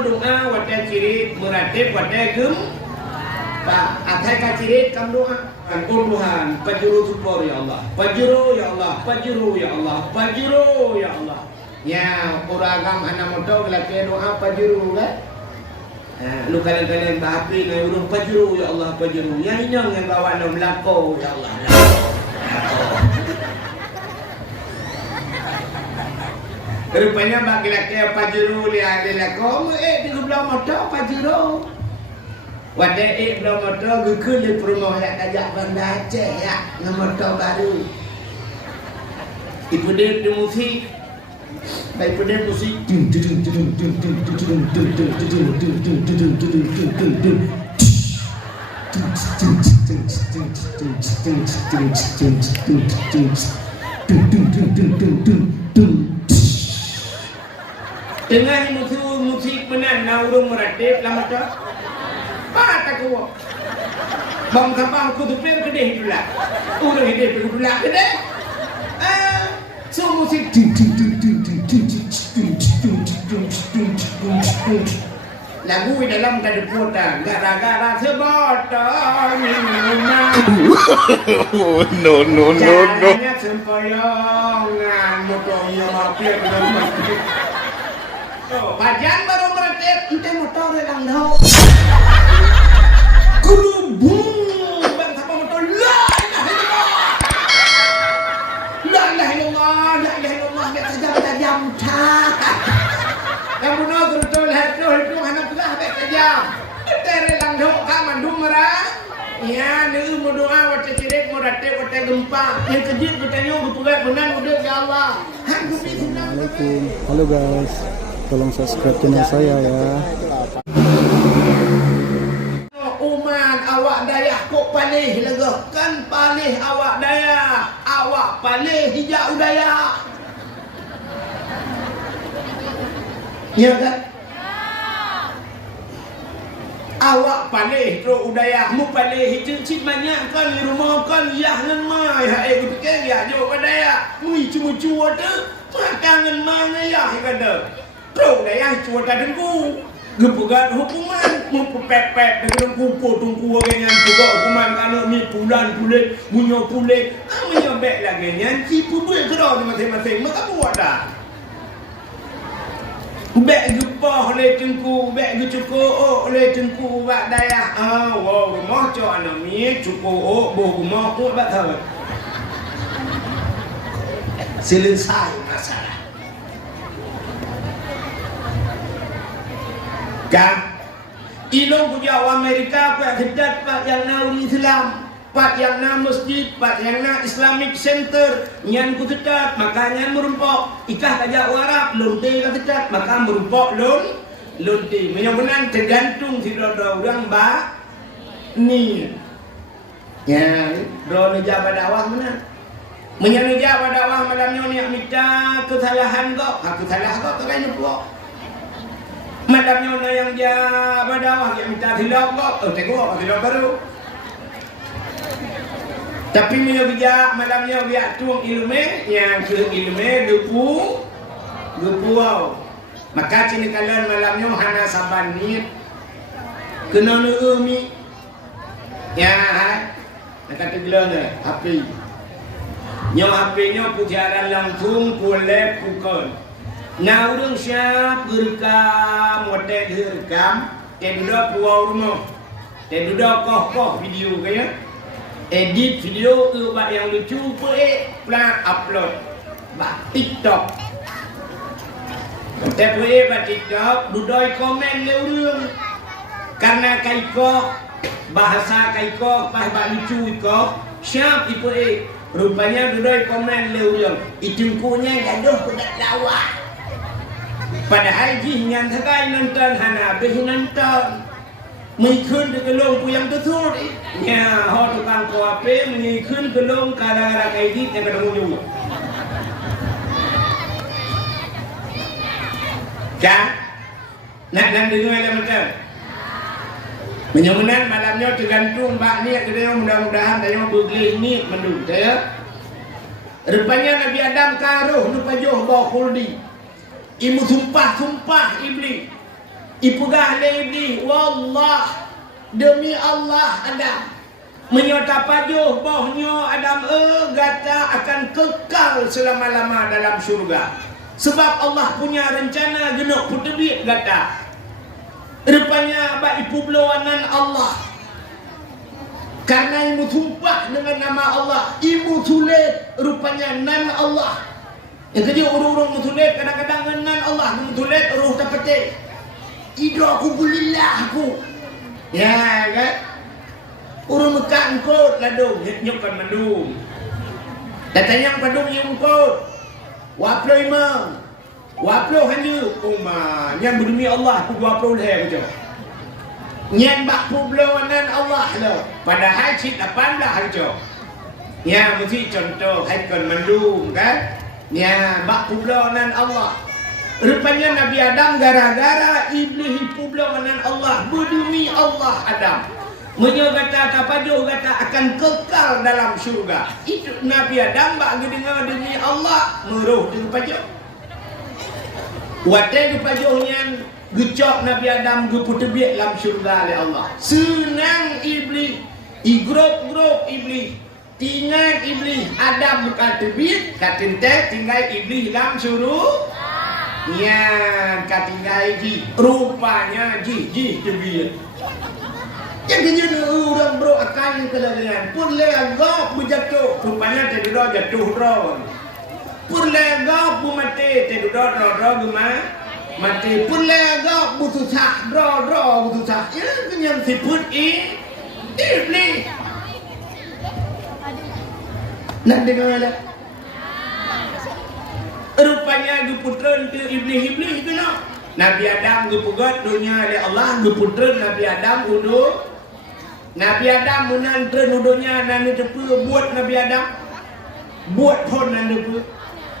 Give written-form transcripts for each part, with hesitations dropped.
doa wadah cirit meratib wadah gem pak atai kacirit kam doa kan Tuhan pajuru support ya Allah pajuru ya Allah pajuru ya Allah pajuru ya Allah ya uragam anak moto kelake doa pajuru kan lu kalian bahapi ngai urung pajuru ya Allah pajuru ya inyong yang bawa nom lako ya Allah rupanya bagi laki pajuru lihat lako di belah moto pajuru wadah belah moto gukul di perumahan yang ajak Banda Aceh ya moto baru ibu dia di musik baik pada musik dengan musik menan naurung meratib lama tak apa tak kuat bang kapal aku tu per kedeh itulah urang hidup itulah kedeh so musik lagu di dalam kada putar gara-gara sebotol minuman no caranya sempoyongan motoyo apir dalam pajan baru meratip ente motor lang dah kerubung bang apa motor la ilaha illallah tajam kamu nak betul itu anak belah bet tajam tere lang dah ka mandung merah ya ni berdoa wajah cirit meratip wajah gempa yang kejit bertanya betul benar udah ya Allah Assalamualaikum. Halo guys, tolong subscribe channel saya ya. Uman awak dayah kok palih lega kan palih awak dayah awak palih hijau dayah ya kan awak palih teruk udayah mu palih hijau cik banyak kan di rumah kan yah ngan mai hai betul ke ya jo dayah mu cuma tu makan ngan mai ya kata teruk dayah cuaca dengku gepegat hukuman mempepek dengan kumpul tungku dengan juga hukuman kerana mi pulan kulit munyo kulit menyobek lagi nyanci pubuh kerana masing-masing maka buat dah bek gepah oleh tengku bek gecukup oleh tengku bak dayah wow rumah cok anak mi cukup boh rumah ku bak tahu selesai masalah kan ilong punya Amerika pak kedat pak yang na Islam pak yang na masjid pak yang na Islamic Center nyan ku kedat makanya merumpok ikah kajak Arab lonte ka kedat maka merumpok lonte menyebenan tergantung si dodo orang ba ni ya do neja badawah mana menyeja badawah malamnya ni minta kesalahan kok aku salah kok kena nyepok madam nyonya yang dia badawah yang minta hilap kok tengok hilap baru tapi punya bijak madamnya biak tuang ilmu yang ke ilmu gepu wow maka cini kalian malamnya hana saban ni kena umi ya nak kata gelang api nyo api nyo pujaran langsung kulep pukul na urang siap gerekam wadah gerekam duda puau rumah duda koh video kaya edit video bak yang lucu plan upload bak TikTok bak TikTok dudoi komen le urang karena kaiko bahasa kaiko bahasa lucu iko siap ipu rupanya dudoi komen le urang itungkunya gaduh kudat lawa padahal jihnyan thakai nonton hana beh nonton mui khun de kelong puyang betul nya ho tukang ko ape mui khun kelong kadang-kadang edit yang kadang nyu kan nak dengar lah macam menyemunan malamnya tergantung bak niat kita mudah-mudahan tayong bergelih ni mendung ya rupanya Nabi Adam karuh lupa joh bawa khuldi imu sumpah iblis Ipegah lebih wallah demi Allah Adam menyota pajuh bohnya Adam gata akan kekal selama-lama dalam syurga sebab Allah punya rencana genok putebit gata rupanya bak ipu belawanan Allah karena ibu tumpah dengan nama Allah ibu tulis rupanya nan Allah yang kedua urung-urung mutulit kadang-kadang nan Allah mutulit ruh tak petik hidup aku bulillah aku ya kan urung mekan kot ladung nyukan mandung datanya padung yang kot waplo imam waplo hanya umma yang berdemi Allah aku waplo leh betul nyan bak publawanan Allah lo padahal cit 18 betul ya mesti contoh haikon mandung kan ya bak publawanan Allah rupanya Nabi Adam gara-gara iblis publawanan Allah berdemi Allah Adam menyogata kapajo kata akan kekal dalam syurga itu Nabi Adam bak dengar demi Allah meruh dengan pajo watai pajohnya gecok Nabi Adam geputebit dalam syurga oleh Allah senang iblis igrup-grup iblis tinggal iblis Adam bukan tebit katente tinggal iblis dalam syurga ya katinggai ji rupanya ji tebit jadi orang bro akan kelalian pun legap berjatuh rupanya tidak jatuh ron pun legap mati tidak ro mati pun legap butuh sah ro butuh sah ya kenyang siput iblis nak dengar lah rupanya geputren ke iblis itu no Nabi Adam gepugat dunia oleh Allah geputren Nabi Adam uduh Nabi Adam menantren uduhnya nanti tepu buat Nabi Adam buat pun nanti tepu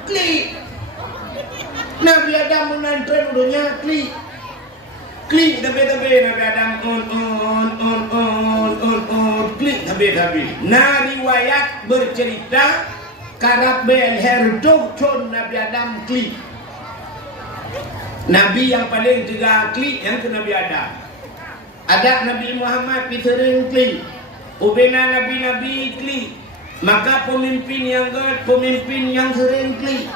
klik Nabi Adam menantren uduhnya klik tapi Nabi Adam on klik tapi nah riwayat bercerita karab belher doktor Nabi Adam klik Nabi yang paling tiga klik yang ke Nabi Adam ada Nabi Muhammad sering klik ubena Nabi klik maka pemimpin yang sering klik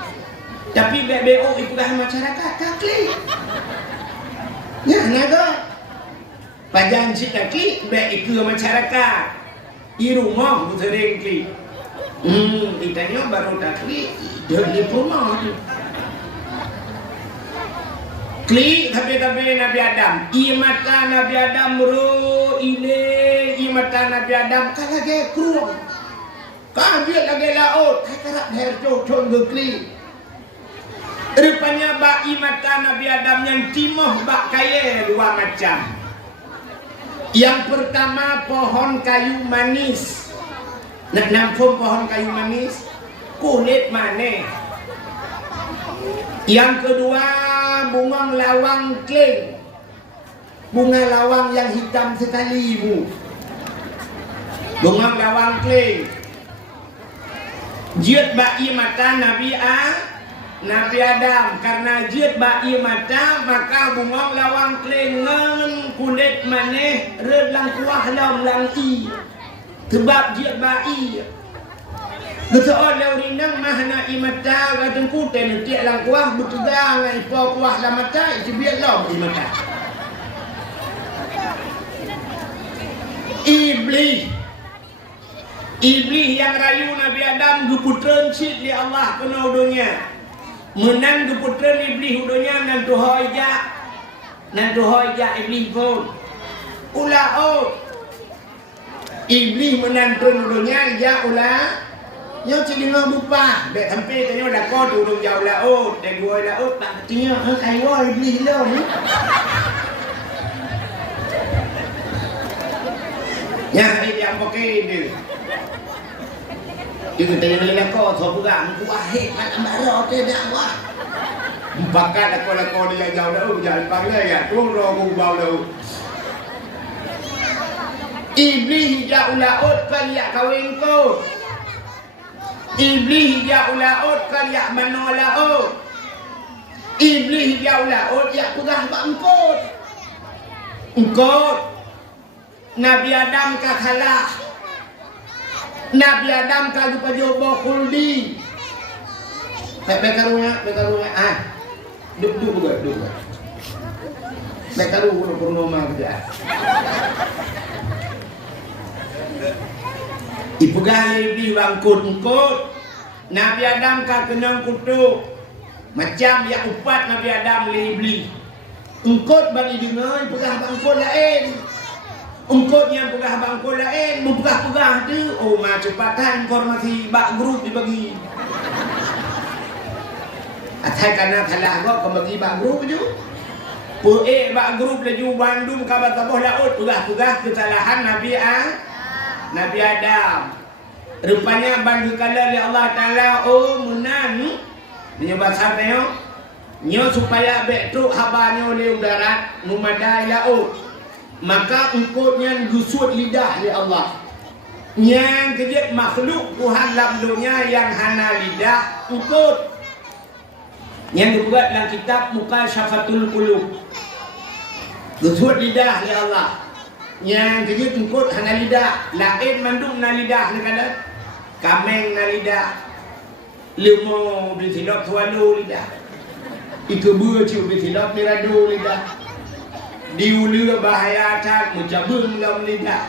tapi BBO itu dah masyarakat tak klik ya naga pajan si tak klik baik itu masyarakat di rumah sering klik ditanya baru tak klik dari rumah tu klik tapi Nabi Adam imata Nabi Adam imata Nabi Adam kalage kruang kaget lagi laut karat herjo con klik rupanya bak imata Nabi Adam yang timah bak kaya dua macam yang pertama pohon kayu manis nak nampak pohon kayu manis kulit manis yang kedua bunga lawang kling bunga lawang yang hitam sekali bu bunga lawang kling jiat ba'i mata Nabi Adam karena jiat ba'i mata maka bunga lawang kling kulit manis redlang kuah lang i sebab dia bayi betul laurinang mahna imata gadeng kuten tiak lang kuah betugang ai po kuah la mata itu biar lam imata iblis yang rayu Nabi Adam geputren cik di Allah kena dunia menang geputren iblis dunia nan tuhoja iblis pun ulaut iblis menantun udunya ya ulah yang celinga bupa dek hampir tanya dah kau tu udung jauh laut dek gua laut tak tanya kaiwa iblis lo ni ya dia pakai dia dia tanya lelaki kau tu bukan aku ahik kat amaro te dak wah bakat aku dia jauh laut jangan panggil ya tu rogu bau laut iblis hijau laut kaliak kawin kau iblis hijau laut kaliak mano laut iblis hijau laut ya kudah bangkut engkau Nabi Adam ka kalah. Nabi Adam ka lupa jobo kuldi. Bekarunya. Duduk. Bekaru purnoma aja. Ibu gali di bangkut. Nabi Adam ka kenang kutu. Macam ya upat Nabi Adam beli. Engkot bagi dengar pegah bangkut lain. Engkot yang pegah bangkut lain, pegah tu. Oh, cepatan informasi bak grup dibagi. Atai kana kalah kau bagi bak grup je. Bak grup laju Bandung kabar tabuh laut pegah kesalahan Nabi Adam. Rupanya bagi kala oleh Allah Taala menang. Dia bahasa tanya. Nyo supaya betuk habanyo le darat mumadai laut. Maka engkotnya gusut lidah oleh Allah. Yang kejut makhluk Tuhan dalam dunia yang hana lidah engkot. Yang dibuat dalam kitab Mukasyafatul Qulub. Gusut lidah oleh Allah. Yang kejut engkot hana lidah. Lain mandung na lidah ni kata. Kameng na lidah. Limo bersilap tualu lidah. Ika bercu bersilap niradu lidah. Diula bahaya tak menjabung dalam lidah.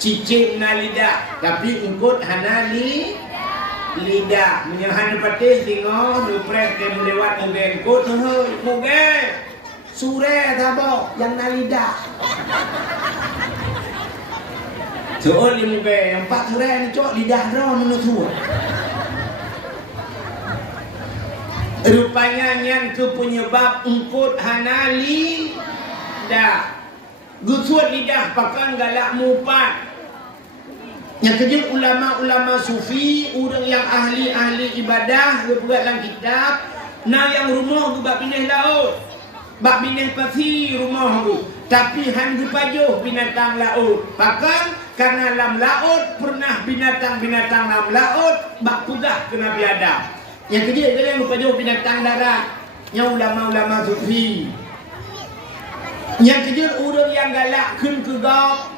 Cicip na lidah. Tapi engkot hana lidah. Menyahan patih tengok. Nuprek ke melewat mogen. Kot hei mogen. Sure tabok yang na lidah. Soal ni mogen. Yang pak sure ni cok lidah dah menusuk. Rupanya yang kepenyebab engkot hana lidah. Gusut lidah pakan galak mupat. Yang kejut ulama-ulama sufi, orang yang ahli ibadah, buat dalam kitab. Nah yang rumah tu bak pindah laut. Bak pindah pasi rumah tu. Tapi han pajuh binatang laut. Pakan karena dalam laut pernah binatang-binatang dalam laut bak pugah ke Nabi Adam. Yang kejut kalian lupa jauh binatang darat. Yang ulama-ulama sufi. Yang kejut orang yang galak kun ke gop.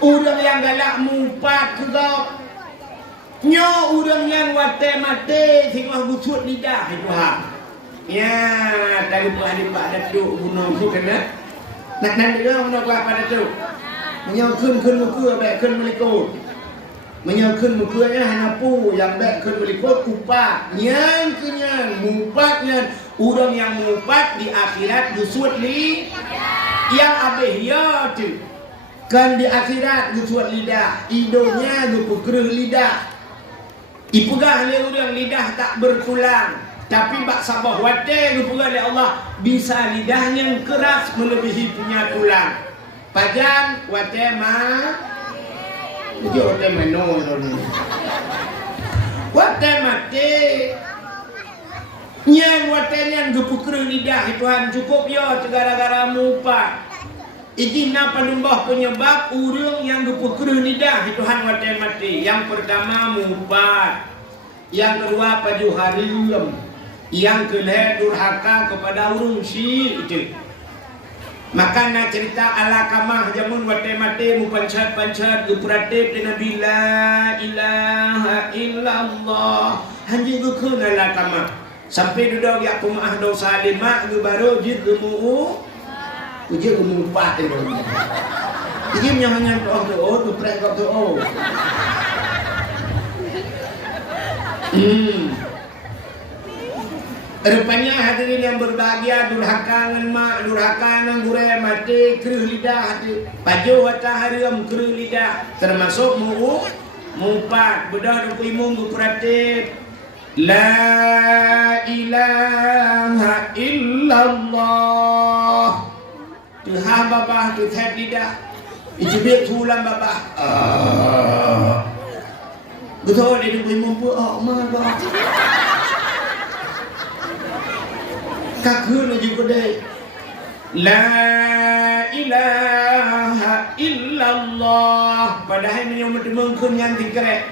Orang yang galak mumpat ke gop. Nyo orang yang wate mate sehingga busut lidah itu ha. Ya, tadi lupa ada pak datuk gunung tu kena. Nak dengar mana apa datuk. Menyo kun muka baik kun melikut. Menyangkut mukanya hanya pu yang baik ke berikut upat yang kenyang mupatnya orang yang mupat di akhirat gusut li yang abeh ya tu kan di akhirat gusut lidah hidungnya gupukruh lidah ipugah le orang lidah tak bertulang tapi bak sabah wate gupugah le Allah bisa lidahnya keras melebihi punya tulang pajan wate ma dia orang menol ni. Wate mati. Yang wate yang gepukru lidah Tuhan cukup ya gara-gara mupat. Ini napa numbah penyebab urang yang gepukru lidah Tuhan wate mati. Yang pertama mupat. Yang kedua paju harim. Yang kedua durhaka kepada urang si itu. Maka nak cerita ala kamah jamun wate mate mu pancat gupuratif di Nabi la ilaha illallah hanji gukun ala kamah sampai duduk ya pemaah dosa lima baru jid gemu ujid gemu empat itu ini menyanyi doa tu prek kau tu Rupanya hadirin yang berbahagia durhaka dengan mak, durhaka dengan gure mati, keruh lidah hati. Baju wata haram keruh lidah. Termasuk mupat. Bedah duku imung gupuratif. La ilaha illallah. Tuhan babah tu tep lidah. Ijibit tulang babah. Betul dia duku imung pun. Oh, malah. Kakun juga deh. La ilaha illallah. Padahal ini yang mengkun yang dikerek.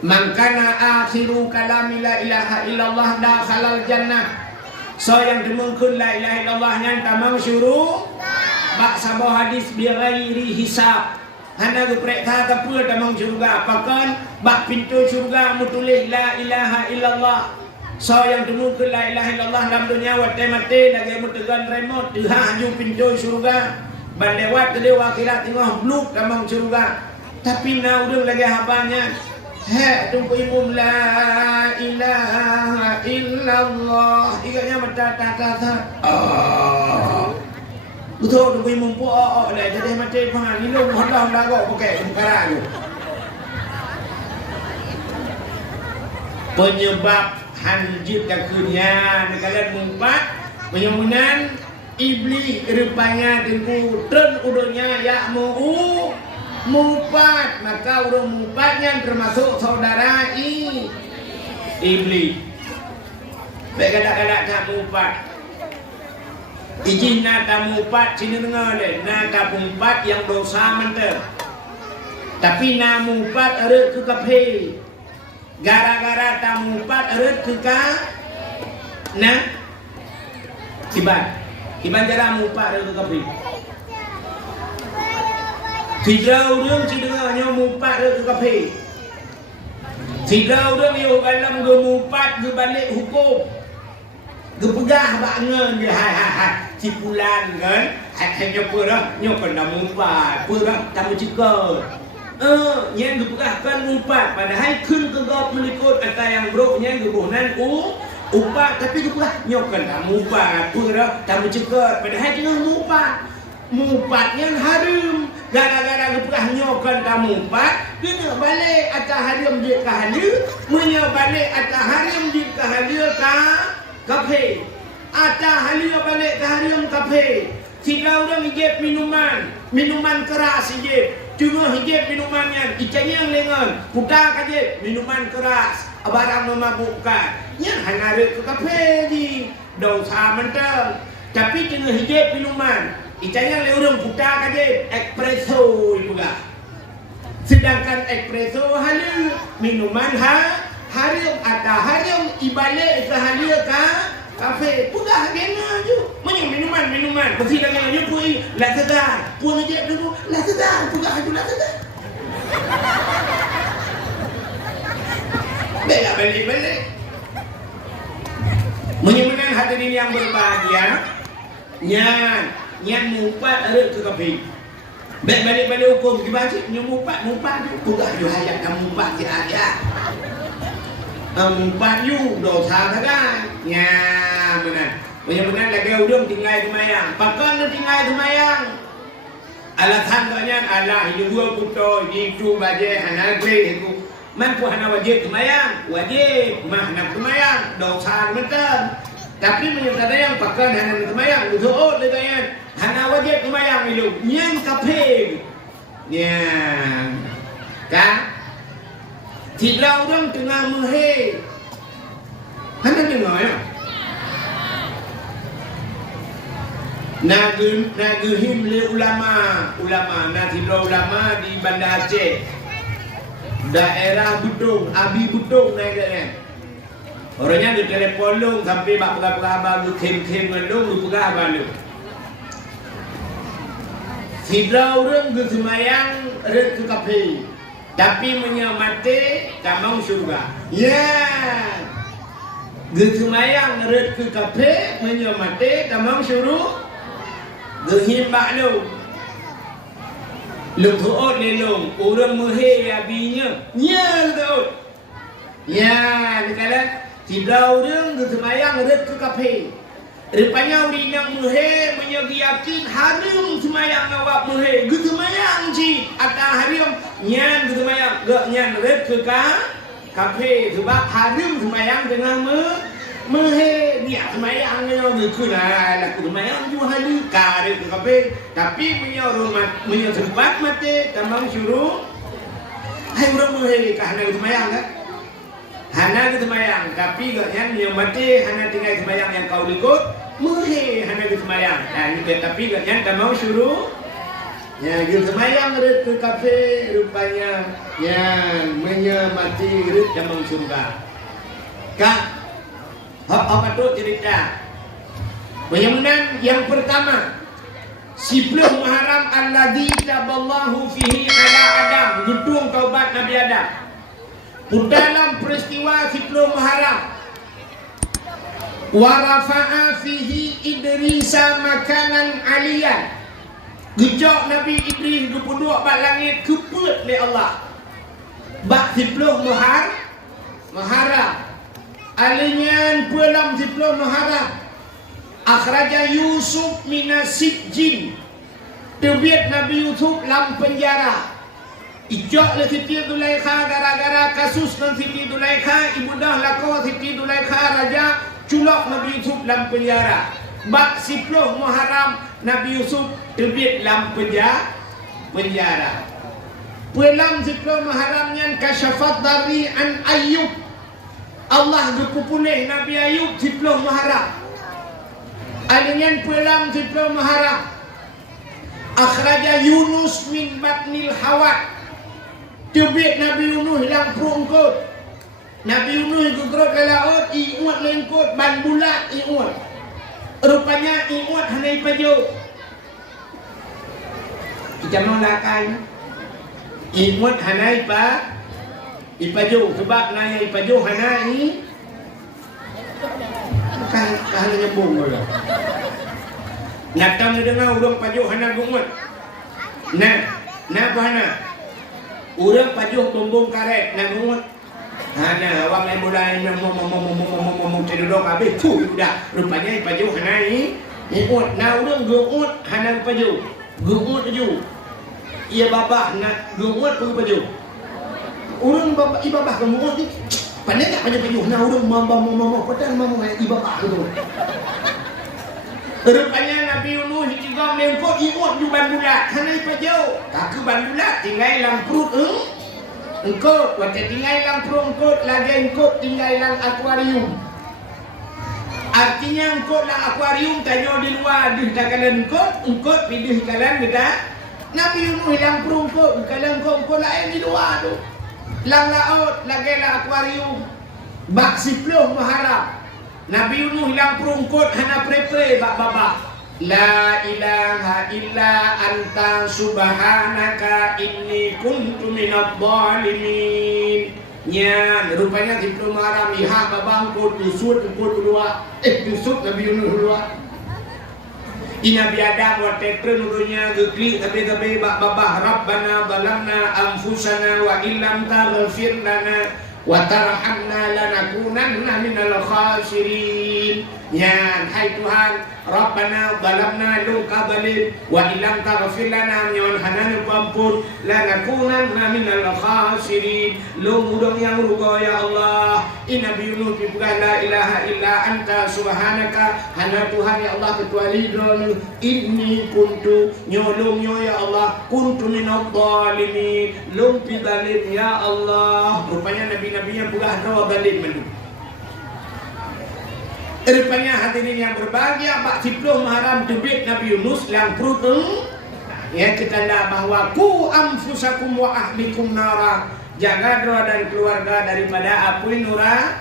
Mangkana akhiru kalami la ilaha illallah dakhalal jannah. So yang dimengkun la ilaha illallah yang tamang syuruh bak sabah hadis bighairi hisab. Hana geprek ta kapul damang syurga. Pakan bak pintu syurga mutulih la ilaha illallah. So yang temu ke la ilaha illallah dalam dunia wat mati lagi mutegan remote dah ju pintu syurga. Balewat ke dewa akhirat tengah bluk damang syurga. Tapi na urang lagi habanya. He tunggu imum la ilaha illallah. Iganya mata kata. Betul tunggu imum po dah jadi mati pangan ni lu hendak kok pakai perkara tu. Penyebab hanjit dakunya nekalan mumpat penyemunan iblis rupanya tengku tren udonya ya mau mumpat, maka urang mumpatnya termasuk saudara iblis. Baik kadang-kadang tak mumpat. Izin nak mumpat sini dengar le, nak mumpat yang dosa mentah. Tapi nak mumpat ada ke kafe. Gara-gara tak mumpat ada ke nah iban jarang mumpat ada ke kafe. Tidak orang cidengahnya mumpat ada ke kafe. Tidak orang yang dalam gemumpat ke balik hukum. Gepegah bangun dia hai cipulan kan hanya pura nyok kena mumpat pura tamu cikal yang gepegah kan mumpat padahal kun ke gop melikut kata yang broknya gebuhnan umpat tapi gepegah nyok kena mumpat pura tamu cikal padahal tengah mumpatnya harum gara-gara gepegah nyok kena mumpat dia balik atas harum dia ke halu munya balik atas harum dia ke halu kafe, ada halia balik ke harian kafe. Tidak orang hijab minuman keras hijab. Cuma hijab minumannya, icanya yang lengan, putar kaje minuman keras. Barang memabukkan. Yang hanya ada ke kafe di dosa mentang. Tapi cuma hijab minuman, icanya yang orang putar kaje espresso juga. Sedangkan espresso halia minuman harium ada harium ibalik ke halia kafe pudah gena ju minuman mesti dengan ju pui la sedar pun aja dulu la sedar pudah ju la sedar balik menyemenang hadirin yang berbahagia nyan mumpat ada ke kafe balik hukum dibaca mumpat pudah ju hayat kamu mumpat dia mumpat you dosa kadang nya benar lagi udang tinggal semayang pakan tinggal semayang alasan katanya Allah hidup dua puto itu baje hanagre itu man pu hana wajib semayang wajib mah nak semayang dosa betul tapi menyatakan yang pakan hana semayang itu dengan hana wajib semayang itu yang kafe yang kan tidak orang tengah mehe. Anda dengar ya? Naguhim le ulama natilo ulama di Banda Aceh. Daerah Budung, Abi Budung naiknya. Orangnya di telepon lu sampai bak pegah-pegah lu kem-kem lu pegah balu. Tidak orang bersemayang red ke kafe. Tapi menyamate tamang syurga. Ya. Gesemayang red ke kafe menyamate tamang syurga. Gehimbak lu. Lu tuot lelong orang mehe abinya. Ya tu. Ya, kalau tidak orang gesemayang red ke kafe. Rupanya orang mehe menyagiakin harum semayang awak mehe. Gesemayang ji atas harum nyan gesemayang gak nyan red ke kafe sebab harum semayang dengan mehe dia semayang dengan berkena lah semayang juga harum karet ke kafe tapi menyasebat mati tambang suruh hai orang mehe kahana semayang kan hana semayang tapi gak nyan mati hana tinggal semayang yang kau ikut mehe hana semayang dan tapi gak nyan tambang suruh ya gitu semayang red ke kafe rupanya yang menyamati red tambang surga kak apa tu cerita. Bagaimana yang pertama 10 Muharram alladzi taballahu fihi ala Adam, gedung taubat Nabi Adam. Dalam peristiwa 10 Muharram wa rafa'a fihi Idrisa makanan aliyan. Gejok Nabi Idris duduk bak langit keput oleh Allah. Bak 10 Muharram. Alinyan pulang 10 Muharram. Akhraja Yusuf minasib jin. Terbiat Nabi Yusuf dalam penjara. Ijak le Siti Zulaikha gara-gara kasus dengan Siti Zulaikha, ibu dah lakau Siti Zulaikha raja culak Nabi Yusuf dalam penjara. Bak 10 Muharram Nabi Yusuf terbit dalam penjara. Pulang 10 Muharram yang kasyafat dari an Ayub. Allah berkupulih Nabi Ayub 10 Muharram. Alingan pulang 10 Muharram. Akhraja Yunus min batnil hawat. Terbit Nabi Yunus dalam perungkut. Nabi Yunus gugur ke laut, iuat lengkut, ban bulat iuat. Rupanya iuat hanai pajuk. Kita mengatakan iuat hanai ipajuk. Sebab naya ipajuk hanai kan hanya nyambung lah. Natang dengar urang pajuk hanai gumat. Nah apa hanai? Urang pajuh tumbung karet nak ngut. Hana awak lain mulai ngomong cedok habis tu sudah. Rupanya pajuh hana ni ngut. Nah urang ngut hana pajuh. Ngut pajuh. Ia babah nak ngut pajuh. Urang babah ibabah ngut ni. Pandai tak pajuh. Nah urang mama padang mama ibabah tu. Rupanya Nabi Yunus juga mengkot iut di ban bulat. Hana pajuh. Kaki ban bulat tinggal dalam perut engkot. Waktu tinggal dalam perut engkot, lagi engkot tinggal dalam akuarium. Artinya engkot dalam akuarium tanya di luar. Di kalian engkot pilih kalian kita. Nabi Yunus dalam perut engkot. Kalian engkot lain di luar tu. Dalam laut, lagi dalam akuarium. Bak 10 Muharram. Nabi Yunus hilang perungkut hana pre-pre bak babak. La ilaha illa anta subhanaka inni kuntu minadh dhalimin. Nya rupanya 10 Muharram iha babang kod tusut dua. Tusut Nabi Yunus dua. Nabi Adam wa tekren urunya geklik tapi bak babah Rabbana zalamna anfusana wa illam taghfir lana wa tarhamna lanakunanna minal khasirin. Ya hai Tuhan, Rabbana zalamna luka zalim wa illam taghfir lana nyawan hanan ampun lanakunanna minal khasirin. Lu mudong yang rugo ya Allah. Nabi Yunus dibuka la ilaha illa anta subhanaka. Hana Tuhan ya Allah kecuali dron inni kuntu nyolongnya ya Allah kuntu minadh dhalimin. Lumpi zalim ya Allah. Rupanya nabi-nabinya bukan rawa zalim menu. Rupanya hadirin yang berbahagia, Pak 10 Muharram terbit Nabi Yunus dalam perut ya ketanda bahwa ku anfusakum wa ahlikum nara. Jaga doa dan keluarga daripada api nura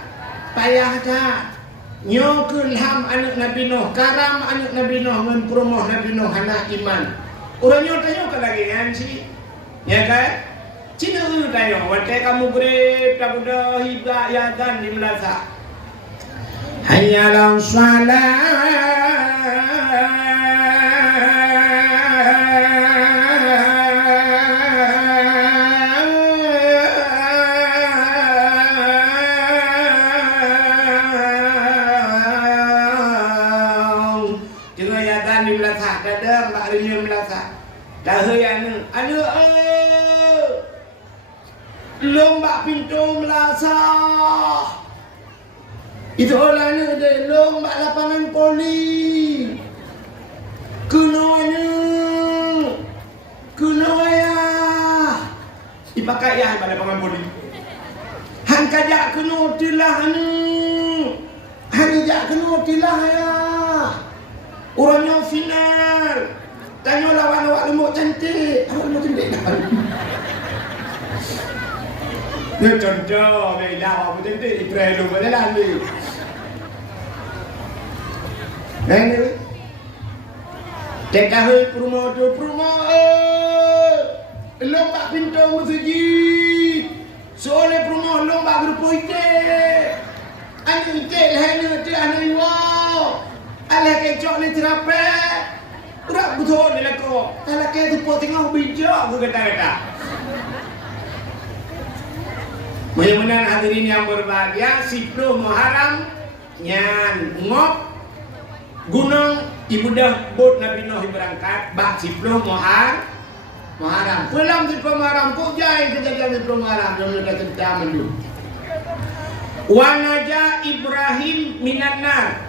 payah tak. Nyokul ham anak Nabi Nuh, karam anak Nabi Nuh ngan promoh Nabi Nuh anak iman. Orangnya tanya ke lagi kan sih, ya kan? Cina tu tanya, waktu kamu beri tak udah hibah ya dan di Melasa. Hayya salat. Dah yang anu lomba pintu Melasa. Itu orang ni lomba lapangan poli. Kena ya. Dipakai ya pada lapangan poli. Han kajak kena tilah anu. Han kajak kena tilah ya. Orangnya final. Tanya lawan awak lemuk cantik. Awak lemuk cantik tak? Dia contoh, bila awak cantik, ikrai lu pada lalu. Tekahul perumahan tu lomba pintu masjid. Soalnya perumahan lomba grupo ite. Anu ite lah anu wow. Alah kecok ni terape. Berat betul ni lah kau. Kalau kau tu pot tengok bijak aku kata-kata. Mudah-mudahan hadirin yang berbahagia 10 Muharram nyan ngop gunung ibu dah bot Nabi Nuh berangkat bak 10 Muharram. Pulang 10 Muharram kok jai kejadian 10 Muharram yang sudah cerita mendu. Wa naja Ibrahim minan nar.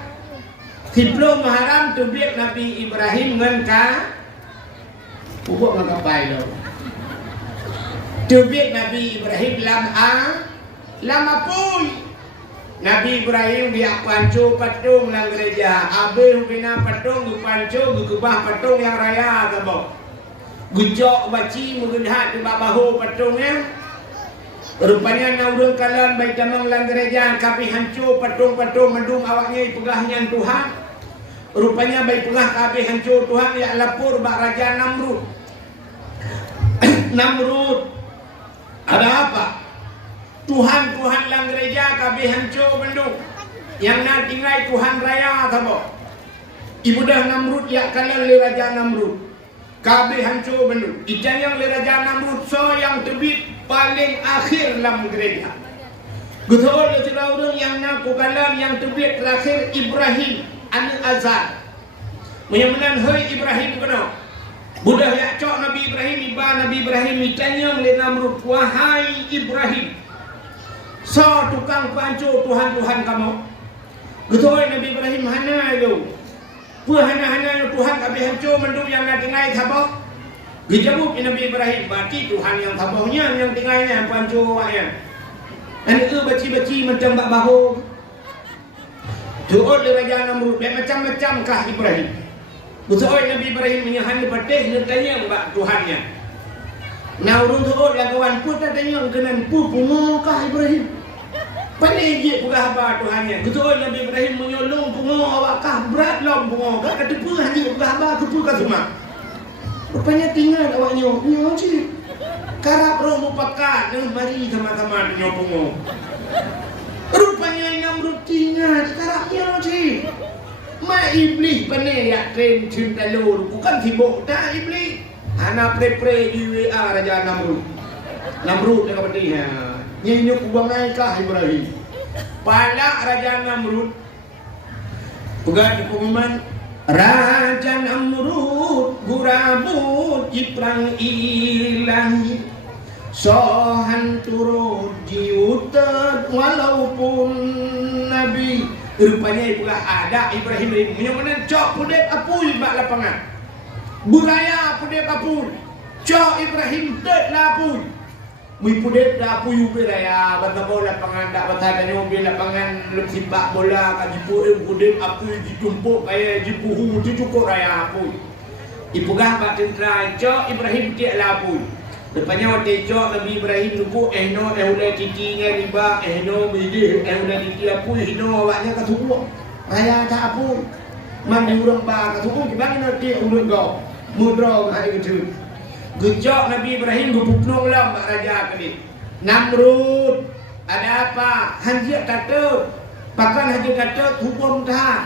10 Muharram tu biak Nabi Ibrahim ngengka ubuk ngakapai lo. Tubik Nabi Ibrahim lama pun Nabi Ibrahim dia pancu patung lang gereja. Abe bina patung gu pancu gu kubah patung yang raya kabo. Gujok baci mugedhat di babahu patungnya. Rupanya naurung kalan baik damang lang gereja kapi hancur patung-patung mendung awaknya pegahnya Tuhan. Rupanya baik pegah kapi hancur Tuhan ya lapor bak Raja Namrud. Namrud ada apa? Tuhan lang gereja kabeh hancur bendung. Yang nak tinggal Tuhan raya tabo. Ibu dah Namrud ya kalah le Raja Namrud. Kabeh hancur bendung. Ijan yang le Raja Namrud so yang terbit paling akhir dalam gereja. Betul tidak orang yang nak kalah yang terbit terakhir Ibrahim anak Azar. Menyamanan hai Ibrahim kena. Budah ya cok Nabi Ibrahim iba Nabi Ibrahim ditanya oleh Namrud, wahai Ibrahim, so tukang pancur Tuhan kamu. Betul Nabi Ibrahim hana itu. Hana Tuhan kami hancur mendung yang nak tinggal tabok. Dijawab Nabi Ibrahim, berarti Tuhan yang taboknya yang tinggalnya yang pancur awaknya. Dan itu baci-baci macam bak bahu. Tuhan le Raja Namrud macam-macam kah Ibrahim. Betul Nabi Ibrahim menyahan di patih dia tanya mbak Tuhannya. Nah urung tu lah kawan pun tak tanya kenan pu pungokah Ibrahim. Pandai je pugah apa Tuhannya. Betul Nabi Ibrahim menyolong pungok awakkah berat lom pungok. Kata tu haji pugah apa ke pu ka semua. Rupanya tinggal awaknya nyo je. Karap romo pakat mari sama-sama nyo pungok. Rupanya Namrud tinggal karapnya je. Ma iblis pandai ya train cinta lur bukan sibuk dah iblis. Ana pre di WA Raja Namrud. Namrud dia kata dia. Nyenyuk bangai kah Ibrahim. Pala Raja Namrud. Bukan pengumuman Raja Namrud gurabut iprang ilahi. Sohan turut diutet walaupun Nabi. Rupanya pula ada Ibrahim yang mana cok pudep apui bak lapangan. Buraya pudep apui. Cok Ibrahim tet lapui. Mui pudep dah apui buraya bata bola lapangan dak bata danyo bi lapangan luk sipak bola ka jipu pudep apui ditumpuk kaya jipuhu tu cukup raya apui. Ipugah bak tentera cok Ibrahim tiak lapui. Rupanya waktu cok Nabi Ibrahim nuku no udah titinya riba no bidih udah titi apui no awaknya katubuh raya tak apui mandi urang ba katubuh gimana nanti urang kau mudra hari itu gejok Nabi Ibrahim gupupnong lah mak raja kali Namrud ada apa hanjir kata pakan hanjir kata hukum dah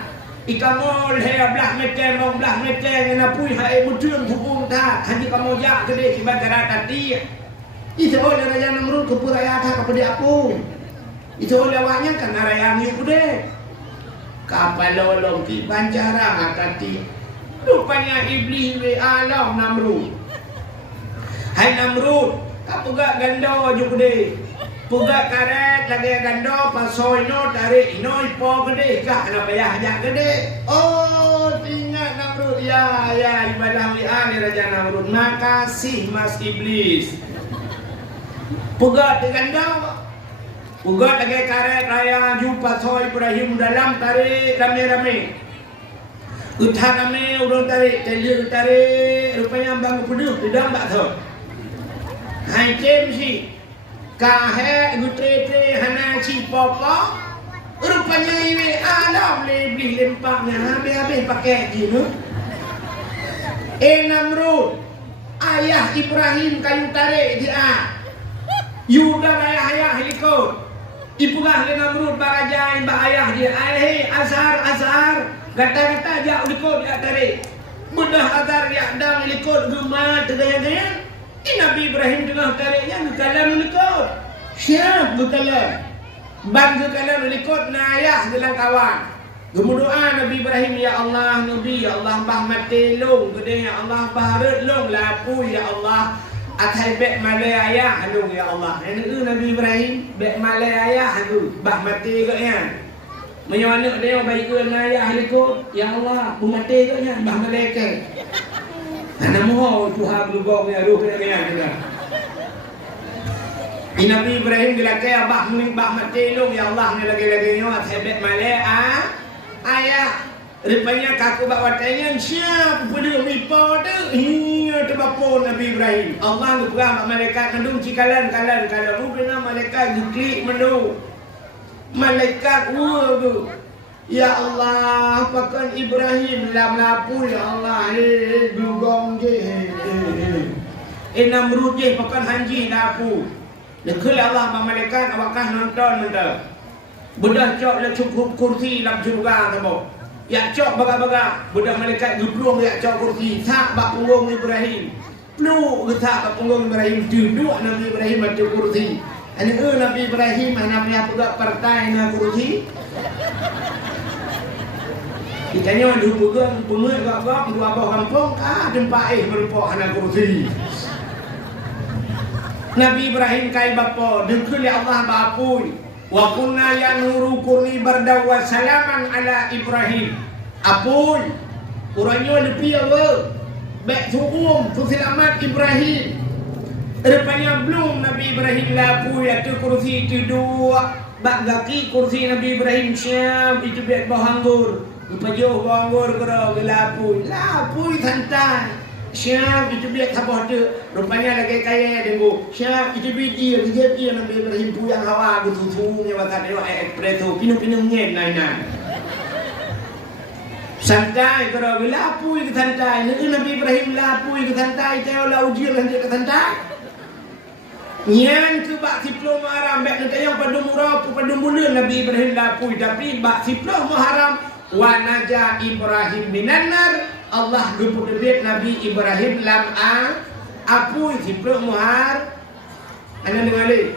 ikamol hea belah meter mong belah meter ngena pui hae mudun hukum dah hanjir kamu jak gede kibat gara tadi itu oleh Raja Namrud ke puraya dah kepada aku itu oleh awaknya kan raya ni kude kapal lolong ki bancara tadi rupanya iblis we alam Namrud hai Namrud kapu gak gando aju kude puga karet lagi gando pasoy no tarik ino ipo gede kah na payah jak gede oh ingat Namrud ya ibadah li Raja Namrud makasih Mas Iblis puga tegandau puga lagi karet raya jumpa soy Ibrahim dalam tarik rame-rame utah rame urang tarik telir tarik rupanya bang penuh tidak mbak tho hai kem si kahe gutre hana ci popo rupanya ini alam lebih lempaknya habis pakai gini Namrud, ayah Ibrahim kayu tarik dia. Yuda ayah helikot. Ipulah le Namrud barajain ba ayah dia. Azhar. Gata-gata dia helikot dia tarik. Bedah Azhar dia dang helikot rumah tegaya-gaya. Nabi Ibrahim tengah tariknya gekalan helikot. Siap gekalan. Bang gekalan helikot na ayah dalam kawan. Gemudoa Nabi Ibrahim, ya Allah Nabi, ya Allah bah mati long, gede ya Allah bah red long lapu ya Allah. Atai bek malai ayah anu ya Allah. Ini Nabi Ibrahim bek malai ayah anu bah mati ke ya. Menyuanak dia baik ke ayah helikot, ya Allah bu mati ke ya bah malaikat. Ana moho Tuhan berubah ya ruh kena kena. Nabi Ibrahim bila kaya bah mati long ya Allah ni lagi nyo atai bek malai ayah rupanya kaku bawa tanya siap pada mipa tu iya tu bapa Nabi Ibrahim. Allah berpegang malaikat kandung cikalan rupanya malaikat diklik menu malaikat tu ya Allah pakan Ibrahim lam lapu ya Allah dugong je Namrud je pakan hanji lapu dekul Allah malaikat awakah nonton mentah bedah cok le cukup kursi dalam surga tabo. Ya cok baga-baga bedah malaikat geblong ya cok kursi tak bak punggung Ibrahim. Lu getak bak punggung Ibrahim duduk Nabi Ibrahim ada kursi. Ani Nabi Ibrahim Nabi apa gak partai na kursi. Ditanya dulu pegang pengai gak dua abah kampung tempat merupak ana kursi. Nabi Ibrahim kai bapa dekul ya Allah bapui. Wa kunna ya nuru kurni barda wa salaman ala Ibrahim. Apun urangnya lebih apa? Bek suum tu selamat Ibrahim. Rupanya belum Nabi Ibrahim lapu ya tu kursi tu dua bak gaki kursi Nabi Ibrahim siap itu bek bahanggur. Upajo bahanggur kero lapu santai. Siap itu biar sabah tu rupanya lagi kaya dengo siap itu dia Nabi Ibrahim puyang hawa betul-betul wakat dewa ekpreto pinu-pinu ngen nainan santai kalau lapu itu santai Nabi Ibrahim lapu itu santai teo lau dia lanjut ke santai nyan ke bak siplo haram bek nak yang pada murah pada mula Nabi Ibrahim lapu tapi bak siplo haram wa naja Ibrahim minanar Allah gempur debit Nabi Ibrahim lam apu ziplok muhar anda dengar ni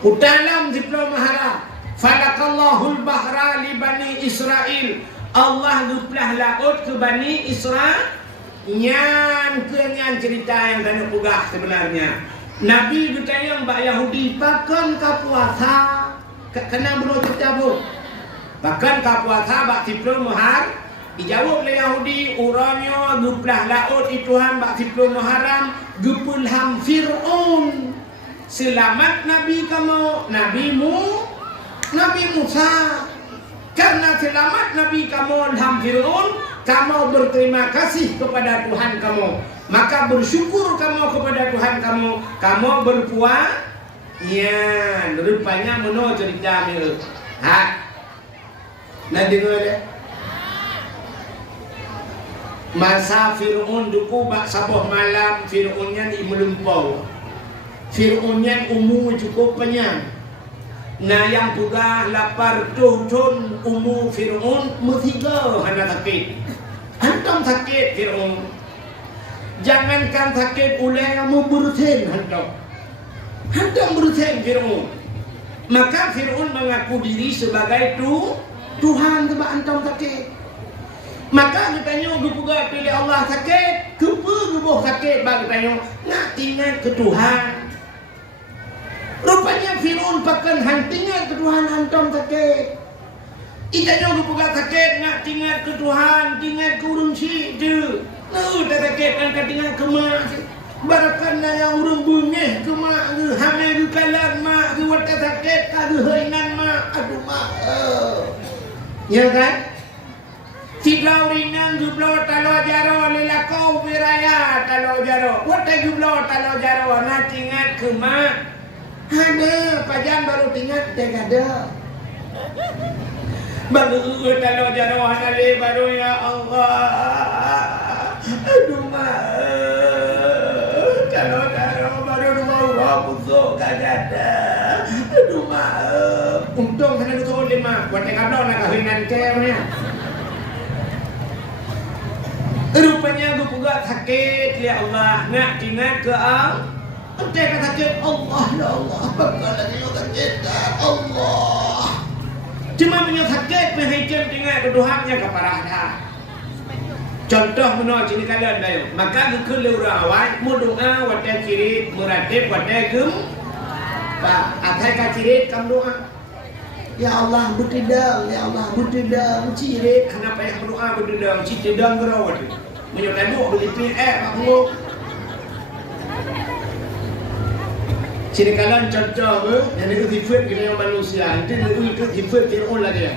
utalam ziplok muhara falakallahul bahra li bani Israel Allah guplah laut ke bani Israel nyan cerita yang kena pugah sebenarnya Nabi bertanya mbak Yahudi bahkan kapuasa kena belum cerita pun bahkan kapuasa bak ziplok muhar dijawab oleh Yahudi urangnya guplah laut itu Tuhan bak sipul haram gupul ham Fir'aun selamat Nabi kamu Nabi Musa karena selamat Nabi kamu ham Fir'aun kamu berterima kasih kepada Tuhan kamu maka bersyukur kamu kepada Tuhan kamu berpuas ya rupanya menurut cerita ni nah dengar deh masa Fir'aun duku bak sabah malam Fir'aunnya ni melumpau Fir'aunnya umur cukup penyang nah yang juga lapar tuhun umur Fir'aun mutiga hana sakit hantam sakit Fir'aun jangankan sakit ulai kamu bersen hantam bersen Fir'aun maka Fir'aun mengaku diri sebagai Tuhan sebab hantam sakit. Maka ditanya juga pilih Allah sakit, kepa sakit bagi tanya nak tinggal ke Tuhan. Rupanya Fir'aun pakan hantingan ke Tuhan hantam sakit. Itanya juga sakit nak tinggal ke Tuhan, tinggal ke urung si je. Tak sakit nak tinggal ke mak. Barakanlah yang urung bungeh ke mak ke hamil ke kalan mak ke watak sakit ke hainan mak. Aduh mak. Ya kan? Siblau ringan jublau talo jaro lelakau wiraya talo jaro. Wata jublau talo jaro nak tinggal ke mak. Ada pajan baru tinggal tak ada. Baru talo jaro hana le baru ya Allah. Aduh mak, kalau darah baru mau busuk gak ada. Aduh mak, untung sana betul lima. Buat yang ada nak kawinan kemnya. Rupanya aku juga sakit ya Allah. Nak ingat ke ang? Entah kata sakit Allah ya Allah. Bakal lagi lo sakit Allah. Cuma punya sakit penghijab dengan keduhannya keparah dah. Contoh menurut sini kalian dah. Maka aku lurah awal mudoa wadah cirit muradib wadah gem. Pak, atai kacirit kamu doa. Ya Allah butidang, ya Allah butidang cirit. Kenapa yang berdoa butidang citidang gerawat? Menyukai dua beli aku. Ciri kalian contoh apa? Yang itu sifat kita yang manusia. Itu sifat kita orang lagi.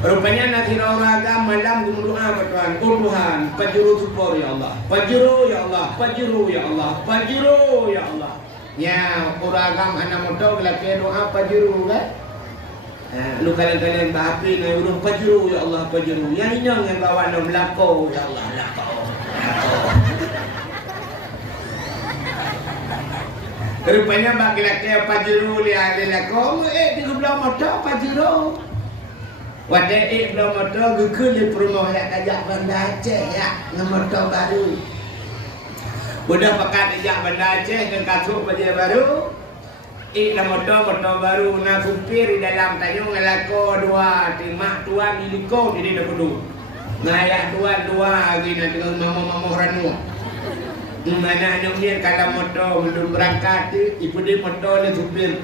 Rupanya nanti orang malam berdoa berdoa. Oh Tuhan, pajuru support ya Allah, pajuru ya Allah, pajuru ya Allah, pajuru ya Allah. Ya orang anak muda lagi doa pajuru kan? Lu kalian bahapi dengan urung pajuru ya Allah pajuru. Yang ini yang bawa nom lako ya Allah lako. Rupanya bagi laki pajuru lihat lako. Di sebelah mata pajuru. Wadah belah mata gukul di perumah yang kajak Banda Aceh ya motor baru. Udah pekat kajak Banda Aceh dan kasut baju baru. Dah motor baru nak supir di dalam tayung ngelako dua timak tuan iliko di dalam kudu. Ngayah dua lagi nak dengan mama ranu. Mana nyumir kalau motor belum berangkat ibu dia motor ni supir.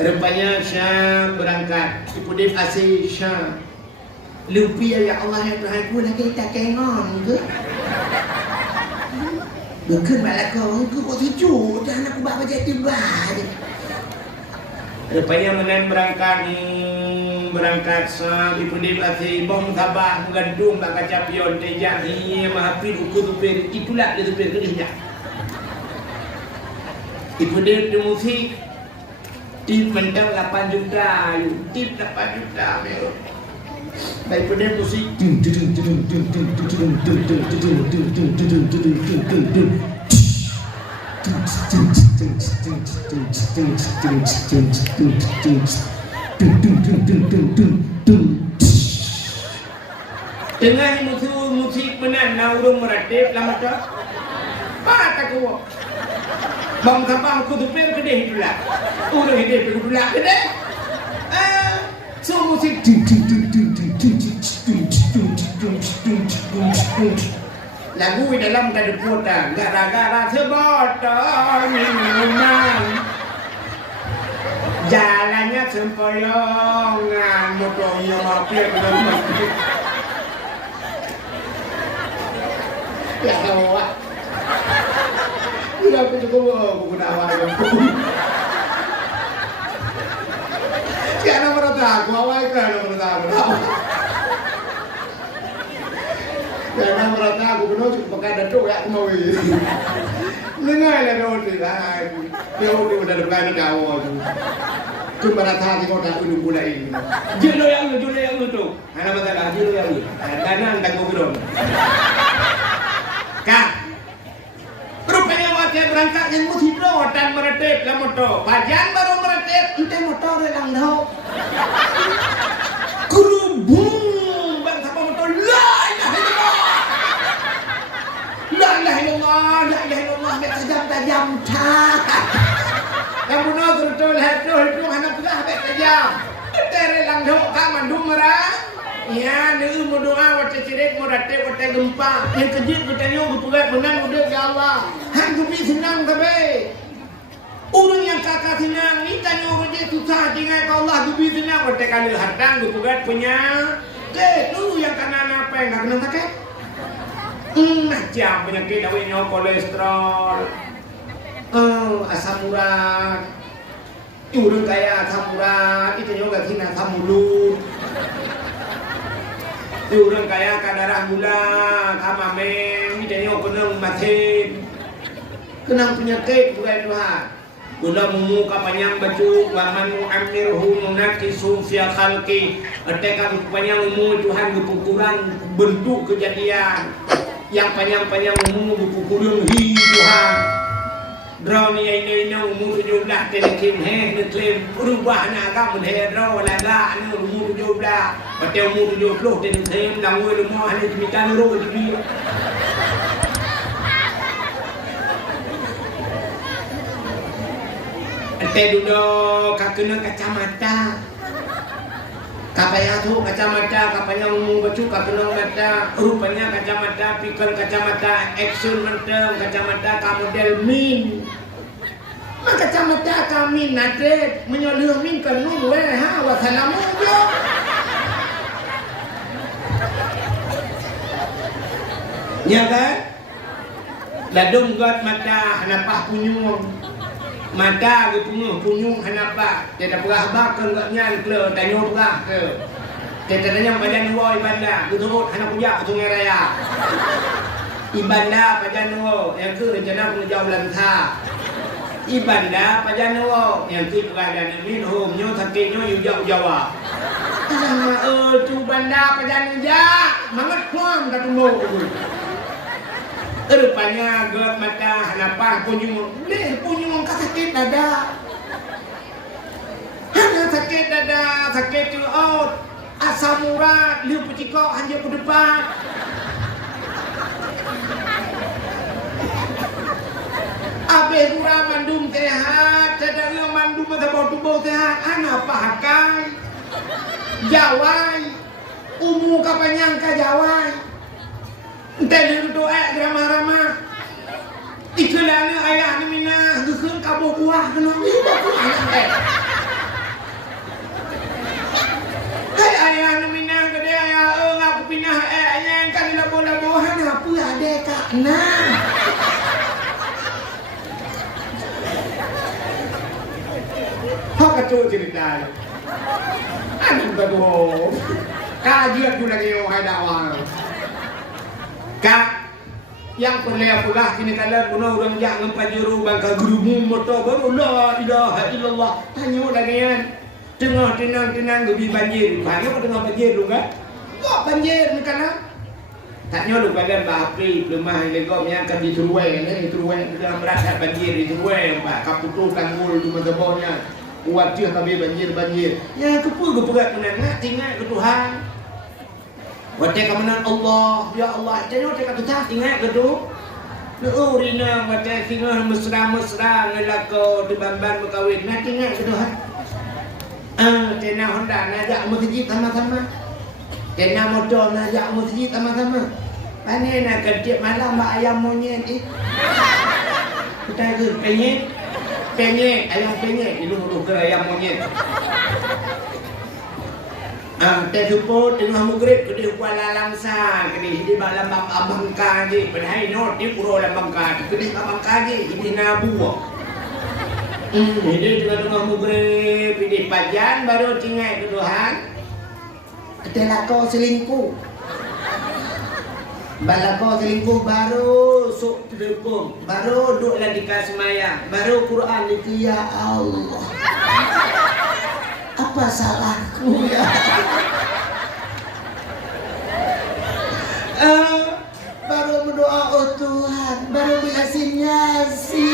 Rupanya Syah berangkat. Ibu dia asyik Syah. Lupa ya Allah ya Tuhan ku lagi tak kengon ke? Bukan malah kau kau sejuk jangan aku bawa jadi bad. Rupanya menan berangkat Syah. Ibu dia asyik bom sabah mengandung tak kaca pion tejak ni mahapi ukur supir itulah dia supir kedihnya. Ibu dia musik tip mendang 8 juta, tip 8 juta mero. Baik pada musik. Tengah musik menan naurung meratip lama tak? Patah kau. Bang sabang ku supir kedih itulah. Udah hidup itulah kedih. So musik lagu di dalam tadi putar gara-gara sebotol minuman jalannya sempoyongan motornya mampir ke masjid. Ya Allah. Tidak aku cukup guna awal aku. Siapa nomor aku awal ke nomor aku. Siapa nomor aku benar cukup pakai datuk ya mau ini. Dengar lah dulu lah. Dia udah depan kau tu. Cuma rata di kota ini pula ini. Jelo yang tu. Anak mata jelo yang tu. Kanan tak kau belum. Kak. Rupanya wakil berangkat yang musibah dan meretip ke motor. Pajan baru meretip, ente motor yang dah. Kerubung bang siapa motor la ilaha illallah. La ilaha illallah, la ilaha illallah, tajam tak. Yang benar betul itu anak pula habis tajam. Tere lang dah kan mandum merah. Ya, ni berdoa waktu cirit meratip waktu gempa. Yang kejut bertanya berpugat menang udah ya Allah. Hang gupi senang tapi. Orang yang kakak senang ni tanya orang dia susah dengan Allah gupi senang waktu kali hartang berpugat punya. Ke tu yang kanan apa yang kena sakit? Macam penyakit awalnya kolesterol. Asam urat. Orang kaya asam urat, itu juga tina asam mulut. Orang kaya darah gula, kamameng, ini dia kenang matin, kenang penyakit bukan Tuhan. Gula mumuka panyang baju waman mu'amirhu munakisu fi khalqi. Artikan panyang umu Tuhan berpukuran bentuk kejadian. Yang panjang-panjang umu berpukuran hi Tuhan. Draw ni ini umu 17 telekim neklaim berubah nak agak menhe draw laga ni umu 17. Pada umu 70 telekim langoi lemah ni demikian ro jadi. Ente duduk kena kacamata. Kapaya tu kacamata, kapaya umum baju kena mata. Rupanya kacamata, pikir kacamata, action menteng kacamata model min. Mak kacamata kami nade menyolih min kanu we ha wassalamu yo. Ya kan? Ladung got mata hanapah punyung. Mata ke punyung hanapa dia dah perah bakal kat nyan ke tanyo perah ke dia tanya badan wo ibanda beturut anak punya sungai raya ibanda pajan wo yang ke rencana penjauh lantha ibanda pajan wo yang ke keadaan min home nyo sakit nyo yu Jawa sama tu banda pajan ja mangat kuam tak tumbuh rupanya got mata hanapah punyung sakit dada. Hanya sakit dada, sakit tu asam urat, liu pecikok hanya ke depan. Abe kurang mandum sehat, sedang yang mandum mata tubuh sehat, anak pakai. Jawai, umu kapanyang ka jawai. Entah dia doa ramah-ramah. Ikelana ayah ni mina gekeun kabuh kuah kena ibu kuah. Hai ayah ni mina gede ayah aku pindah ayah kan labo-labohan apa ada kak nah. Hak kacau cerita. Aduh gaduh. Kajian tu lagi orang dakwah. Kak yang pernah pula kini kalian guna orang yang ngempajuru bangka gerumu motor baru la ilaha illallah tanya lagi kan tengah tenang gebi banjir banyak tengah banjir lu kan kok banjir ni kana tanya lu kalian bahapi lemah legom yang akan dituruai ni dituruai dalam merasa banjir dituruai pak kaputu tanggul cuma tebaunya kuatir tapi banjir ya kepegat menang tinggal ke Tuhan. Wate kamanan Allah, ya Allah, jangan wate kata tak ingat ke tu? Rina wate singa mesra ngelako di bamban berkawin, nak ingat ke tu ha? Tena Honda najak masjid sama-sama. Tena motor najak masjid sama-sama. Pane nak kerja malam mak ayam monyet ni. Kita ke penyet, ayam penyet, ilu ke ayam monyet. Teh support tengah mugrib kedih kuala langsa kedih di malam abang kaji padahal not di puro lambang kaji kedih abang kaji ini nabu ini tengah mugrib di pajan baru tinggal ke Tuhan ada lako selingkuh balako selingkuh baru sok terhukum baru duduk lagi kasmaya baru Quran itu ya Allah apa salahku ya baru berdoa oh Tuhan baru bilasin aci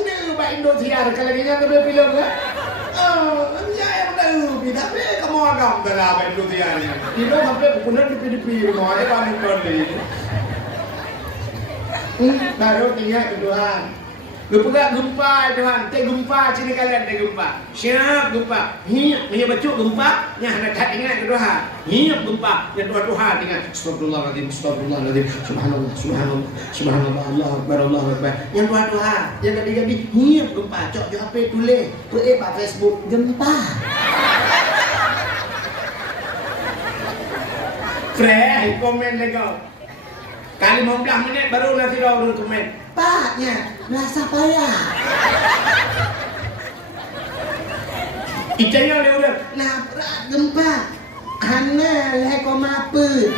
dia ubah Indosiar kalau gini ada film kan ya yang dah tapi kamu agam dalam Indosiar ni itu sampai pukulan di rumah ada paling kondisi baru tinggal ke Tuhan. Gepegak gempa Tuhan, tak gempa sini kalian tak gempa. Siap gempa. Hiap punya bacuk gempa, yang hendak ingat ke Tuhan. Hiap gempa, yang Tuhan ingat. Astagfirullahaladzim, subhanallah, Allah Akbar. Yang Tuhan, yang tadi hiap gempa, cok di HP tulis, pak Facebook gempa. Freh, komen lagi. Kali 15 minit baru nanti orang komen. Paknya merasa payah. Icanya udah nabrak gempa. Ana leko mape.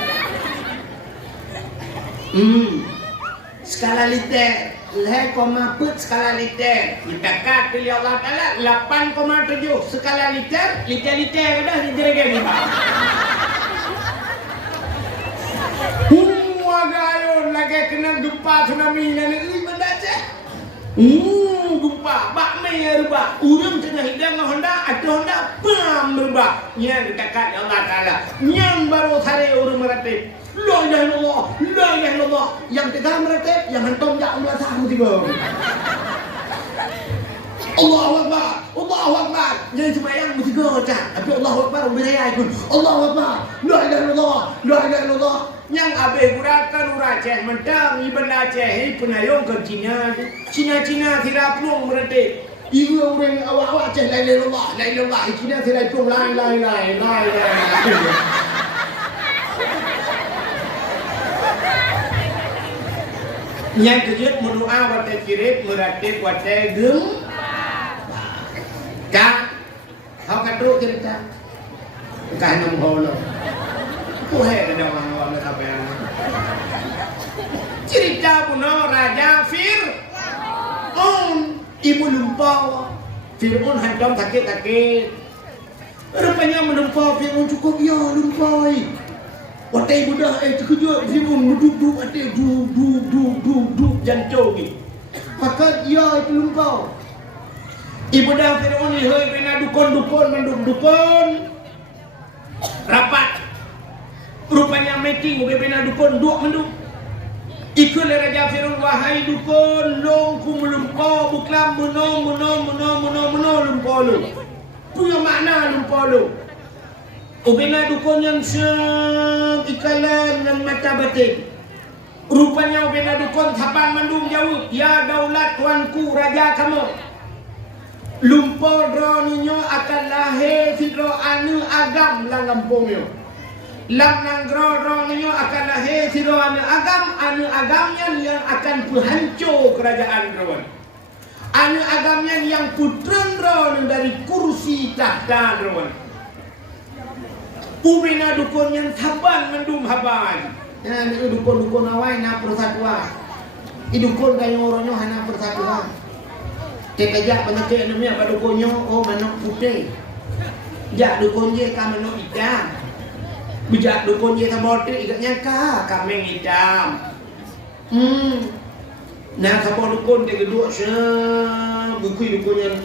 Skala liter. 0,4 skala liter. Kita kat pilih Allah Ta'ala 8,7 skala liter. Liter dah liter ni Pak. Wagayon lagi kena gempa tsunami ni benda je. Gempa bak mai ruba. Urang tengah hidang Honda, ada Honda pam ruba. Yang kita kat Allah Ta'ala. Yang baru hari urang meratip. La ilaha illallah, la ilaha illallah. Yang tiga meratip, yang hantam jak melatah tiba. Allahu Akbar, Allahu Akbar. Jadi sembahyang mesti gocak. Tapi Allahu Akbar berayai pun. Allahu Akbar, la ilaha illallah, la ilaha illallah. Yang abe gurakan uraceh mentang ibn Aceh penayong ke Cina. Cina tidak pelung meratip. Ibu orang awak Aceh la ilaha illallah, la ilaha illallah. Cina tidak pelung la ilaha illallah. Yang kejut mendoa watai kirip meratip watai gem. Kak, kau kaduk cerita. Kak nom holo. Ku he ada orang sampai. Cerita puno Raja Fir'aun. Ibu lumpau. Fir'aun hantam sakit. Rupanya melumpau Fir'aun cukup ya lumpai. Watai budak terkejut Fir'aun duduk watai duduk jancau ni. Maka dia itu lumpau. Ibu dah Fir'aun ni hei bina dukun rapat. Rupanya meeting bina dukun menduk. Ikut Raja Fir'aun wahai dukun long ku melumpau buklam menong lumpau lu. Punya makna lumpau lu. Ubina dukun yang ikalan dan mata batin. Rupanya ubina dukun saban mandung jauh. Ya daulat tuanku raja kamu. Lumpur droninyo akan lahir sidro anu agam lang kampungyo. Lang nang droninyo akan lahir sidro anu agamnya yang akan penghancur kerajaan dron. Anu agamnya yang putran dron dari kursi tahta dron. Ubina dukun yang saban mendum haban. Nah, ini dukun awai na persatuan. Dukun kayu orangnya hana persatuan. Kekejak penyakit namanya pada dukunnya, oh manok putih. Jak dukun je kan manok hitam. Bijak dukun je sama otik ikatnya kambing hitam. Nah, sama dukun dia kedua bukui dukunnya.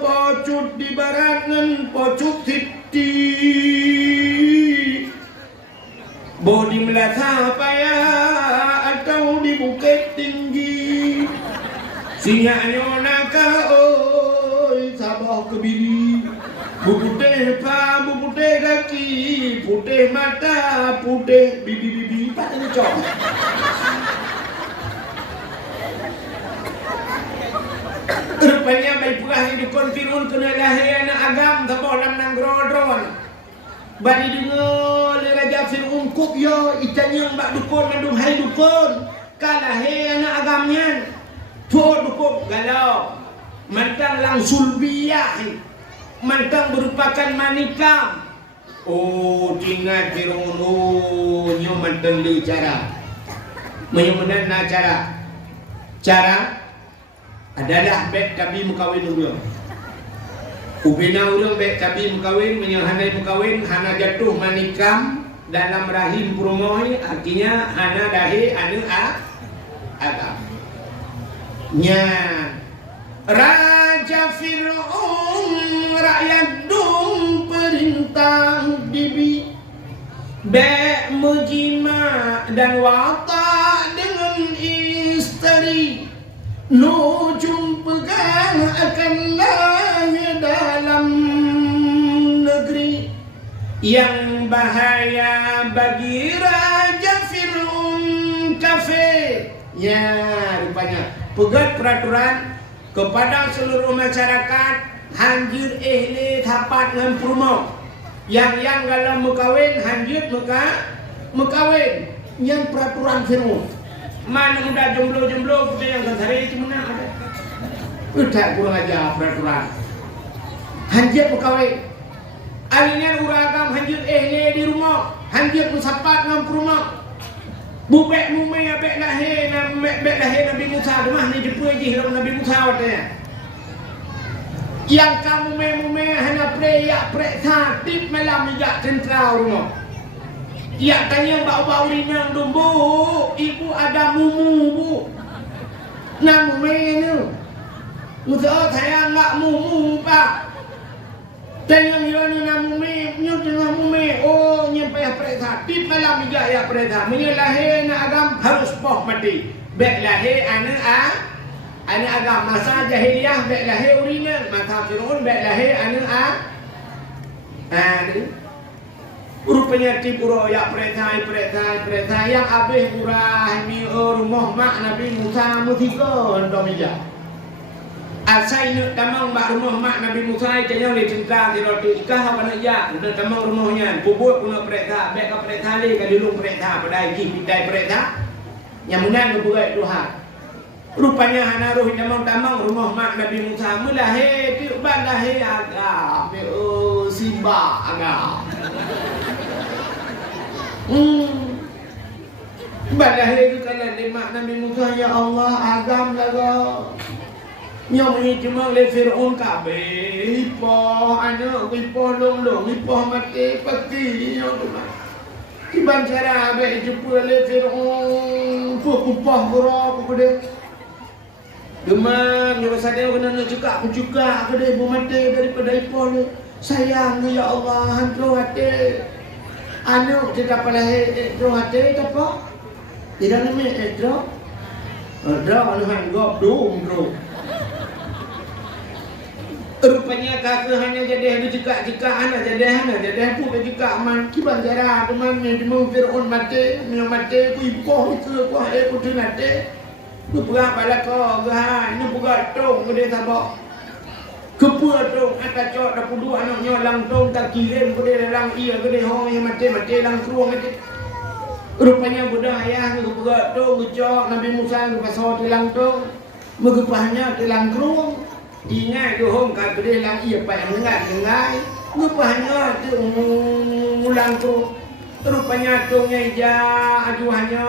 Pocut di barangan, pocut titi. Bodi melata paya atau di bukit tinggi. Singa nyonaka oi sabah kebiri. Buputih pa, buputih kaki, putih mata, putih bibi patah cok. Rupanya baik pula hidup Fir'aun kena lahir anak agam sabah dalam nang grodron. Bari dengar Raja Fir'aun kop ya ikannya mbak dukun mandung hai dukun kalah he anak agamnya tu dukun galau mantang lang sulbiyah mantang merupakan manikam. Oh tinggal Fir'aun nyo mantang le cara menyumenan na cara adalah bet kami mukawin dulu. Ubina urang baik kabi mukawin menyahanai mukawin hana jatuh manikam dalam rahim purmoi artinya hana dahi anu agam. Nya Raja Fir'aun rakyat dong perintah bibi baik mujima dan wata dengan isteri. No jumpegang akan lahir dalam negeri yang bahaya bagi Raja Fir'aun kafir. Ya rupanya pegat peraturan kepada seluruh masyarakat hanjir ehli tapat dengan purmo yang dalam mukawin hanjir mukawin yang peraturan Fir'aun. Mana muda jomblo kita yang hari itu mana ada. Udah kurang aja peraturan. Hanjir mukawin. Alinya uragam hanjut di rumah, hanjut musapat ngam rumah. Bubek mume abek lahir Nabi Musa demah ni jepui ji Nabi Musa watanya. Yang kamu mume hana preyak tha tip malam jak central rumah. Ya tanya bau-bau rinang dumbu, ibu ada mumu bu. Nam mume ni. Musa saya enggak mumu pak. Tanya ni namume, nyo tengah mume, oh nyampai perintah. Tip malam juga ya perintah. Menyelahir nak agam harus poh mati. Bek lahir anak agam masa jahiliyah bek lahir urina. Masa Fir'aun bek lahir anak rupanya tip uro ya perintah yang habis urah ni rumah mak Nabi Musa mutika ndomija. Asai nak tamang bak rumah mak Nabi Musa tanya le cinta di roti ikah apa nak ya nak tamang rumahnya bubuk guna perintah bek ka perintah le ka dilung perintah padai ki pindai perintah yang menang berat Tuhan. Rupanya hana roh tamang rumah mak Nabi Musa mulahir pi ban lahir agak simba agak ban lahir kalan di mak Nabi Musa ya Allah agam laga. Nyong ni cuma le Fir'aun kabe ipoh anak ipoh long ipoh mati pasti nyong tu lah tiban cara abe jumpa le Fir'aun kupah gora kude gemang ni pasal dia kena nak cuka kude ibu mati daripada ipoh le sayang ya Allah hantu hati anak kita pada hantu hati apa tidak nama ada anak gop dong bro. Rupanya kakak hanya jadi jika hana jadi pun jika aman kiban jara teman ni dimau Fir'aun mati ku ipoh itu ku ku tunate ku perah bala ko gahan ni buka tong gede sabak kepua tong ata cok da pudu anak nyolang tong tak kirim gede dalam ia gede hong yang mati dalam keruang mati. Rupanya budaya ku buka tong ku cok Nabi Musa ku pasal tilang tong megepahnya tilang keruang. Ingat tu hong kat kedai lang ia pa yang dengai rupanya tu mulang tu rupanya tungnya ija aduhannya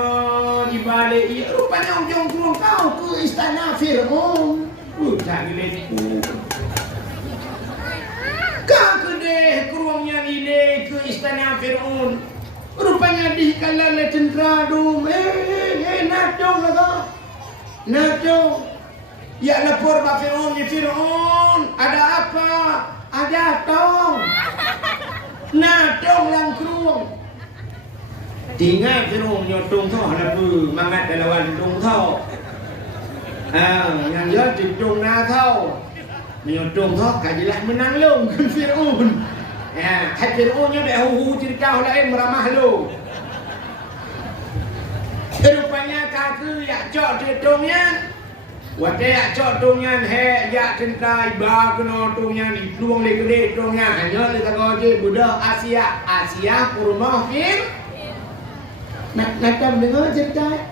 di balik ia rupanya ujung kurung kau ke istana Fir'aun tak gilaiku kau kedai kurungnya nilai ke istana Fir'aun rupanya di kalala cendera dum natong lah natong. Ya lapor Pak Fir'aun, ada apa? Ada tong. Nah, tong lang keruang. Tinggal Fir'aun nyotong tau ada bu, mangat lawan tong tau. Yang dia ditong na tau. Nyotong tau kajilah menang long kan Fir'aun. Hai Fir'aunnya dah hu cerita lain meramah lo. Rupanya kakak ya cok ditongnya. Wadah cok tongyan he ya centai ba kena tongyan di peluang le gede tongyan hanya le kata je budak Asia rumah Fir nak dengar cerita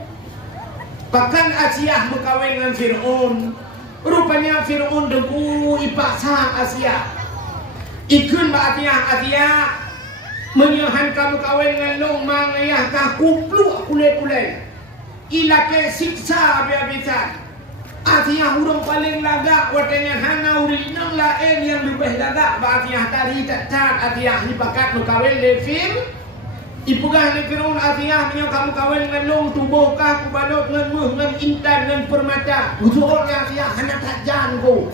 bahkan Asia berkahwin dengan Fir'aun rupanya Fir'aun debu ipaksa Asia ikun ba Asia menyahan kamu kahwin dengan long mang ayah kah kupluk kulai ilake siksa habis-habisan Asia hurung paling lagak watanya hana urinang lain yang lebih lagak ba Asia tadi tak Asia ni pakat kawin lefir ipugah ni Fir'aun Asia punya kamu kawin dengan long tubuh kah ku balot dengan muh dengan intan dengan permata usul Asia hana tajan ku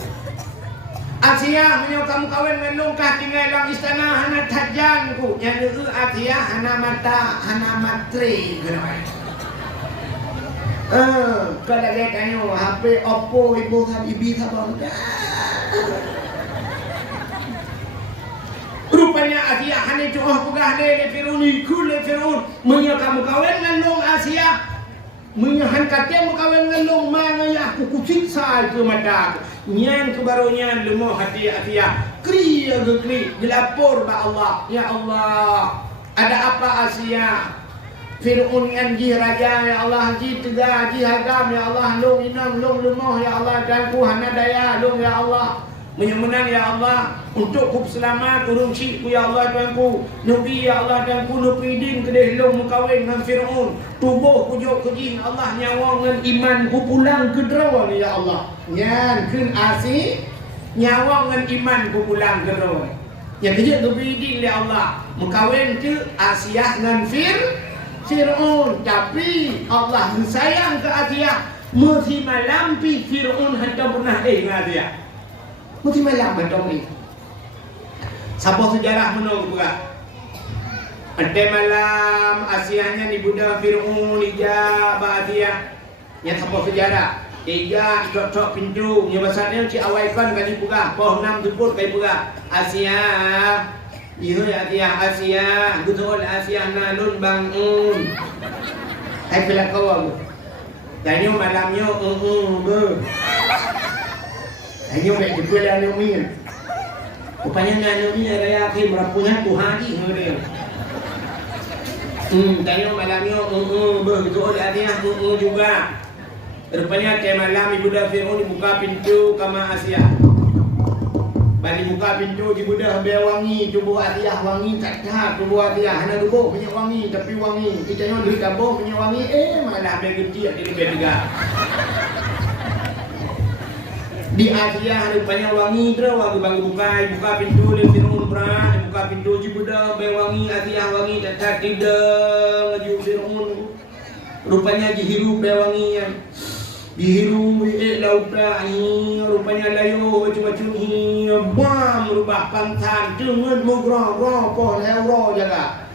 Asia punya kamu kawin dengan long kah tinggal dalam istana hana tajan ku yang itu Asia hana mata hana matre kalau dia tanya HP Oppo ibu kan ibi sabang rupanya Asia hanya cuma pegah le Fir'aun ikut le Fir'aun punya kamu kawin dengan long Asia punya han katanya kawin dengan long mana ya aku kusiksa ke mata nyan kebarunya lemah hati Asia kri dilapor ba Allah ya Allah ada apa Asia Fir'aun yang ji raja ya Allah ji tegah ji hagam ya Allah long inam long lemah ya Allah dan ku hana daya long ya Allah Menyemenan ya Allah untuk ku selamat urung syirku ya Allah Tuhanku. Nabi ya Allah Tuhanku nupi din kedeh long mukawin dengan Fir'aun. Tubuh kujuk kejin Allah nyawa dengan iman ku pulang ke derawan ya Allah. Nyan kun asi nyawa dengan iman ku pulang ke derawan. Yang kejut nupi din ya Allah mukawin ke Asiyah dengan Fir'aun. Tapi Allah sayang ke Asiyah. Mesti malam pi Fir'aun hendak pernah dengan Asiyah. Mesti malam betul ni. Siapa sejarah menung pula. Ada malam Asiyahnya di budak Fir'aun ija Asiyah. Yang siapa sejarah. Ija tok pintu. Yang besarnya cik awaikan kali buka. Poh 6 teput kali buka. Asiyah. Iya ya Asiyah. Betul Asiyah nalun bangun. Hai pelak kau aku. Tanya malamnya ber. Hanya mek jepul anu mi. Rupanya anu mi raya ke merapunya Tuhan di ngere. Tanya malamnya betul Asiyah juga. Rupanya tiap malam ibu dah Fir'aun dibuka pintu kama Asiyah. Balik buka pintu ibu dah biar wangi tubuh Asiyah wangi tak tubuh Asiyah hana tubuh punya wangi tapi wangi. Kita nyon di kampung punya wangi malah biar gede di lebih juga. Di Asiyah rupanya wangi terus waktu bang buka pintu dia Fir'aun berat buka pintu ibu dah biar wangi Asiyah wangi tak tidak ngaju Fir'aun rupanya dihirup biar wangi yang dihirup lauta ini rupanya layu macam-macam ini bam rubah pantan dengan mugrah poh lewro jaga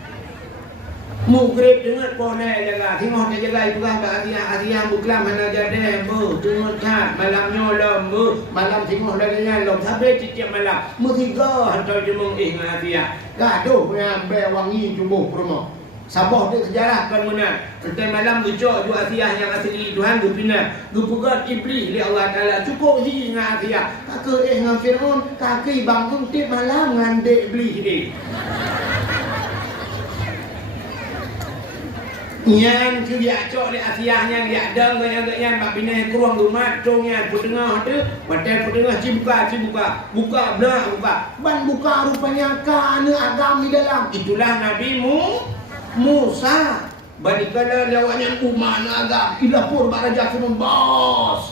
mugrib dengan poh jaga tengok dia jaga itu kan Asiyah buklam mana jadi tengok cat malamnya lom malam tengok lagi lom sampai tiap malam mutiga hantar jemung dengan Asiyah gaduh ngambil wangi tubuh rumah sabah dia sejarah kan mana setiap malam dicok ju Asiyah yang asli Tuhan tu pindah tu pegat iblis li Allah Taala cukup hi dengan Asiyah kakak dengan Fir'aun kaki bangun tiap malam dengan dek iblis ni yang dia cok li Asiyah yang dia dang banyak-banyak bab pindah kurang rumah congnya putengah tu padahal putengah cibuka buka belah buka ban buka rupanya kana agam di dalam itulah Nabi Musa balikala lawannya umat agam ilapur baraja Fir'aun bos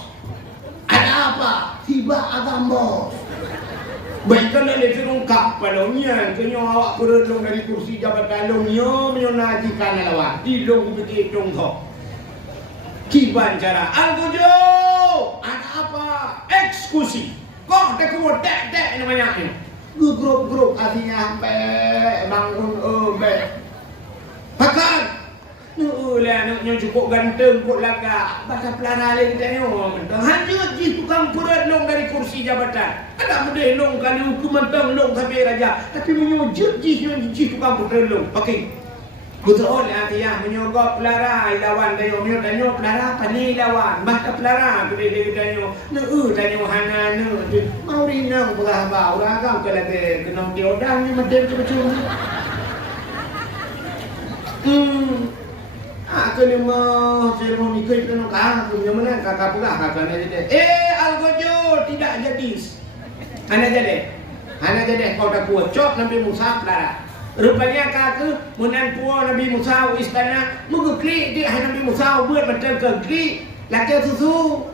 ada apa tiba agam bos balikala le Fir'aun kapalongnya kenyo awak perelong dari kursi jabatan longnya menyonaji kana lawan dilong begitu tongkok kiban cara algojo ada apa eksekusi kok tak kuat tak namanya ini grup Asiyah bangun pakan nak cukup ganteng kot lagak baca pelara lain kita ni hanya ji tukang perut long dari kursi jabatan ada mudah long kali hukuman tang long sampai raja tapi menyujud ji tukang perut long okey betul Asiyah menyogok pelara lawan dayo menyo pelara pani lawan baca pelara tu dia tanya tanya hana mau rinang berah bau ragam ke lagi kena diodang ni macam aku ni mah Fir'aun ni kita nak aku yang mana kakak pula kakak ni jadi algojo tidak jadi hana jadi kau dah kuat cok Nabi Musa pelara rupanya kakak menan puan Nabi Musa istana mengeklik dia Nabi Musa buat macam keklik laki susu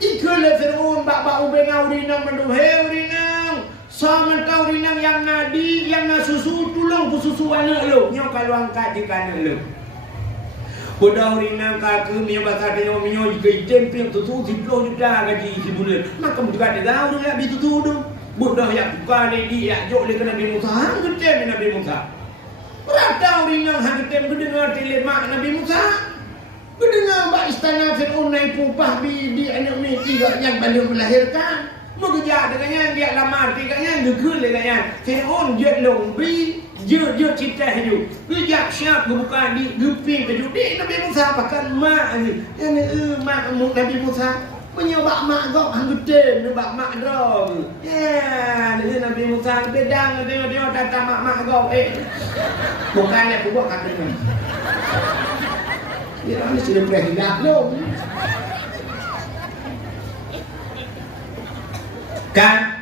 ikut Fir'aun bak ubeng urinang menduhe urinang sama kau rinang yang nadi yang susu tulung susu anak lu nyo kalau angkat di kanan lu bodoh rinang kaki mio bahasa dia mio juga tempel susu 10 juta gaji si bulan maka juga ada gaul dia bitu tu bodoh yang buka dia jok le kena Nabi Musa hang gede Nabi Musa rata rinang hang gede mendengar telemak Nabi Musa mendengar mbak istana Fir'aun naik pupah di anak ni tiga yang belum melahirkan mau kerja dengannya dia lamar tiganya ngekul dengannya Fir'aun dia lombi dia cita hidup dia siap buka di guping baju dia Nabi Musa pakai mak ni yang mak Nabi Musa menyobak mak gok hang gede nebak mak dong ya Nabi Musa bedang dia datang mak gok bukan nak buat katanya dia ni sudah berhilang loh kan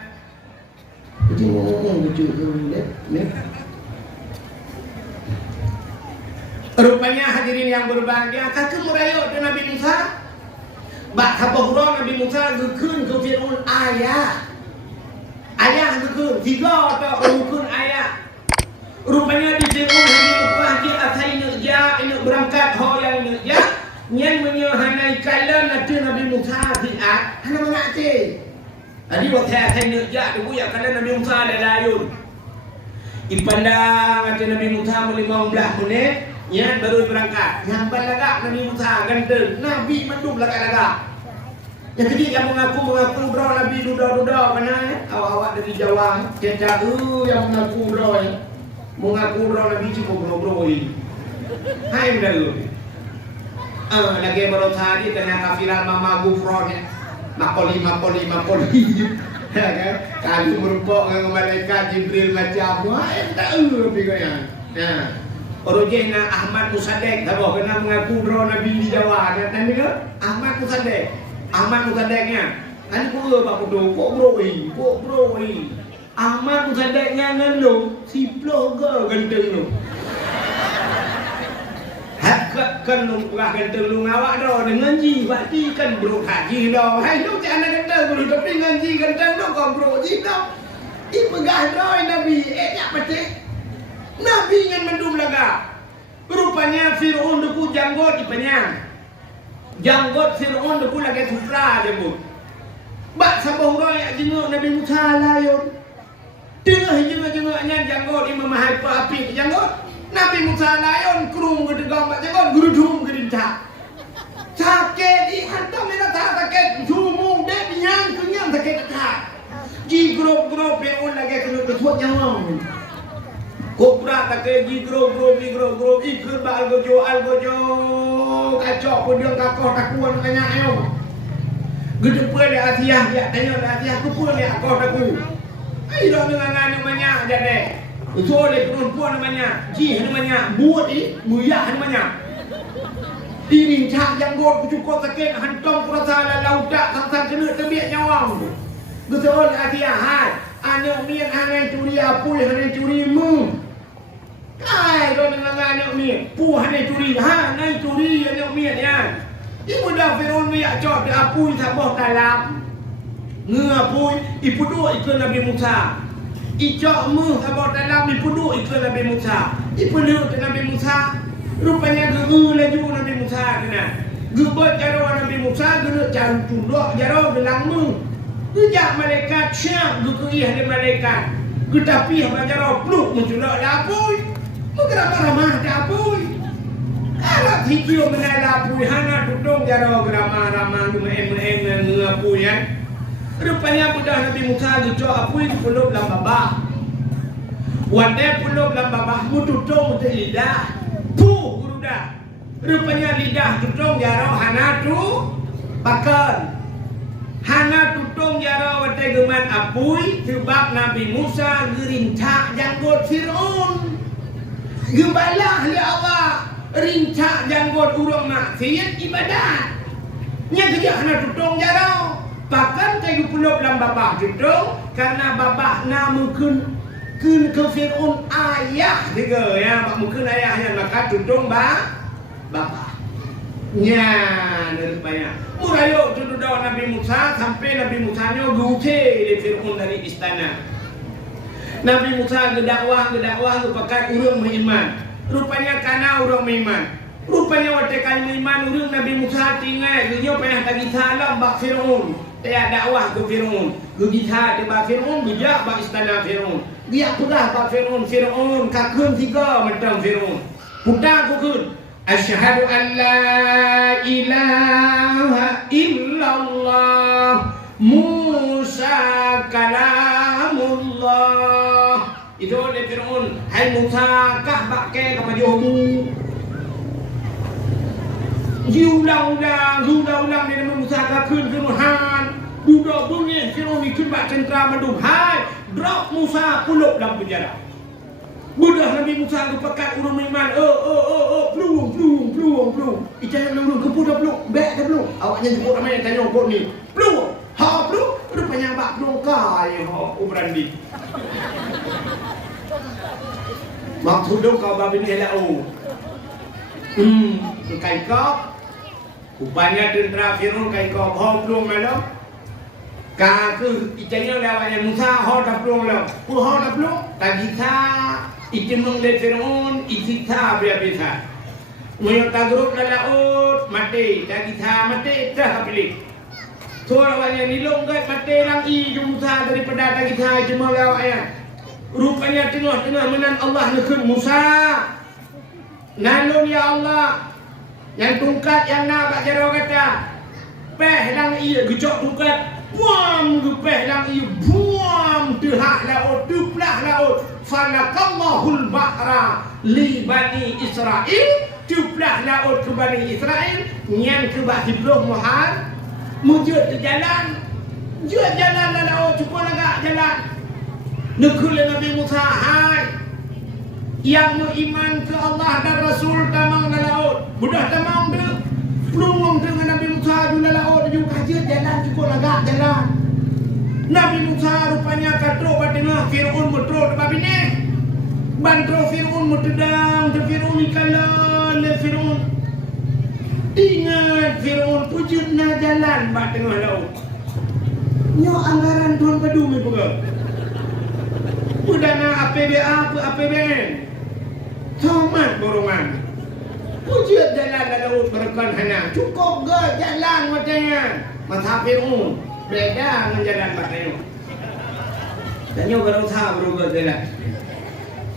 Rupanya hadirin yang berbahagia, kakek merayu ke Nabi Musa. Bak habahura Nabi Musa gekun ke Fir'aun ayah. Ayah gekun, tiga tak gekun ayah. Rupanya di Fir'aun hanya pagi atai nerja, ini berangkat ho yang nerja. Nyan menyohanai kala nanti Nabi Musa biat, hana mengati. Adi waktu atai nerja, dia ya kala Nabi Musa ada layun. Ipandang nanti Nabi Musa 15 menit. Ya baru berangkat. Yang lagak Nabi Musa ganteng. Nabi mandum lagak-lagak. Yang ketiga mengaku bro Nabi duda-duda mana? Awak-awak dari Jawa. Ceca yang mengaku bro ya. Mengaku bro Nabi cukup bro ini. Hai benar. Lagi baru tadi kena kafilah mama gufron ya. Makoli. Ya kan? Kali merupakan dengan malaikat Jibril macam wah tahu pikirnya. Nah. Orojena Ahmad Musadek, kalau kena mengaku bro Nabi di Jawa, dan dia Ahmad Musadek, kan pura pak bodoh, kok bro ini, Ahmad Musadeknya ngelung, si blogger ganteng lu, kan lu lah ganteng lu ngawak dah dengan ji, berarti kan bro haji dah, hai lu jangan ganteng bro, tapi ngaji ganteng lu kau bro ji dah, ini pegah roy Nabi, nak pecah. Nabi yang mendum laga. Rupanya Fir'aun deku janggot ipanya. Janggot Fir'aun deku lagi sufra janggut. Bak sabah royak jenguk Nabi Musa layun. Tengah jenguk-jenguknya janggot imam mahaipa api janggot. Nabi Musa layun kerung gedegam bak janggot gerudung gerintak. Sakit hantam merah tak sakit. Sumung dek nyang kenyang sakit tak. Ji grup-grup Fir'aun lagi kena kesuat jangong. Kopra tak keji grow ikut ba algojo kacau pun dia kakoh takuan dengan ayo. Gede pun dia hatiah dia tanya dia hatiah tu pun dia kakoh taku. Ai dah dengan namanya jadi. Usul dia perempuan namanya, ji namanya, buat muya namanya. Tiring cak janggot cukup sakit hantam kurasa laudak sang kena tebiak nyawang. Betul hatiah hai. Anak mian hanai curi apui hanai curi mu. Kai do dengan anak mian. Pu hanai curi anak mian ya. Ibu dah Fir'aun miak cot de apui sabah dalam. Ngapui ibu dua ikut Nabi Musa. Icok mu sabah dalam ibu dua ikut Nabi Musa. Ibu lu Nabi Musa. Rupanya geru laju Nabi Musa kena. Gebot jaro Nabi Musa geru jalan tunduk jaro gelang mu. Gejak malaikat syam gukui ada malaikat. Getapi hamba peluk menculak lapui. Berapa ramah dapui. Kalau hijau menai lapui hana tutung jaro ramah-ramah lumayan ngapui ya. Rupanya budak Nabi Musa gejak apui peluk dalam babah. Wadai peluk dalam babah mu tutung untuk lidah. Puh gurudah. Rupanya lidah tutung jaro hana tu bakal. Hana tutung jara watai geman apui sebab Nabi Musa gerintak janggut Fir'aun. Gembalah li awak rintak janggut urang maksiat ibadat. Nya kerja hana tutung jara. Pakan kayu puluk dalam babah tutung karena babah na mungkin ke Fir'aun ayah juga ya, mungkin ayahnya maka tutung babah. Nya rupanya murayo tududah Nabi Musa sampai Nabi Musa nya gute di Fir'aun dari istana. Nabi Musa gedakwah kepada urang beriman. Rupanya kana urang beriman. Rupanya watekan beriman urang Nabi Musa tinggal dia pernah bagi salam bak Fir'aun. Dia dakwah ke Fir'aun. Gugita di bak Fir'aun, bijak bak istana Fir'aun. Dia pedah bak Fir'aun kakun tiga macam Fir'aun. Putar kukun. Asyhadu an la ilaha illallah Musa kalamullah. Itu oleh Fir'aun. Hai Musa kah bakke kepada jomu. Diulang-ulang dia Musa kakun kenuhan. Budak bunyi Fir'aun ikut bak centra mandum. Hai drop Musa puluk dalam penjara. Budak Nabi Musa kepekat urang iman. Pelung. Ikan pelung ke budak pelung. Bek ke pelung. Awaknya jemput ramai tanya kau ni. Pelung. Ha pelung. rupanya bak dongka ya ubrandi. Waktu dong kau babi ni lah kai kau. Rupanya tentera Firaun kai kau hau belum malam. Ka ke ikannya lawanya Musa hau dah belum malam. Hau dah belum. Tadi ta ikan mengde Firaun ikita biasa. Muyok tagruk laut mati. Tadi ta mati dah pilih. So lawanya nilong gat mati lang Musa daripada tadi ta cuma lawanya. Rupanya tengah-tengah menan Allah nekun Musa. Nalun ya Allah. Yang tungkat yang nak kat jaro kata. Peh lang ia gejok tungkat. Buam gepeh lang ia buam tehak laut tuplah laut. Falakallahul bahra li bani Israel. Tuplah laut ke bani Israel. Yang ke baki belum muhal. Mujud ke jalan. Jud jalan lah laut. Cukup agak jalan. Nekul Nabi Musa hai. Yang beriman ke Allah dan Rasul tamang dalam laut. Budak tamang dia pelungong dengan Nabi Musa di dalam laut. Dia kaji jalan cukup agak jalan. Nabi Musa rupanya katrok pada tengah Firaun betrok depan bini. Bantro Firaun metedang ke Firaun ikalan le Firaun. Ingat Firaun pujudna jalan pada tengah laut. Nyo anggaran Tuhan peduli pegak. Udana APBA apa APBN. Tomat borongan. Pujud jalan laut berkan hana. Cukup ke jalan macamnya. Mata Firaun beda dengan jalan batanya. Tanya baru tahu berubah jalan.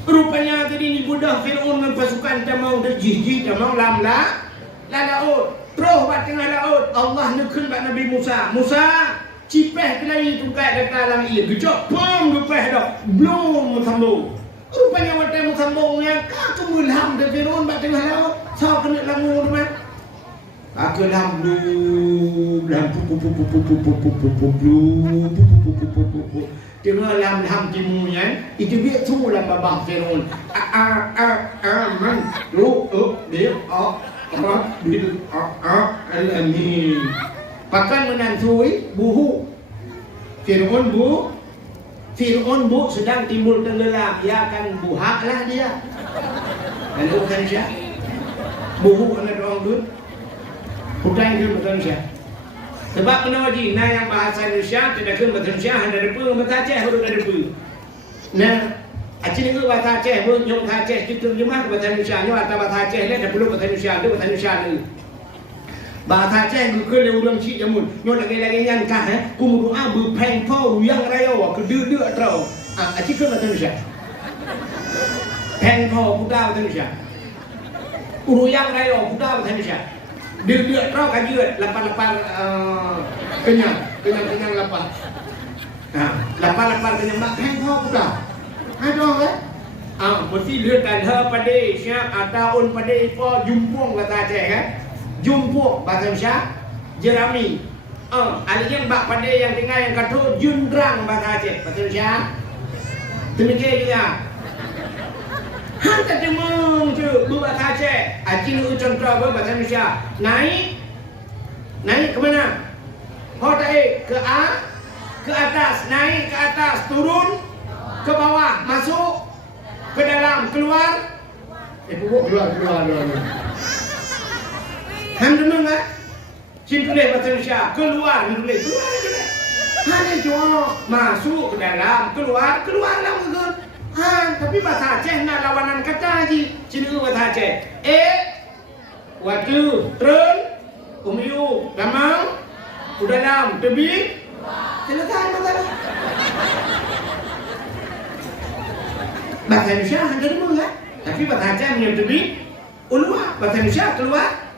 Rupanya tadi ni budak Firaun dengan pasukan tamau jiji tamau lamla laut. Terus bat tengah laut. Allah nekun bat Nabi Musa. Musa cipeh kelai tungkai dekat dalam ia. Gejok pom gepeh dah. Belum sambung. Rupanya waktu sambungnya kak mulham de Firaun bat tengah laut. Sao kena langu teman. Kak lam blum lam tengah lam timunya itu dia tu lam babah Firaun. Man dia al-amin. Pakan menantui buhu Firaun bu sedang timbul tenggelam. Dia akan buhaklah dia. Dan bukan siya. Buhu anak orang tu. Bukan itu betul siya. Sebab menawaji na yang bahasa Indonesia tidak ke betul siya. Hanya ada pun bahasa Aceh huruf ada pun. Nah, Aceh ni bahasa Aceh, nyong bahasa Aceh kita terjemah bahasa Indonesia. Nyong atau bahasa Aceh ni ada perlu bahasa Indonesia tu bahasa Indonesia ni. Bahasa Aceh ke le urang cik jamun. Nyong lagi yang kah ku doa berpeng po yang raya ke de atau. Aceh ke bahasa Indonesia. Peng po budak bahasa Indonesia. Uruyang raya budak bahasa Indonesia. De atau kajian lapan kenyang lapan. Lapan kenyang mak peng po budak. Ada kan? Mesti lihat dah pada siap ataun pada po jumpung kata Aceh kan. Jumpuk bahasa Indonesia jerami. Alian bak pada yang tinggal yang kata jundrang bahasa Aceh bahasa Indonesia. Demikian juga. Hantar demung tu bahasa Aceh. Aceh ni contoh bahasa Indonesia. Naik ke mana? Ke atas, naik ke atas, turun ke bawah, masuk ke dalam, keluar. Keluar. Ham dengar tak? Cik tulis bahasa Indonesia. Keluar tulis. Hanya cuma masuk ke dalam, keluar dalam ke. Tapi bahasa Aceh nak lawanan kata lagi. Cik bahasa Aceh. Waktu, turun, umiu, gamang, dalam, tebi. Selesai masalah. Bahasa Indonesia hanya dengar tak? Tapi bahasa Aceh punya tebi, ulua. Bahasa Indonesia keluar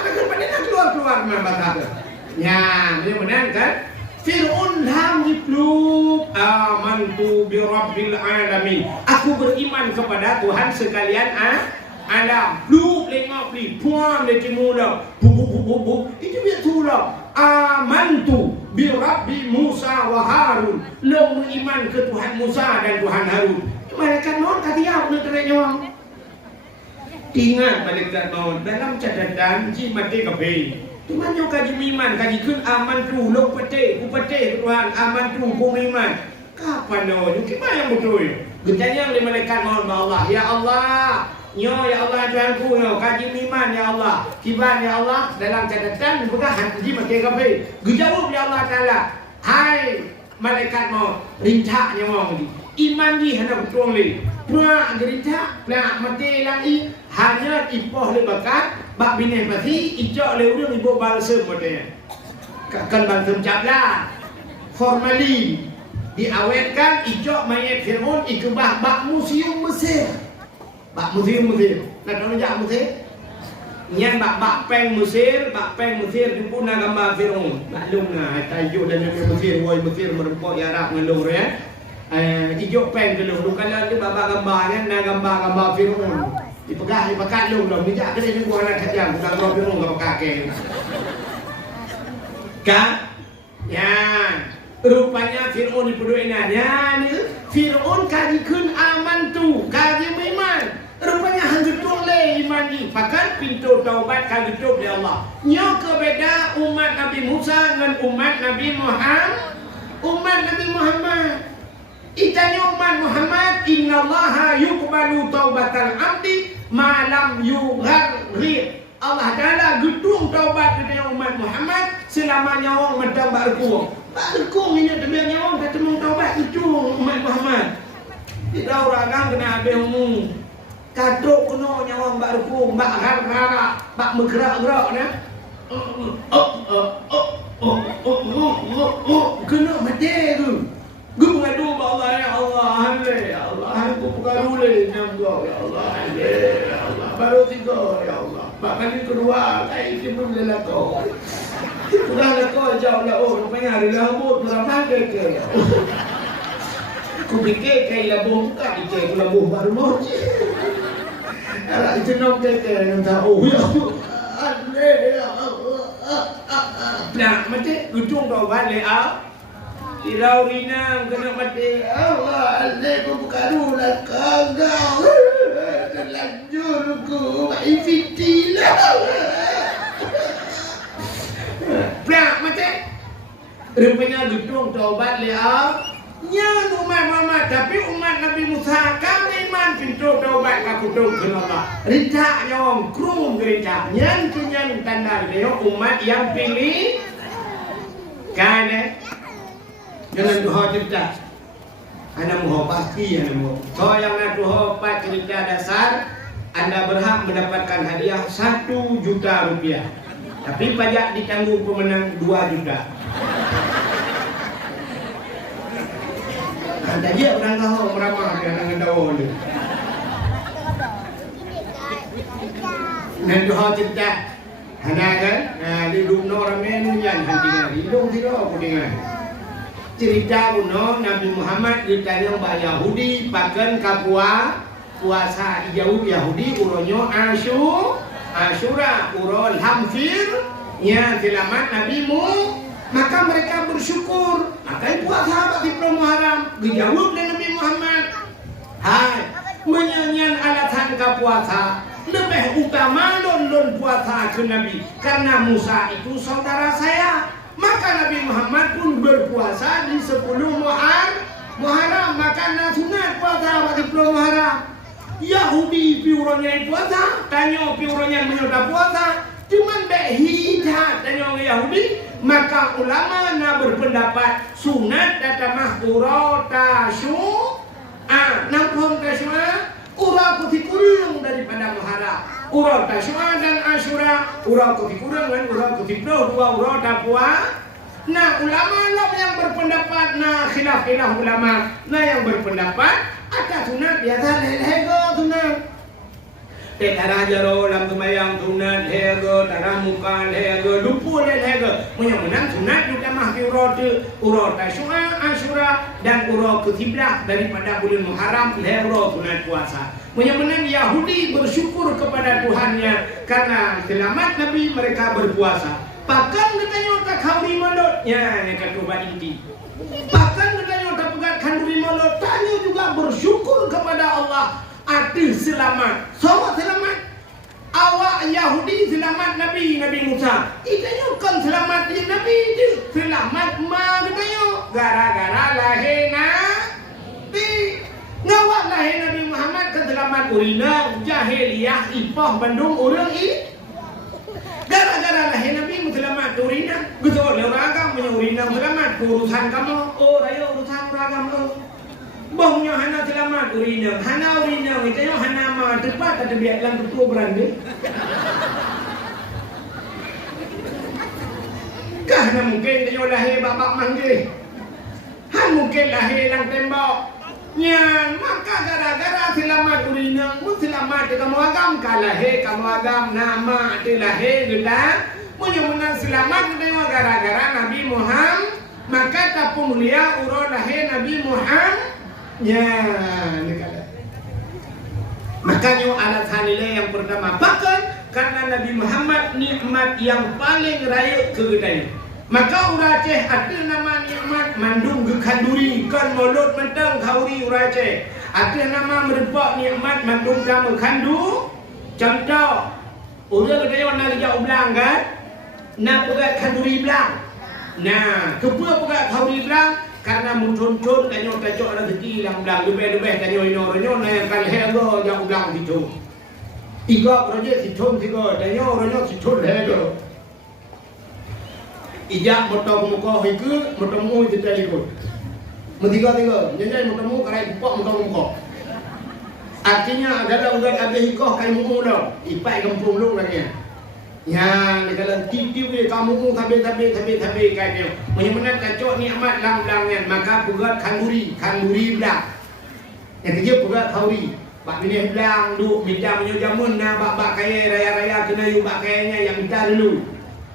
kan pada keluar memang bahasa. Ya, benar kan? Firaun ham dipluk amantu bi rabbil alamin. Aku beriman kepada Tuhan sekalian alam. Pluk lengok li puan le timula. Bu. Itu dia tulah. Amantu bi rabbi Musa wa Harun. Lo beriman ke Tuhan Musa dan Tuhan Harun. Malaikat non katiau nak terenya. Ingat malaikat maut dalam catatan ji mati kabe. Cuma nyo kaji iman, kaji kun aman tu, lo pete, ku Tuhan, aman tu, ku iman. Kapan no? Gimana yang betul? Gentanya oleh malaikat mohon Allah, ya Allah, nyo ya Allah Tuhanku, nyo kaji iman ya Allah, kiban ya Allah dalam catatan bukan hati makai kafe. Gejawab ya Allah Taala, hai malaikat mau rintaknya mau di iman di hendak betul le. Pernah gerita, pernah mati lagi hanya ipoh le bakat, bak bini pasti ijak le urang ibu balsa model. Kan bantum cabla, formalin diawetkan ijak mayat Fir'aun ikubah bak museum Mesir. Bak museum Mesir. Nak tahu jak Mesir? Nyan bak peng Mesir di puna gambar Fir'aun. Maklum nah tajuk dan Mesir, woi Mesir merempok Arab ngelur ya. Ijuk peng ke lu kalau dia baba gambarnya na gambar Fir'aun. Dipegang lu ni jak ke dia gua nak kejam bukan gambar Fir'aun kau kakek. Kan? Ya. Rupanya Fir'aun dipeduinannya ni Fir'aun kaji kun aman tu kaji iman rupanya hanggetung le iman ni pakat pintu taubat kaji tutup oleh Allah nyo kebeda umat Nabi Musa dengan umat Nabi Muhammad itanya umat Muhammad innallaha yuqbalu taubatal abdi ma lam yugharrir Allah Ta'ala gedung taubat kepada umat Muhammad selama nyawang medang berkuang. Berkuang ini demi nyawang kata mau taubat itu umat Muhammad. Tidak orang kena habis umum. Kadok kena nyawang berkuang, bak harap-harap, bak bergerak-gerak nah. Kena mati tu. Gue mengadu Allah ya Allah, ya Allah, aku pengadu le nyambung ya Allah, ya Allah, baru 3 ya Allah. Bahkan yang kedua, kayak itu belum lelakau. Sudah lelakau jauh lah, rupanya hari lambut, berapa ke. Aku fikir kayak labuh bukan, kayak labuh baru mau. Alah, itu nak kayak yang tahu, ya Allah. Nah, macam ujung taubat le Irau rinang kena mati Allah aku bukan lah kagau terlanjur ku maifitilah prak mati rupanya gedung taubat lihat nya umat Muhammad tapi umat Nabi Musa kami iman pintu taubat kakudung kena Allah rintak nyong krum rintak nyan kunyan tanda dia umat yang pilih kan jangan doa cerita. Anda mohon pasti anda mohon. So yang nak doa 4 cerita dasar, anda berhak mendapatkan hadiah 1 juta rupiah. Tapi pajak ditanggung pemenang 2 juta. Anda dia orang tahu meramah dia dengan doa dia. Nak doa cerita. Anda kan, di rumah ramai yang hantikan. Hidung tidak aku dengar. Cerita kuno Nabi Muhammad ditanya Mbak Yahudi pakai kapua puasa Yahudi uronyo Asyura uron hamfir nya selamat Nabimu maka mereka bersyukur maka puasa di bulan Muharram dijawab oleh Nabi Muhammad hai menyanyian alasan puasa lebih utama lon puasa ke Nabi karena Musa itu saudara saya. Maka Nabi Muhammad pun berpuasa di 10 Muharram. Maka sunat puasa di 10 Muharram. Yahudi piuronya puasa, tanya piuronya menyota puasa. Cuman behidat tanya Yahudi. Maka ulama na berpendapat sunat datamah ura tasyu. Nampung tasyu ura putih kurung daripada Muharram. Ura Tasyua dan Asyura, ura putih kurang dan ura putih penuh, 2 ura tapua. Nah ulama lah yang berpendapat, nah khilaf ulama, nah yang berpendapat ada sunat biasa lehego sunat. Darah jaro dalam sembahyang sunat lehego, darah muka lehego, lupu lehego. Menang sunat juga mahfi ura Tasyua, Asyura dan ura ketiblah daripada bulan Muharram lehego sunat puasa. Menang Yahudi bersyukur kepada Tuhannya karena selamat Nabi mereka berpuasa. Bahkan katanya tak khauri molotnya yang kata inti. Bahkan katanya tak pegat khanduri molot tanya juga bersyukur kepada Allah ada selamat. Semua selamat. Awak Yahudi selamat Nabi Musa. Itanya bukan selamat di Nabi je, selamat magnayo gara-gara lahir Nabi. Ngawak lahir Nabi Muhammad ke selamat urina jahiliyah ipah Bandung orang gara-gara lahir Nabi selamat urina betul orang agam punya urina selamat urusan kamu raya urusan agam bohnya hana selamat urina itu yo hana ma tepat ada biar lang ketua berande karena mungkin dia lahir babak manggil mungkin lahir lang tembok nyan maka gara-gara selamat urina selamat kamu agam kalahir kamu agam nama dilahir kita punya selamat dia gara-gara Nabi Muhammad maka tapung mulia urut lahir Nabi Muhammad makanya alasan nilai yang pertama bahkan karena Nabi Muhammad nikmat yang paling raya kedai maka Aceh ada nama nikmat mandung gekanduri kan mulut mentang kauri Aceh ada nama merupak nikmat mandung kamu kandu contoh orang kedai warna jauh belang kan nak pegat kanduri belang nah kepua pegat kauri belang karena muncul-muncul tanyo tajok rezeki lang belang lebih-lebih tanyo ino yang kan hego jauh belang situ iga projek situ tiga tanyo situ hego ijak motor muka hiku motor mu tidak ikut tiga nyanyi motor mu karai pok motor muka artinya adalah ugat habis hikoh kai mu dah ipai kampung lu lagi ya kalau titiu dia kamu tabe kai dia menyemena kacok nikmat lang-langnya maka pugat kanduri belang yang kerja pugat kauri bak ini belang duk minta menyojamun na bak kaya raya-raya kena yu bak kayanya yang minta dulu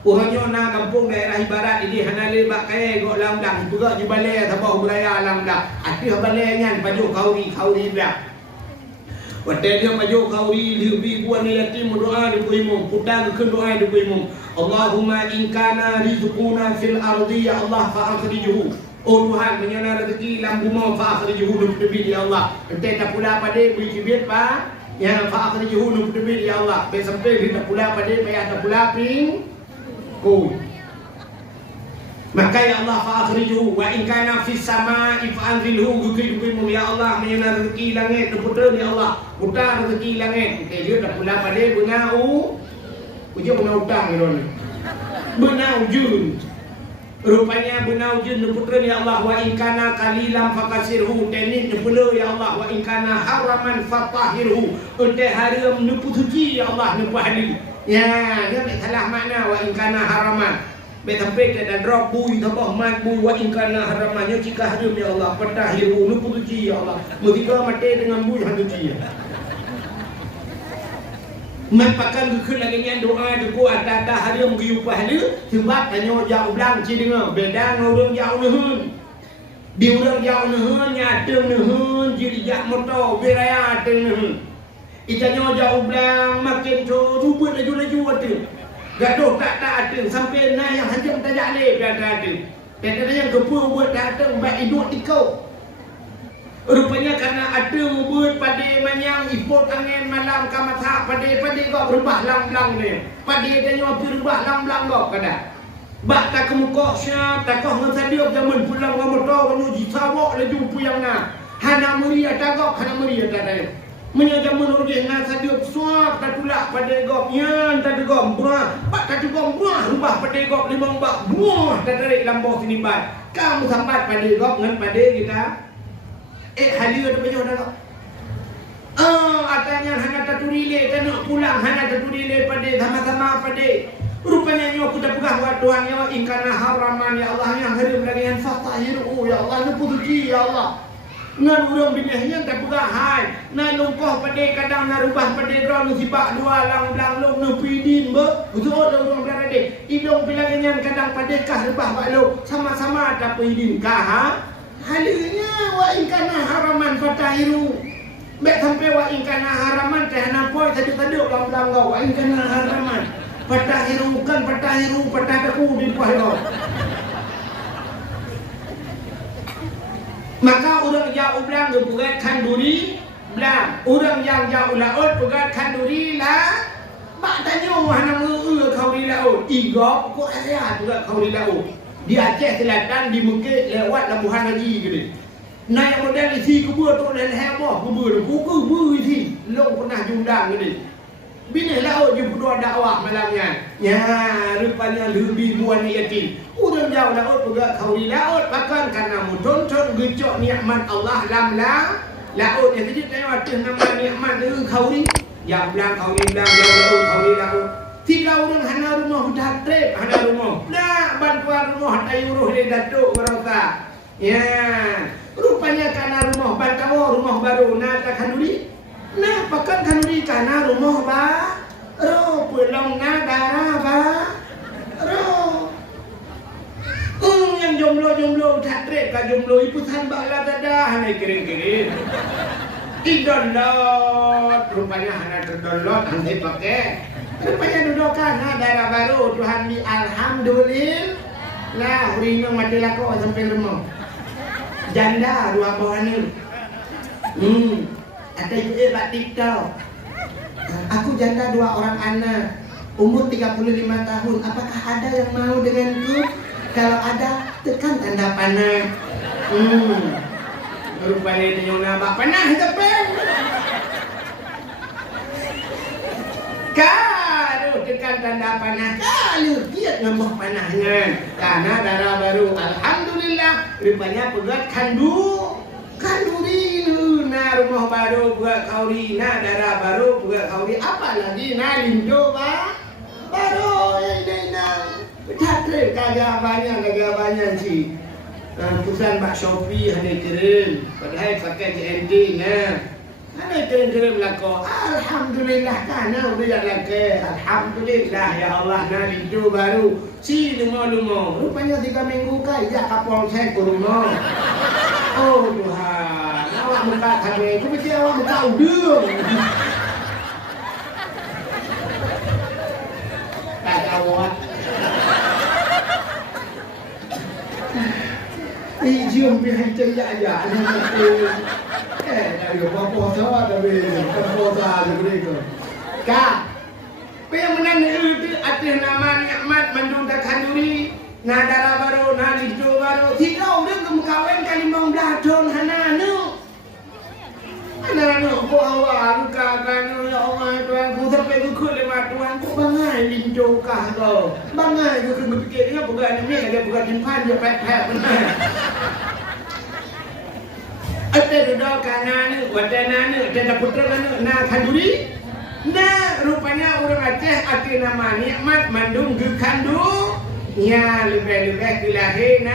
Uhanyo na kampung daerah ibarat ini hanale bak kaya gok lam-lang pugat di balai sabah beraya lam-lang ati balai nyan pajuk kauri belang Wadai dia maju kauri lebih buat ni yatim doa di buimum putang ke doa di buimum Allahumma in kana rizquna fil ardi ya Allah fa akhrijuhu oh Tuhan menyana rezeki dalam bumi fa akhrijuhu nubi ya Allah ente tak pula pada beri kibit pa ya fa akhrijuhu nubi ya Allah be sampai dia tak pula pada bayar tak pula ping maka ya Allah fa akhrijuhu wa in kana fis samaa'i fa anzilhu gukidukum ya Allah menyana rezeki langit putra ya Allah putar rezeki langit dia dah pula pada benau ujung benau utang ni benau jun rupanya benau jun putra ya Allah wa in kana qalilan fakasirhu tenin pula ya Allah wa in kana haraman fatahirhu ente haram nupu suci ya Allah nupu halil ya dia tak salah makna wa in kana haraman Betapek dan drop bui tabah mat bu wa in kana haramannya jika haram ya Allah patahiru nupu suci ya Allah mudika mate dengan bui handuci mempakan gekun lagi nya doa duku ada haram giu pahala sebab tanyo jauh belang ci dengar beda ngurang jauh nehun di urang jauh nehun nya adeng nehun jadi jak motor beraya adeng nehun itanyo jauh belang makin tu rubut laju-laju atu gaduh tak ada sampai na yang hajam tak ada ada dan yang kepu buat tak ada baik hidup tikau rupanya karena ada buat pada manyang ipot angin malam kamata pada kau berubah lang-lang ni pada dia nyawa berubah lang-lang kau kada bak tak kemuka siap tak kau ngesadio zaman pulang ke motor menuju sawak laju puyang na hana muria tagak hana muria tak ada menyajam menurut nasa diop suap tak tulak pada gop yang tak gom buah pak tak gom buah rubah pada gop limang bak buah tak tarik lambau sini bat kamu sampai pada gop ngan pada kita halia ada banyak dah atanya hana tak turile tak nak pulang hana tak turile pada sama-sama pada rupanya nyo kita pegah buat Tuhan ya ingkana haraman ya Allah yang harim lagi yang fatahiru ya Allah nu puji ya Allah ngan urang binahnya tak pegah hai na lungkoh pada kadang na rubah pada drone sibak dua lang-lang long nu pidin be betul urang berade idong bilangan kadang pada kah rubah balu sama-sama tak pidin kah halinya wa ingkana haraman fatahiru mek sampai wa ingkana haraman teh nampoi tadi-tadi lang-lang wa ingkana haraman fatahiru kan fatahiru patahku di pahlo maka orang jauh belang bukan kanduri belang orang yang jauh laut bukan kanduri lah Pak tanya mana kau di laut. Igop kok saya juga kau di laut. Di Aceh Selatan, di Mekah lewat Labuhan Haji gitu. Naik model isi kubur tu dan heboh kubur kubur isi. Long pernah jundang gitu. Bina laut je berdua dakwah malamnya. Ya, rupanya lebih buan yatim. Urang jauh laut juga kau di laut. Bahkan karena tonton gecok nikmat Allah dalam laut. Yang jadi tengok nama nikmat itu kau di. Yang bilang kau di bilang jauh laut kau di laut. Tiga orang hana rumah dah trip hana rumah. Nah, bantuan rumah ayuruh di datuk berota. Ya, rupanya karena rumah bantawa rumah baru nak kanuri. Nah, pakan kanuri karena rumah baru pulang na darah baru. Yang jomblo dah trip ka jomblo iputan bala dadah hana kering-kering. Idolot, rupanya hana terdolot hana pakai. Rupanya dudukan darah baru Tuhan di alhamdulillah. Hurina mati lako sampai rumah. Janda dua bawah ni. Ada juga buat TikTok. Aku janda dua orang anak. Umur 35 tahun. Apakah ada yang mau denganku? Kalau ada, tekan tanda panah. Rupanya dia nyoba panah tepen. Kalau tekan tanda panah, kalau dia nambah panahnya. Karena darah baru. Alhamdulillah. Rupanya pegat kanduri na rumah baru buat kauri na darah baru buat kauri apalagi na lindo baru ini na betul kagak banyak sih. Pesan Pak Shopee ada kirim padahal pakai JNT na ada kirim lako. Alhamdulillah kana udah laki. Alhamdulillah ya Allah na lindo baru si lumo rupanya 3 minggu kaya kapal saya ke rumah. Oh Tuhan, awak muka kami, aku fikir awak muka udung. Tak awak. Jom biar ceria aja. Dah yo apa dah mereka. Kak, yang menang itu atas nama nikmat menduga kanduri. Nah darah baru, nah lijo baru. Tiga orang kemukawin kali 15 tahun hananu. Hananu, kau awak luka kanu ya Allah Tuhan. Kau sampai kukul lima Tuhan. Kau bangai lijo kah kau? Bangai kau kena berfikir dia bukan ni dia bukan timpan dia pet benar. Ada duduk kanan, wadana ni, ada putra mana, nah kanduri. Nah rupanya orang Aceh arti nama nikmat mandung gekandu. Ya lebih-lebih lahir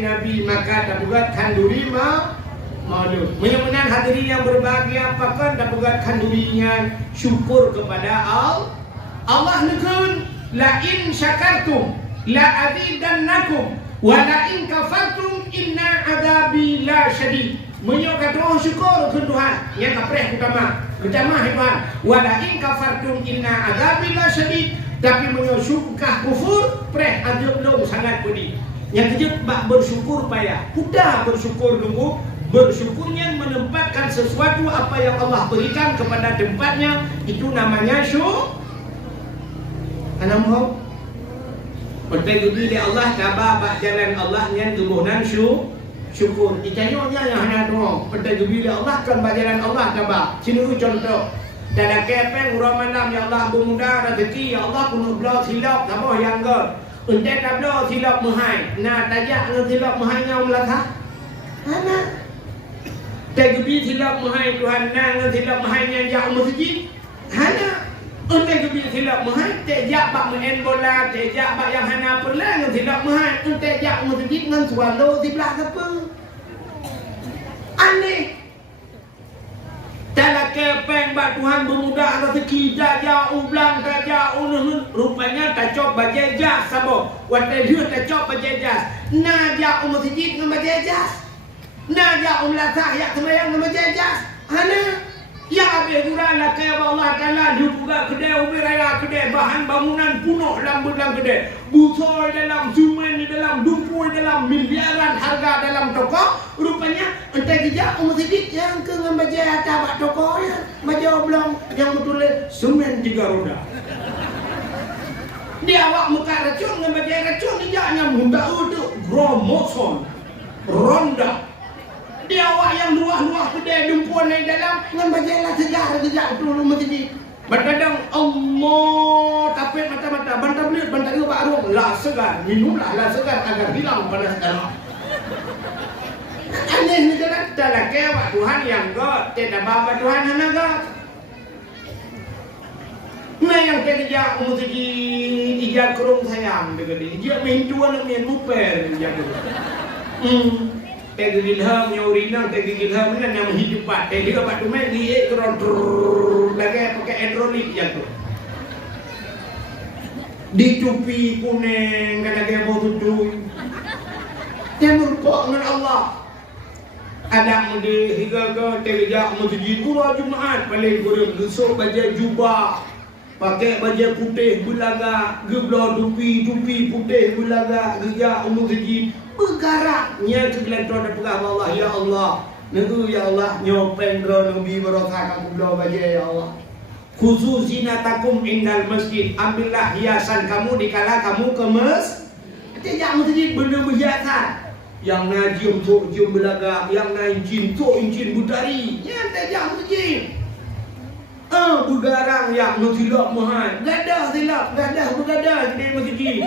Nabi maka dapat kanduri malu. Menyembuhkan hadirin yang berbahagia apakah dapat kandurinya syukur kepada Allah nekun la in syakartum la azidannakum wa la in kafartum inna adabi la syadid. Menyokat oh syukur ke Tuhan yang kapreh utama Tuhan wa la in kafartum inna adabi la syadid. Tapi menyusukah kufur, preh ajab long sangat pedih. Yang kejut bak bersyukur payah. Sudah bersyukur dulu. Bersyukurnya menempatkan sesuatu apa yang Allah berikan kepada tempatnya. Itu namanya syukur. Anak mohon. Pertanyaan dia Allah tabah bak jalan Allah yang kemudian syukur. Ditanya yang hanya doang. Pertanyaan dia Allah kan bak jalan Allah tabah. Sini contoh. Dalam kepeng Ramadan ya Allah bermudah rezeki ya Allah penuh belah silap sama yang ke untuk belah silap mahai nah tajak silap mahai yang melatah mana tegebi silap mahai Tuhan nang silap mahai yang jauh masjid mana untuk tegebi silap mahai tajak bak main bola tajak bak yang hana perlang silap mahai untuk tajak masjid ngan swallow sebelah apa aneh. Dalam kepeng bak Tuhan bermudah rezeki tak jauh belang tak jauh rupanya tak cop bajejas sabo wadah dia tak cop bajejas na jauh masjid dengan bajejas na jauh latah yak sembahyang dengan bajejas hana Yang habis kurang lah kaya Allah Ta'ala dia buka kedai ubi raya, kedai bahan bangunan punuh dalam kedai, butoi dalam, semen di dalam, dumpur dalam, miliaran harga dalam toko. Rupanya entah kejap Umar Siddiq yang ke dengan baca atas bak toko ya, baca oblong yang bertulis semen 3 roda. Dia awak muka racun dengan baca racun dia muda untuk promotion ronda. Dia awak yang luah-luah kedai dumpuan dari dalam dengan bajalah sejarah kejap dulu masjid. Kadang Allah tapet mata-mata bantar belut bantar ke Pak Arung lah segar, minumlah lah segar agar hilang panas darah. Aneh ni kan tak kaya Pak Tuhan yang God, tidak bapa Tuhan anak God. Nah yang kerja masjid ijat kerung sayang dekat dia. Dia main tuan main muper dia tu. Tegi gilham yang original tegi gilham kan yang hidup pak tegi apa tu main dia keron lagi pakai hidrolik ya tu dicupi kuning kan lagi mau tutup temur kok dengan Allah ada mudi hingga ke tegi jak masjid urah Jumaat paling kurang besok baju jubah pakai baju putih belaga geblo tupi putih belaga gejak masjid bergaraknya kebilan tuan dan pegah Allah ya Allah negu ya Allah nyopeng dro nabi barokah kamu belaw baja ya Allah khusus zinatakum indal masjid ambillah hiasan kamu dikala kamu ke tidak masjid benda berhiasan yang najim tok jum belaga yang najim tok incin budari ya tidak masjid bergarang yang nutilok mahal gadah silap gadah bergadah di masjid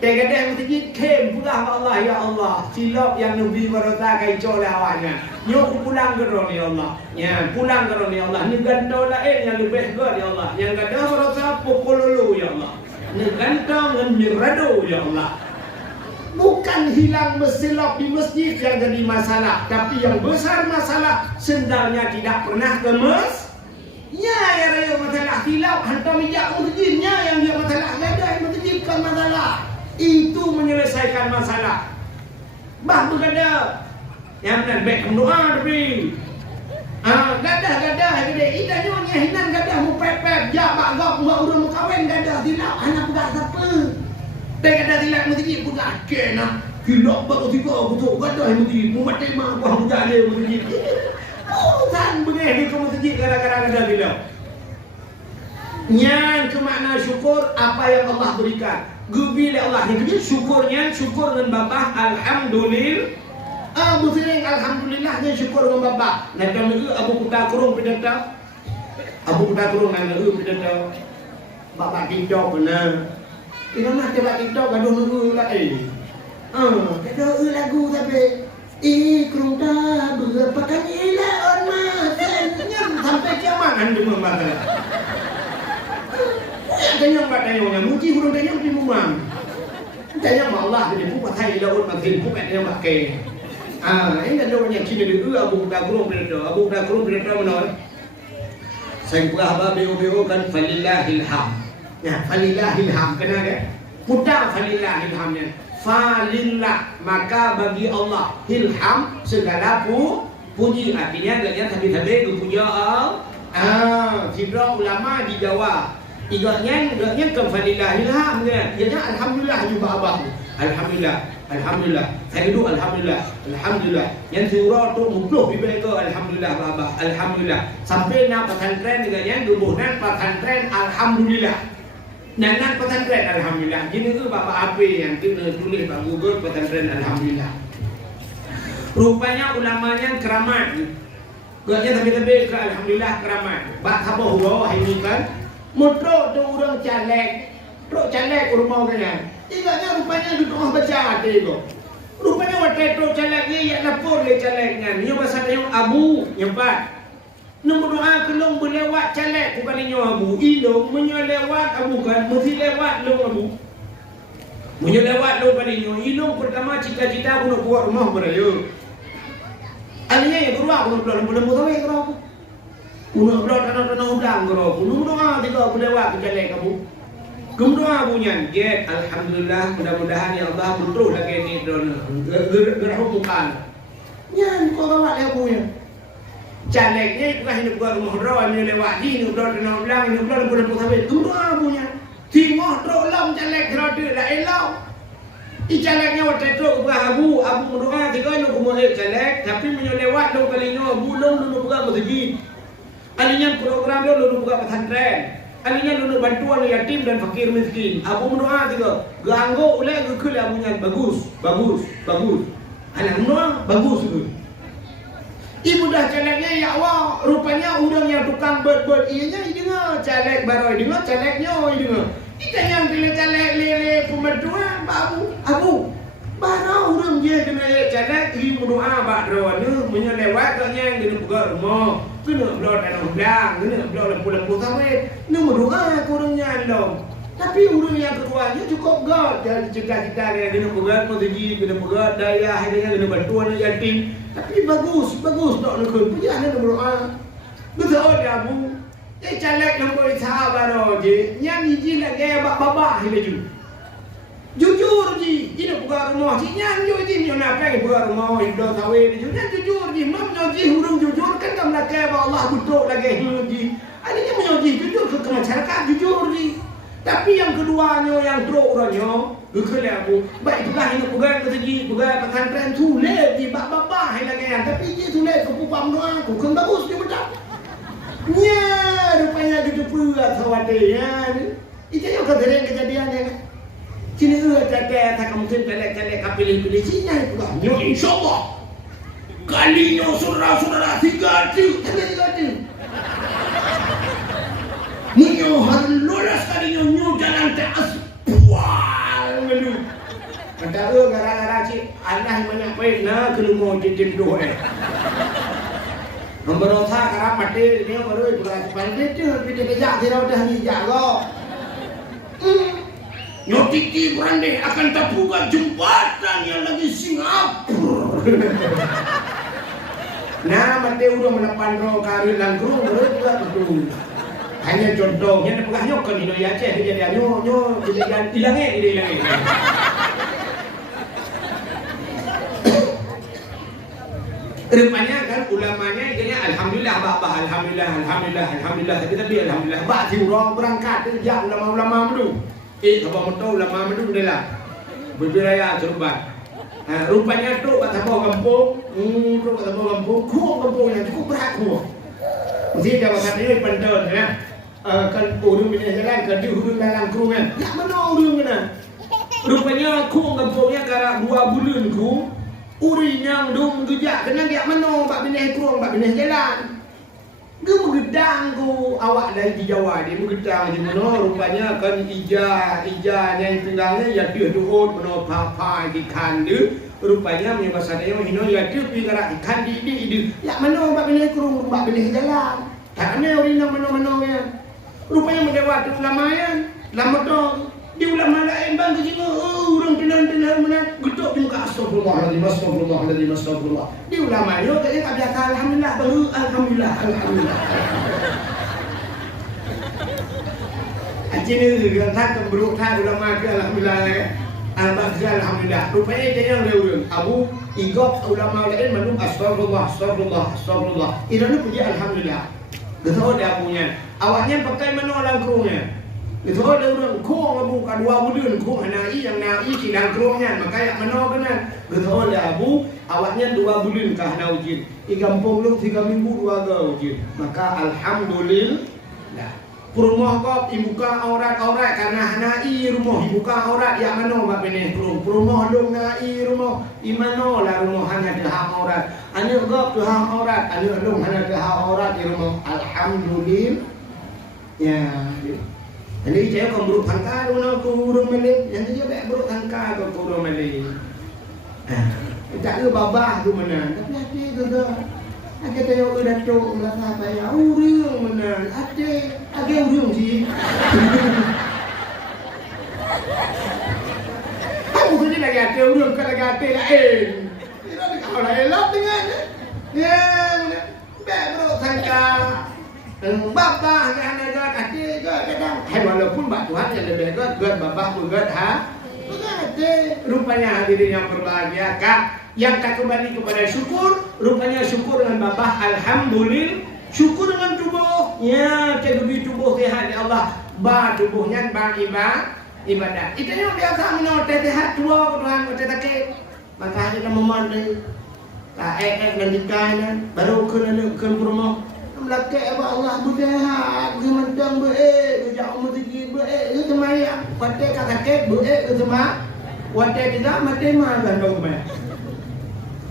kadang masjid kem pula Allah ya Allah silap yang Nabi berota kai cole awalnya nyok pulang ke roh ya Allah ya pulang ke roh ya Allah ni gantau lain yang lebih gad ya Allah yang kadang berota popololo ya Allah ni gantau dengan mirado ya Allah bukan hilang mesilap di masjid yang jadi masalah tapi yang besar masalah sendalnya tidak pernah kemas ya raya masalah hilap hantar minyak masjidnya yang dia masalah gadah masjid kan masalah itu menyelesaikan masalah. Bah bergada. Yang benar baik doa tapi. Gadah gede. Ida nyonya hinan gadah mu pepet ja bak gop buat urang kawin gadah dilap anak budak siapa. Teh gadah dilap mesti budak kena. Kilap baru tiba betul gadah mesti mu mati mak buah budak dia mesti. Urusan begini ke masjid gara-gara gadah dilap. Yang kemakna syukur apa yang Allah berikan. Gubi Allah yang kedua syukurnya syukur dengan bapa alhamdulillah sering alhamdulillahnya syukur dengan bapa nak kalau abu kuda kurung pedata abu kuda kurung nak pedata bapa TikTok benar ini mah coba TikTok gaduh nunggu lah kata lagu tapi kurung dah berpakai ilah on masanya sampai kiamat anda membaca tanya batayongnya muji hurung tanya di rumah tanya Allah jadi buka hai laut makin buka tanya pakai ini ada orang yang kini dulu abu dakurung berita menor saya buka apa beo kan falillahil ham ya falillahil ham kena kan putar falillahil hamnya falillah maka bagi Allah hilham segala puji artinya gaknya tapi punya Jibril ulama di Jawa Igaknya ke falillahil ham dia. Ianya alhamdulillah juga abah. Alhamdulillah. Saya duduk alhamdulillah. Yang surah tu mukluh bibi ke alhamdulillah abah. Alhamdulillah. Sampai nak pesantren igaknya dubuhnan pesantren alhamdulillah. Nanan pesantren alhamdulillah. Gini tu bapa apa yang kena tulis kat Google pesantren alhamdulillah. Rupanya ulamanya keramat. Igaknya tapi ke alhamdulillah keramat. Bak sabah hurau hari ni kan Motor tu orang caleg rumah orang. Igaknya rupanya duduk baca hati tu. Rupanya waktu tu caleg ni yang lapor le calegnya. Ni bahasa yang abu yang empat. Nombor doa kelong berlewat caleg bukan ni abu. Ilong menyelewat abu kan mesti lewat long abu. Menyelewat long pada ilong pertama cita-cita aku nak buat rumah beraya. Alihnya yang keluar belum tahu yang keluar. Unak belah tanah-tanah udang kerap. Unak doa tiga berlewat ke jalan kamu. Kamu doa punya. Get alhamdulillah mudah-mudahan ya Allah betul lagi ni drone. Gerahumukan. Nyan kau bawa dia punya. Calegnya bukan hidup gua rumah roh, ni lewat ni, hidup roh tenang belang, hidup roh lembu-lembu sampai dua punya. Timoh roh lam caleg roh lah elau. Calegnya waktu itu abu mendoa tiga nak kumulai caleg, tapi menyelewat dua kalinya abu long buka masjid. Alinya program lo buka pesantren. Alinya lo bantuan yatim dan fakir miskin. Abu mendoa tiga, ganggu ulai gekul abunya bagus. Anak mendoa bagus tu. Ibu dah calegnya ya Allah, rupanya orang yang tukang ber ianya dengar caleg baru dengar calegnya dengar. Kita yang pilih caleg lele pembantuan abu baru orang je kena caleg ibu doa baru ni menyelewat katnya kena buka rumah kena belah tanah belang kena belah lembu-lembu sampai ni mendoa kurangnya dong. Tapi orang yang keduanya cukup god jadi cita-cita dia kena buka masjid kena buka daya kena bantuan yatim. Tapi bagus tak nak dia nak berdoa. Betul dia abu. Caleg nombor sahabat je, nyanyi je lagi bapa hilang ju. Jujur je, ini buka rumah, nyanyi je ni nak pergi buka rumah, hidup tahu je, jujur je, menyoji hurung jujur kan kamu nak kaya Allah betul lagi je. Adanya menyoji jujur ke masyarakat jujur je. Tapi yang keduanya yang teruk orangnya, berkelah aku, baik tukar hidup buka pesantren tulis je, bapa hilang kan, tapi dia tulis ke pupam doa, aku kan bagus dia betul. Ya, rupanya gitu pula khawatirnya. Itu yang kejadian kan. Sini tak kamu caleg pilih sini pula. Yo insyaallah. Kalinya saudara-saudara 3 tu. Munyo halulas kalinya nyu jalan te aspual melu. Ada gara-gara cik Allah banyak baik na kelumo jitim doa. Nombor otak kerap mati dia baru berarti pandai tu kita kejak dia dah hijau lo. Nyotiki berandai akan terbuka jembatan yang lagi Singapura. Nah mati udah menepan roh karir langkrung baru juga betul. Hanya contohnya nak pegah nyok kan ini ya ceh kejadian nyo kejadian hilangnya. Rupanya kan ulamanya kayaknya alhamdulillah tapi alhamdulillah si orang berangkat dia ulama dulu apa motor ulama dulu dia lah berbiraya serban rupanya tu kat tampau kampung kampungnya cukup berat kuah mesti dia pasal ini penton ya kan urung bina jalan kan dia urung dalam kru kan ya mana urung kena rupanya kampungnya gara 2 bulan ku uri yang dum gejak kena dia mano bak bineh kurang bak bineh jalan. Dia menggedang ku awak dari di Jawa dia menggedang di mano rupanya kan ija yang pinggangnya ya dia duhut mano papa ikan dia rupanya punya bahasa dia hino ya dia pinggara ikan di ya mano bak bineh kurang bak bineh jalan. Tak ada uri yang mano-manonya. Rupanya mendewa tu lamayan lama tu di ulama lain bang ke sini orang tenan mana gedok muka astagfirullah di ulama yo katanya tak biasa alhamdulillah baru alhamdulillah ajin ni kan beruk tha ulama ke alhamdulillah rupanya dia yang leu abu igop ulama lain manum astagfirullah irana puji alhamdulillah betul dia punya awaknya pakai mana langkrungnya. Itu ada orang kong abu kadua bulan kong nai yang nai sidang kerongnya maka yang mana kena betul ada abu awaknya 2 bulan kah na ujin i kampung lu 3 minggu 2 ga ujin maka alhamdulillah rumah kau ibuka aurat karena nai rumah ibuka aurat yang mana bab ini rumah dong nai rumah i mana lah rumah hanya dah aurat anu gap tu hang aurat anu dong hanya dah aurat di rumah alhamdulillah ya ini saya kau buruk tangka mana kau buruk melih yang dia baik buruk tangka kau buruk melih tak ada babah tu mana tapi hati tu dah ada tengok datuk melasa saya urang mana ada urang sih aku tadi lagi ada urang kan lagi ada lain kalau lain lah dengan ya baik buruk tangka Bapa hanya God hati God kadang walaupun bak Tuhan yang lebih God Bapa pun God ha rupanya hadirin yang berbahagia kak yang tak kembali kepada syukur, rupanya syukur dengan babah alhamdulillah, syukur dengan tubuh, ya lebih tubuh sehat ya Allah, tubuhnya bang ibadah. Itu yang biasa menolak sehat tua Tuhan kita sakit, maka kita memandai, dan dikainan, baru ke rumah, melakik apa Allah bersehat, kementang baik, jauh mesti baik, itu maya, pakai kata sakit baik itu mah, wadah tidak mati mah dan dong mah.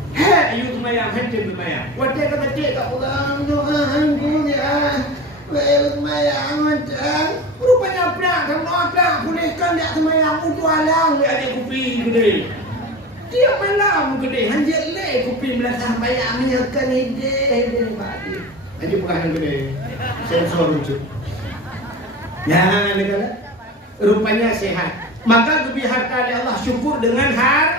Hei, you semayang, henti semayang. Wadah kata cik tak ulang doa aku ya. Semayang macam. Rupanya perak, sama perak. Bolehkan dia semayang untuk alang dia adik kopi gede. Tiap malam gede, hanjir leh kopi belasah bayangnya kan ide. Haji perangan gede. Sensor lucu. Ya, negara. Rupanya sehat. Maka lebih harta dari Allah syukur dengan harta.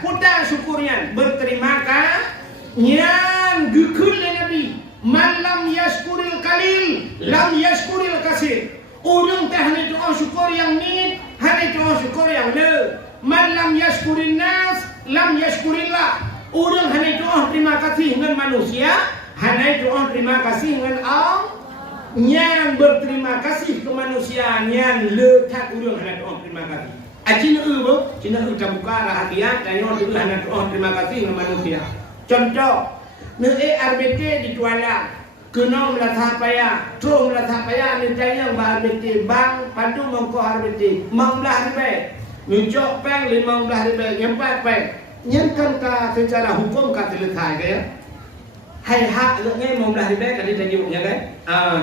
Putar syukurnya berterima kasih yang gukul Nabi. Man lam yashkuril qalil lam yashkuril kasir. Orang tak hanya doa syukur yang ni, hanya doa syukur yang le. Man lam yashkurin nas lam yashkurillah. Orang hanya doa terima kasih dengan manusia, hanya doa terima kasih dengan Allah. Yang berterima kasih ke manusia, yang letak orang hanya doa terima kasih. Cina Cina tak buka rahasia dan yang dulu hanya doa terima kasih kepada manusia. Contoh, RBT dituala, kena melatah payah, terus melatah payah ni tanya RBT, bang padu mengko RBT, 15 ribu, nujuk peng 15 ribu, nyempat peng, nyenkan ka secara hukum ka selesai ke ya? Hai hak lagi 15 ribu kan ditanya kan?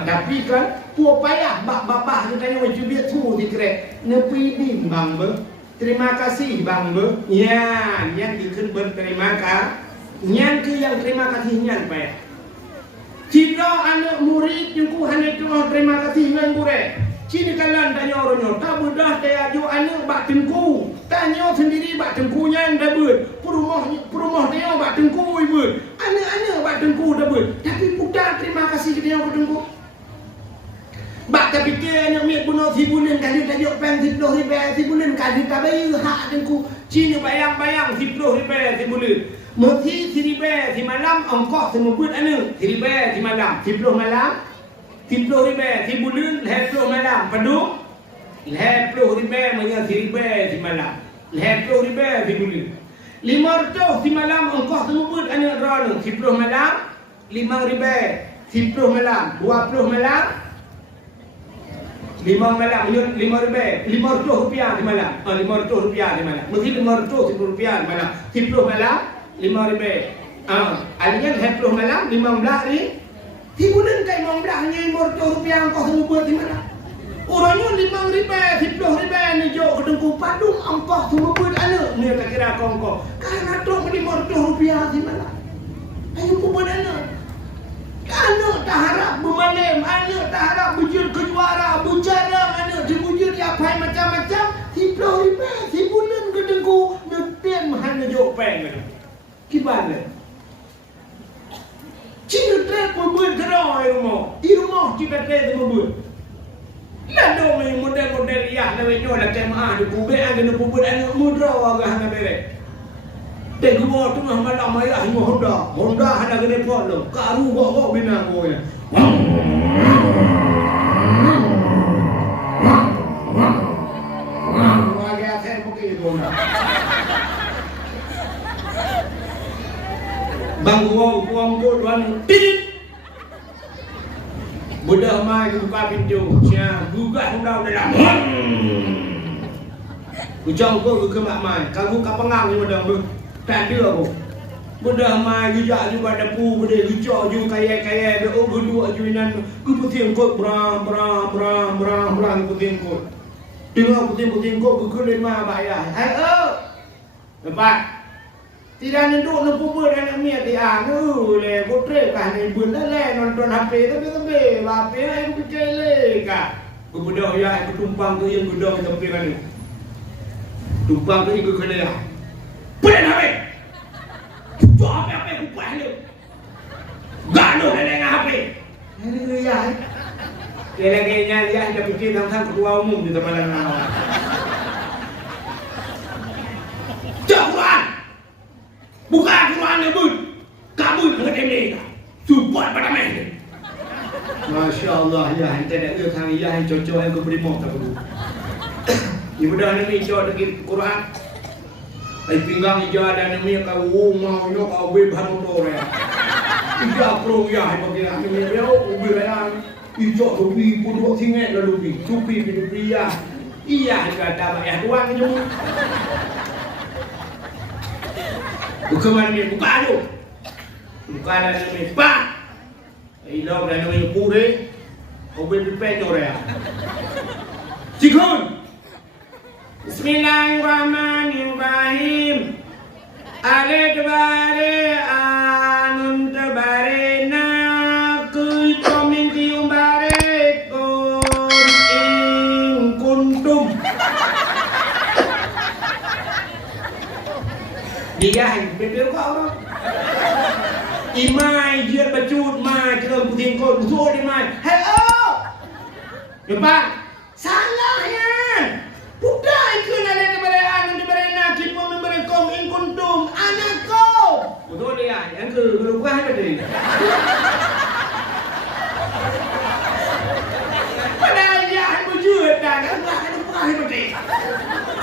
Tapi kan puak payah bak ditanya macam biar tu dikrek nepi di bang ber terima kasih bang ber ya yang dikun berterima kasih yang ke yang terima kasihnya payah tidak anak murid yang ku hanya doa terima kasih dengan gure cini kalan tanya orangnya tak mudah dia jo anak bak tengku tanya sendiri bak tengkunya yang dah ber perumah dia bak tengku ibu anak bak tengku dah ber tapi putar terima kasih ke dia bak tengku. Bak tak fikir anak miak bunuh si bulan kali tajuk pen 10 ribu si bulan kali tak bayar hak dengku cina bayang 10 ribu si bulan mesti 1 ribu si malam ongkos semua buat anak 1 ribu si malam 10 malam 10 ribu si bulan 10 malam padu 10 ribu punya 1 ribu si malam 10 ribu si bulan 500 si malam ongkos semua buat anak drone 10 malam 5 ribu 10 malam 20 malam 5 malam 5 ribu 500 rupiah di malam 500 rupiah di malam mesti 500 rupiah di malam 10 malam 5 ribu alian 10 malam 15 ni di bulan kai 15 hanya 500 rupiah kau semua buat di mana orangnya 5 ribu 10 ribu ni jauh ke dengku padung ongkos semua buat anak ni tak kira kongkos karena tu 500 rupiah di mana ayo ku buat anak. Anak tak harap bermalam, anak tak harap bujur kejuara, bujarang, anak dibujur diapai macam-macam. 10 ribu, si bulan ke dengku, ngetem hanya jauh peng. Gimana? Cina trek membuat gerau di rumah kita trek membuat. Lalu main model-model liah, lalu nyolah kemah, di kubek, agak membuat anak muda, agak hanya berek. Dan gua tu mah malam ayah Honda hana gede polo karu bawa bina gua ya lagi akhir begitu bang gua buang tuan tidit budak mai buka pintu sia buka Honda dalam ujang gua ke mak mai kamu kapengang ni madang tak ada aku. Budak mai gejak juga ada pu benda gejak juga kaya-kaya be dua juinan ku puting kot bram puting kot. Dengar puting kot ku lima bayar. Hai Lepas. Tidak nenduk nak pupur anak miat dia le kotre kan ibu dah le nonton HP tapi HP ai ku percaya le ka. Ku budak ya aku tumpang tu yang budak tapi kan ni. Tumpang tu ikut kena ya. Boleh nak habis? Cuba apa-apa aku buat ni. Galuh dia dengan HP. Ini dia. Dia lagi dia dah fikir tentang ketua umum di tempat mana. Quran. Buka Quran ya bud. Kabul dengan ini. Support pada main. Masya Allah ya, ente dah kang ya yang cocok yang kau beri mau tak dulu. Ibu dah ni cocok dengan Quran. Ai pinggang ija ada ni kau mau yo kau beri bahan motor ya. Ija pro ya bagi ni yo ubi ya. Ija tupi pun tinggal lalu tupi ya. Iya kata ya tuang je. Bukan mana ni buka tu. Buka dah ni pak. Ilok dah ni pure. Kau beri penyor ya. Cikun. Bismillahirrahmanirrahim. Ale tebare anun tebare na kui komenti umbare kun ing kuntum. Dia yang betul kau. Imai dia bacut mai kalau puting kau betul di mai. Hello. Nampak? Salah ya. Budai ke nalai kebaraan kebaraan kita memberi kong in kuntum anak kau. Betul dia. Yang ke berubah tadi. Pada ayah bujur dah kan berubah tadi.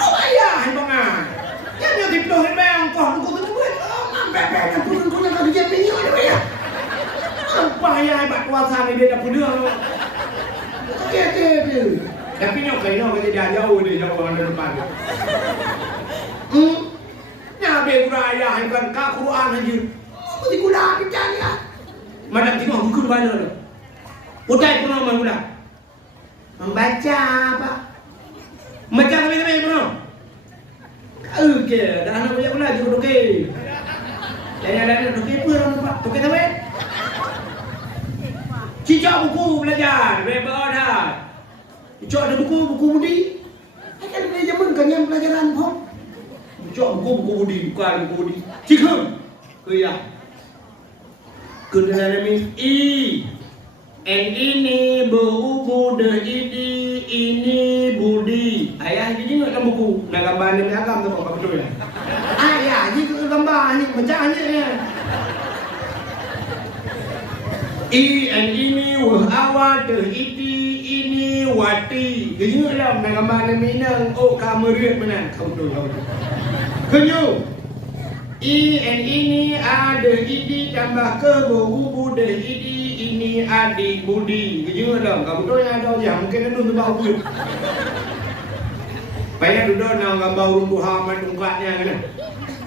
Oh ayah bangan. Jangan diploh bang kau kau betul. Bebek kau nak kerja ni ya. Apa ayah buat kuasa ni dia dah punya. Okey. Tapi nyok dia jauh dia jauh orang depan. Nabi Qur'an yang kan ka Quran aja. Apa di Quran bicara ya? Mana tengok buku mana tu? Utai pun mana pula? Membaca apa? Macam apa pun? Okey, dah nak banyak pula juga okey. Jangan okey pun orang nampak. Okey tak weh? Cicak buku belajar, bebas dah. Cok ada buku budi. Kan ada zaman kanyang pelajaran pun. Cok buku budi, bukan buku budi. Cikun. Kuya. Kemudian I. And ini berhubung dengan ini budi. Ayah ini nak dalam buku. Nak gambar ni agam tu apa betul ya? Ayah ni gambar ni macam ni. I and ini awal ini wati. Kenyu lah gambar ni minang. Oh kamerit menang. Kau betul. Kenyu. I and ini ada ini tambah ke berhubung dengan ini adik budi. Kenyu lah. Kau betul yang ada yang mungkin ada tu bau. Payah duduk nak gambar rumpuh haman tungkatnya kan.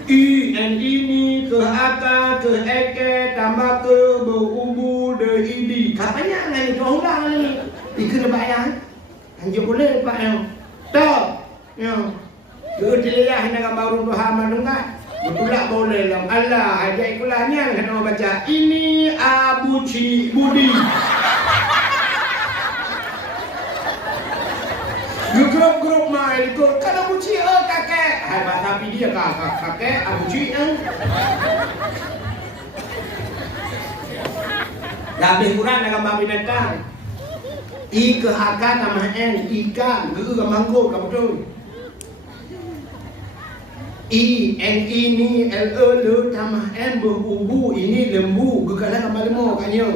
I and ini ke atas ke eke tambah ke berhubung dengan ini. Katanya dengan itu ulang ni. Ikut lepas yang anjur boleh lepas yang tak yang keutilayah nak gambar rumpuh haman tungkat. Betul tak boleh lah. Allah ajak ikulahnya kena baca ini Abu Ci Budi. Grup main ikut kan Abu Ci kakek. Hai tapi dia kakek Abu Ci dah habis Quran nak gambar binatang. I ke akan nama N ikan ke mangkuk kau betul. I and ini L tambah M berbubu ini lembu gekalah gambar lembu katnya.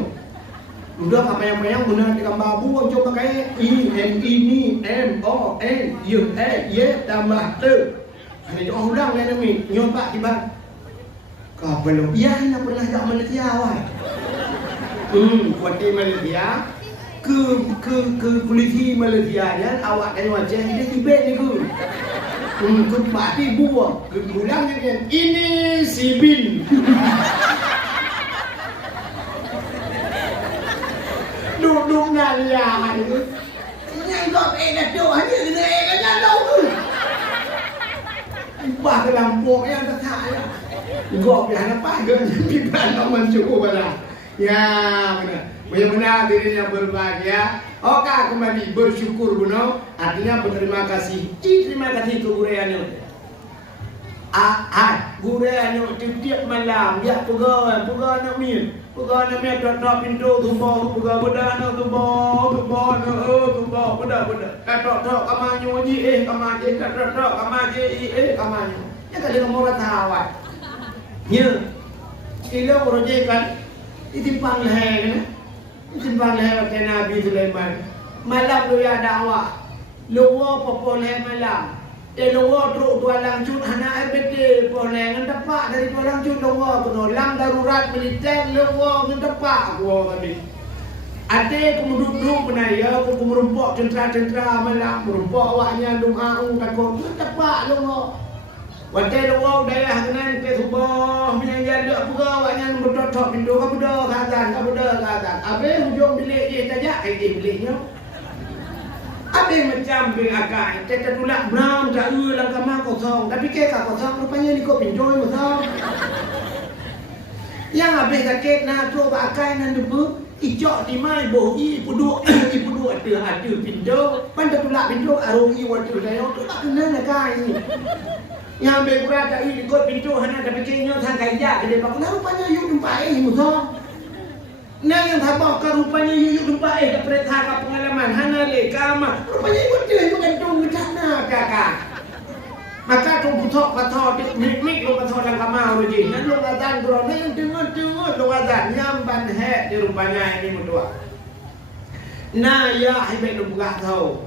Sudah apa yang guna gambar bu coba pakai I and ini M O N Y tambah T. Ada orang ulang kan ni nyoba tiba. Kau belum ya nak pernah tak Malaysia awak. Kuati Malaysia ke polisi Malaysia dan awak dan wajah dia tibet ni ke. Ke mati buah ke ulang kan ini si bin. Duduk nanya ni. Ini kau dah tu hanya kena kena tahu tu. Bah ke Lampung yang tak ya. Gop yang apa ke pipan orang cukup pada. Ya benar. Benar-benar dirinya berbahagia. Oke kembali bersyukur Buno. Artinya berterima kasih. Terima kasih ke Gureanyo. Gureanyo tiap malam dia pegang nak min. Pegang nak min dot pintu tumbang pegang bedah nak tumbang bedah. Tok kamanyo ji kamanyo tok kamanyo kamanyo. Ya kali kamu ora tahu. Nya ilo roje kan ditimpang leher kan. Ditimpang leher kata Nabi Sulaiman. Malam tu ya dakwah. Luwa popoleh malam. Luwa teruk tualang cut hana air bete poleh ngan tepak dari tualang cut luwa kono lam darurat militer luwa ngan tepak gua kami. Ade kumuduk penaya ku merumpok tentera-tentera malam merumpok awaknya doa takut tepak luwa. Watai luwa daya kanan ke subah minyak dak buka awaknya bertotok pintu ka budak ka azan. Abe hujung bilik dia tajak biliknya. Ada macam bing agak, kita tulak brown tak lang kamar kosong, tapi kek kosong rupanya ni kau pinjoi kosong. Yang habis sakit nak tu pakai nan debu, ijok di mai bohi pudu ada pinjau, pandai tulak pinjau arungi waktu saya tulak kena nak kai. Yang habis kurang tak ikut pinjau hana tapi keknya tang kaya dia pak, rupanya you jumpai kosong. Nah yang tabak kan rupanya yuyuk gempa ke perintah ke pengalaman hana leka mah rupanya ikut dia mengandung ke sana kakak. Maka tu putok patok mik lo patok lang kamau lagi. Nan lo azan bro, nan yang dengar lo azan nyamban he di rupanya ini mutua. Nah ya hibai lo buka tahu.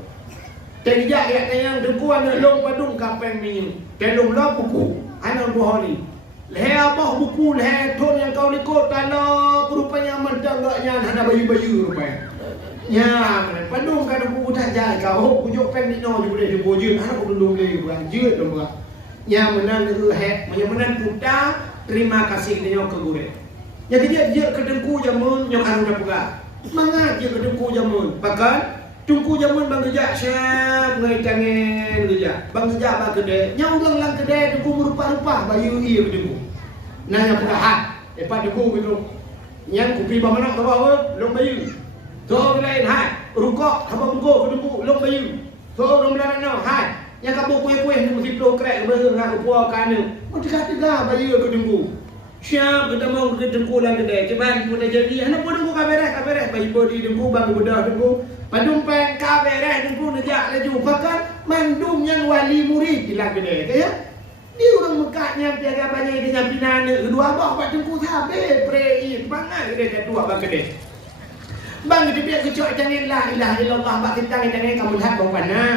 Tenjak ya yang depuan long padung kapeng minum. Telung lo buku anak buhari. Leher abah buku leher ton yang kau likut tanah rupanya mentanggaknya hana bayu-bayu rupanya. Ya, padung kan buku tak jai kau pujuk pen ni no boleh dibojut hana aku belum boleh buat jeut lo buat. Ya menan itu het, menan puta terima kasih dia ke gure. Ya dia ke dengku jamun yang anu dah buka. Mangat dia ke dengku jamun. Pakan tungku jamun bang gejak syap ngai tangen gejak. Bang gejak ba kedai. Nyau lang kedai tungku merupa-rupa bayu iya kedengku. Nah yang buka hat, depan dengku gitu. Yang kupi ba manok tahu long bayu. So lain hat, rukok apa bungko kedengku long bayu. So long laran no hat. Yang kabu kuih-kuih mesti pro krek bereng ngak puak kana. Oh tiga bayu kedengku. Syap ketemu kedengku lang kedai. Ceban pun dah jadi. Hana pun dengku kaberes bayi bodi dengku bang bedah dengku. Padung pen kaberes dengku nejak laju. Bahkan mandum yang wali murid di lang kedai ya. Dia orang Mekahnya tiada banyak dia nyampi nana kedua abah buat dengku sabe prei bangai dia dua bang kedai. Bang dia biar kecok jangan la ilaha illallah bak tentang jangan kamu lihat bau panah.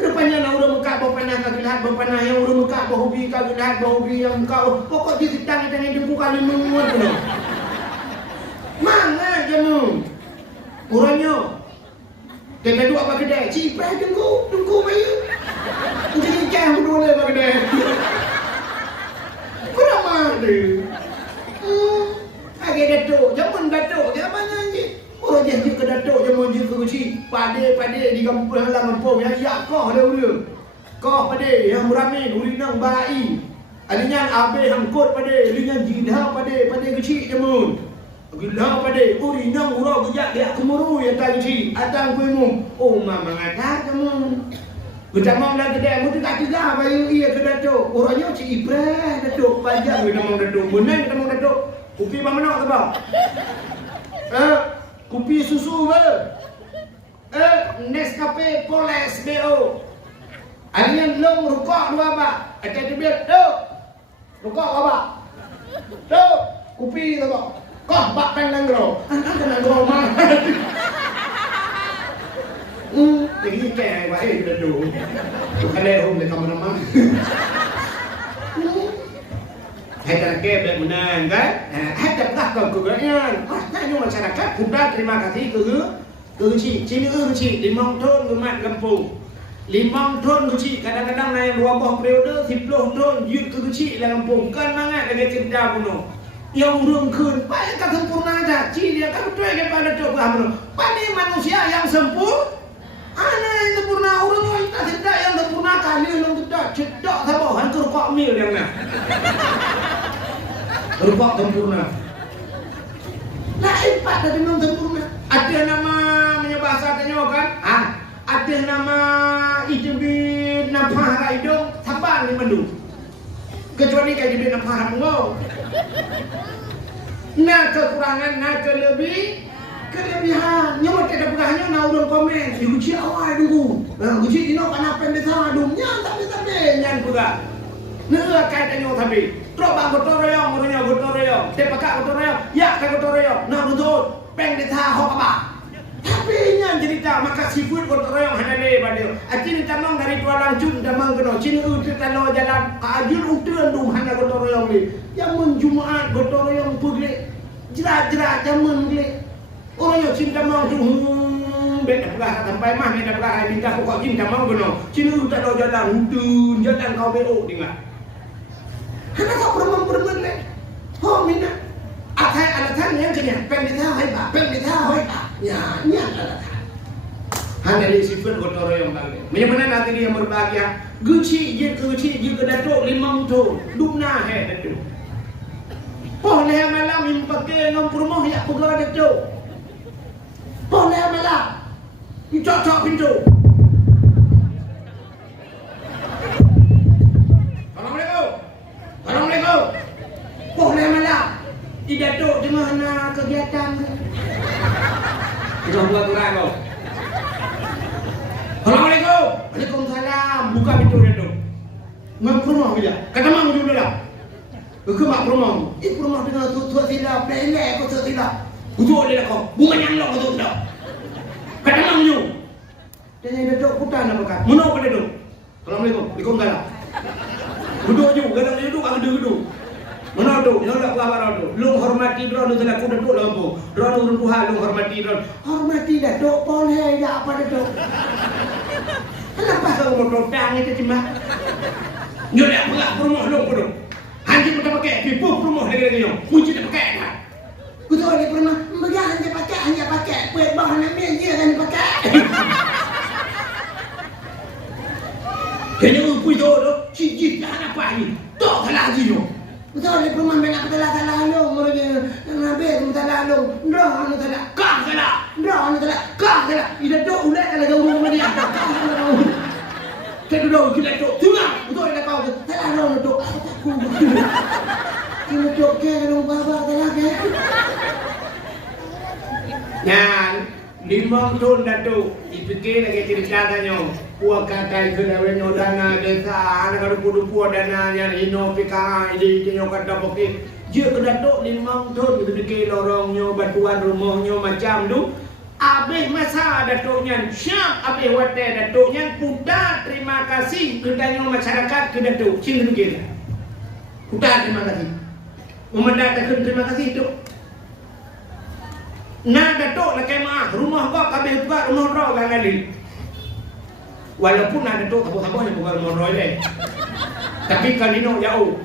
Rupanya nak orang Mekah bau panah kau lihat bau panah yang orang Mekah bau hobi kau lihat bau hobi yang kau pokok dia tentang jangan dengku kali menguat tu. Mana jamu? Orangnya kita dua bang kedai ciprai dengku bayu. Jadi kau boleh bang kedai. Kurang ada. Agak datuk, zaman datuk, zamannya ni. Orang jadi ke datuk, zaman dia ke kecil. Pade di kampung kampung yang ya kau dia. Kau pade yang ramai urinang bayi. Alinya abe hangkut pade, alinya jidha pade kecil zaman. Gila pade urinang urang gejak dia kemuru yang tak kecil. Atang kuimu. Oh mama ngata kamu. Berjamang dah kedai, mesti tak tiga bayu iya ke datuk. Orangnya cik Ibrah datuk, pajak berjamang datuk. Benar berjamang datuk. Kopi bang mana tu bang? Kopi susu ber. Nescafe Poles BO. Alian long rukok dua bak. Ada dia duk. Rukok apa? Duk. Kopi tu bang. Kau bak kan langgro. Anak kan langgro mah. Lagi kayak baik dah dulu. Bukan lehum dekat mana-mana. Hai terkebet menang kan? Hai terkah kau kegurangan. Tanya masyarakat. Kuda terima kasih ke cik. Cini cik 5 tahun umat kampung. 5 tahun cik. Kadang-kadang naik 20 periode 10 tahun yud ke cik dalam kampung. Kan mangat lagi cerita puno. Yang urung kun. Baik kan sempurna aja. Cik dia kan betul kepada tu paham. Pani manusia yang sempurna. Anak yang sempurna, orang yang tak sedap yang sempurna kali yang tidak cedak sabah hancur rukuk mil yang nak. Rukuk sempurna. Nah, empat dah memang sempurna. Ada nama bahasa tanya kan? Ada nama Ijibin Nafah Raidong Sabang di Bandung. Kecuali kayak Ijibin Nafah Ramungau. Nah kekurangan, nah kelebihan. Nyawa tidak berahnya nak urang komen. Guci awal dulu. Guci dino kana pendeta adumnya tapi nyan pura. Nah kaitannya tapi. Coba gotong royong, orangnya gotong royong. Tepakak gotong royong, ya kan gotong royong. Nah betul, peng deta hok apa? Tapi nya cerita maka siput gotong royong hanale badeu. Acin tamang dari tualang cun tamang keno. Cin utu talo jalan ajun utuan dum hana gotong royong ni. Jamun Jumaat gotong royong pugle. Jerat-jerat jamun gle. Orangnya cin tamang tu bet belah sampai mah ni dah belah minta pokok cin tamang keno. Cin utu talo jalan utun jalan kau beo dengar. Hana kau perempuan le. Ho mina. Atai alatan yang kenya peng di tha hai ba, peng di tha hai ba. Ya, alatan. Hana li sifat gotong royong kali. Mana nanti dia berbahagia. Guci je ke datuk limang tu. Dumna he datuk. Poh le malam impake ngam rumah ya pegawai datuk. Poh le malam. Cocok pintu. Assalamualaikum. Poh le malam. Di datuk tengah nak kegiatan. Kita buat kurang kau. Assalamualaikum. Waalaikumsalam. Buka pintu datuk. Ngam rumah dia. Kata mang dulu lah. Ke mak rumah. Rumah dengan tutup silap. Pelek kau tutup silap. Tutup dia kau. Bunga yang lo kau tutup. Kata mang you. Dia datuk putan apa kan? Mana kau datuk? Assalamualaikum. Waalaikumsalam. Duduk je. Kadang dia duduk. Aku duduk. Mana tu? Yang nak apa tu? Lu hormati drone tu lah. Aku datuk lah apa? Drone urun Tuhan. Lu hormati drone. Hormati datuk. Boleh tak apa datuk? Kenapa kau mau topang itu cuma? Nyo nak perak rumah lu pun. Hanji pun tak pakai. Pipu rumah lagi-lagi nyo. Kunci tak pakai kan? Betul ni pernah. Mereka hanya pakai. Puet bawah nak main dia kan pakai. Kena upui tu. Cicit lah apa ni? Tak salah lagi nyo. Betul ni pernah main apa salah lu. Mereka nabi salah lu. Ndrah anu salah. Kah salah. Ndrah anu salah. Kah salah. Ida tu ulek kalau jauh rumah dia. Kah salah. Saya duduk kita duduk tengah betul ada kau tu salah dong duduk aku kita duduk ke dong baba salah ke yang limang tahun datuk dipikir lagi cerita tanya puak katai kena wenyo dana desa anak ada pudu dana yang ino pika ini tinyo kata bokit dia ke datuk limang tahun dipikir lorongnya bantuan rumahnya macam tu. Habis masa datuknya syak habis watai datuknya kuda terima kasih kedanya masyarakat ke datuk sini dulu kuda terima kasih memandatakan terima kasih itu nah datuk nak kemah rumah kau kabeh buka rumah roh kan lagi walaupun ada datuk tabu-tabu yang buka rumah roh deh tapi kalino jauh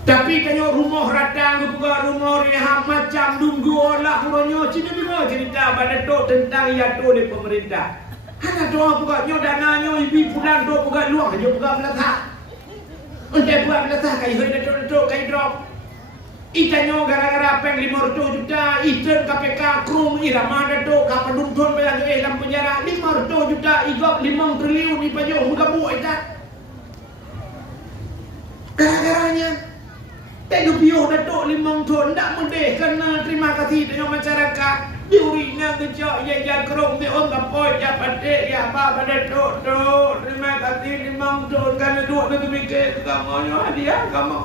tapi kanyo rumah ratang buka rumah rehab macam dunggu olah huronyo cina bila cerita pada tok tentang yato di pemerintah. Hana doa buka nyo dananyo ibi pulang do buka luang nyo buka belatah. Untuk buat belatah kai hoi dato kai drop. Itanyo gara-gara peng 500 juta iten KPK krum irama dato kapadung thon bayang dalam penjara 500 juta igop 5 triliun ipajo buka bu eta. Gara-garanya Tengok piuh datuk limang tahun tak mendeh kena terima kasih dengan masyarakat. Diurinya kejak ya kerong dia orang kapoi ya patik ya apa pada datuk terima kasih limang tahun kerana duk nak mikir kamu ni hadiah kamu.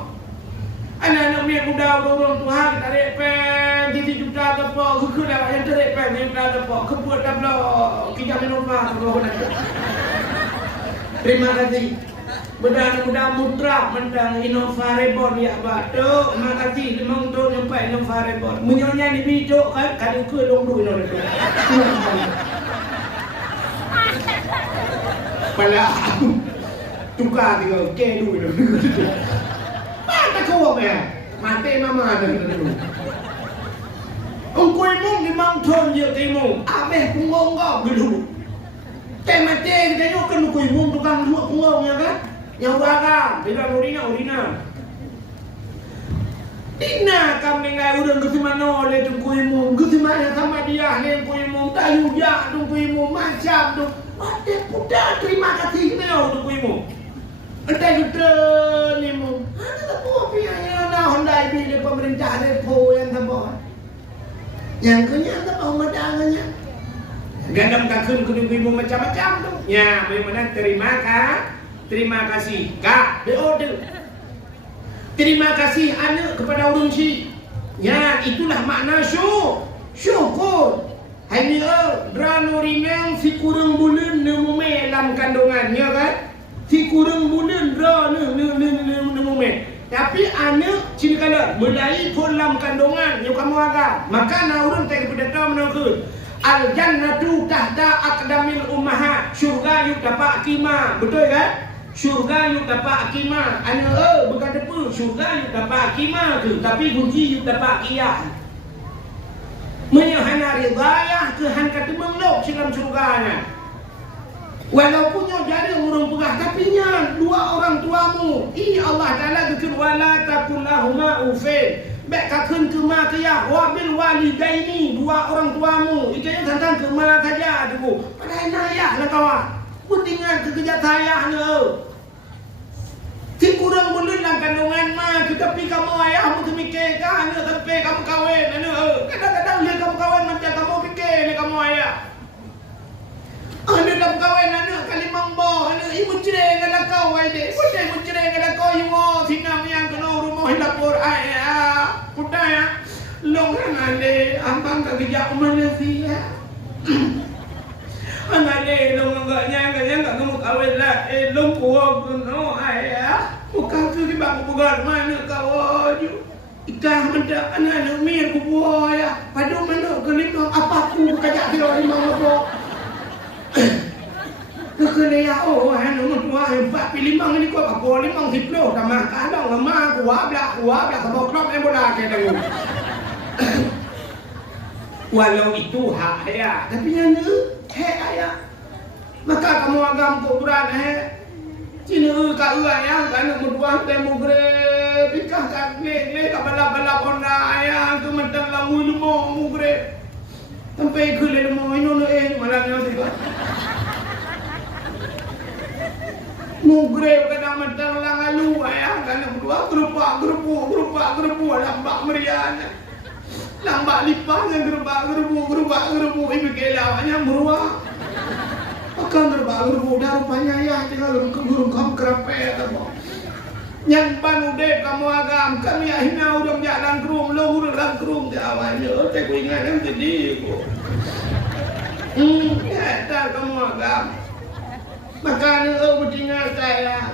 Anak-anak muda orang Tuhan tarik pen 7 juta ke apa ke dah yang tarik pen 7 juta ke apa kebuat tabla kijak minumah terima kasih. Mudah mutra mentang Innova Reborn ya batuk makasih limang tahun sampai Innova Reborn menyonya ni biduk kan kali ke long du no tu pala tukar tiga ke du no mana kau apa mati mama ada tu ongkoi mung limang tahun je temu abeh punggung kau dulu mati kita yo kan ongkoi mung tukang luak punggung ya kan yang belakang, tidak urina. Dina kami ngai urang ke mana le tungkuimu, ke mana sama dia le tungkuimu, tak yuja tungkuimu macam tu. Ada puda terima kasih neu tungkuimu. Ada kita ni mu. Ada tak buat pianya na Honda di pemerintah depo yang tambah. Yang kenya tak mau madangannya. Gandam kakun tungkuimu macam-macam tu. Ya, memang terima kasih. terima kasih. Kak, order. Terima kasih anak kepada orang si. Ya, itulah makna syukur. Hanya drano rinang si kurang bulan nemu dalam kandungannya kan. Si kurang bulan drano nemu. Tapi anak cina kala mulai dalam kandungan yang kamu agak. Maka na orang tak berdekat menakut. Al jannatu tahta aqdamil ummahat. Syurga yuk dapat akimah. Betul kan? Syurga yuk dapat akimah. Anak bukan apa. Syurga yuk dapat akimah tu. Tapi kunci yuk dapat akiyah. Menyahana ridayah Tuhan kata menglok dalam syurganya. Walaupun yang jadi orang pegah, tapi dua orang tuamu. Ini Allah Ta'ala berkata wala takullahuma ufin. Baik kakun kema kaya wabil walidaini, dua orang tuamu. Ikanya tentang kema kaja tu. Padahal nayah lah kawan. Putingan kekejat sayah ni. Si kurang bulan dalam kandungan mah. Tapi kamu ayahmu termikir kan? Tapi kamu kahwin. Kadang-kadang dia kamu kahwin macam kamu fikir ni kamu ayah. Anak dalam kawan anak kali mambo anak ibu cerai dengan kau aide. Boleh ibu cerai dengan kau ibu sinam yang kena rumah lapor ayah. Kuda ya. Long ande ambang kerja Malaysia. Ande long enggak kamu kawin lah. Long kuah kuno ayah. Bukan tu di bang bukan mana kau ju. Ikah mendak anak mir ku buaya. Padu mana kelima apa ku kerja di rumah mambo. Kekena anu tua empat limang ni kau apa limang hiplo tamah kadang lemah kuah belah keboklok bola ke tahu. Walau itu hak ayah, tapi yang hak ayah. Maka kamu agam kuburan Cina kau ayah kan berbuat temu gre bikah kat le kabala konda ayah tu mentang lamu lumo mugre. Sampai ke le lumo ino malam ni tu. Mugre kadang mentang langalu ayah kan berdua gerupa lambak merian lambak lipahnya gerupa ibu kelawanya merua akan gerupa dah rupanya ayah tinggal guru kamu kerapet apa yang ban udah kamu agam kami akhirnya udah jalan kerum lo udah kerum jawanya tak ingat yang tadi ya tak kamu agam. Maka ni bertinggal saya.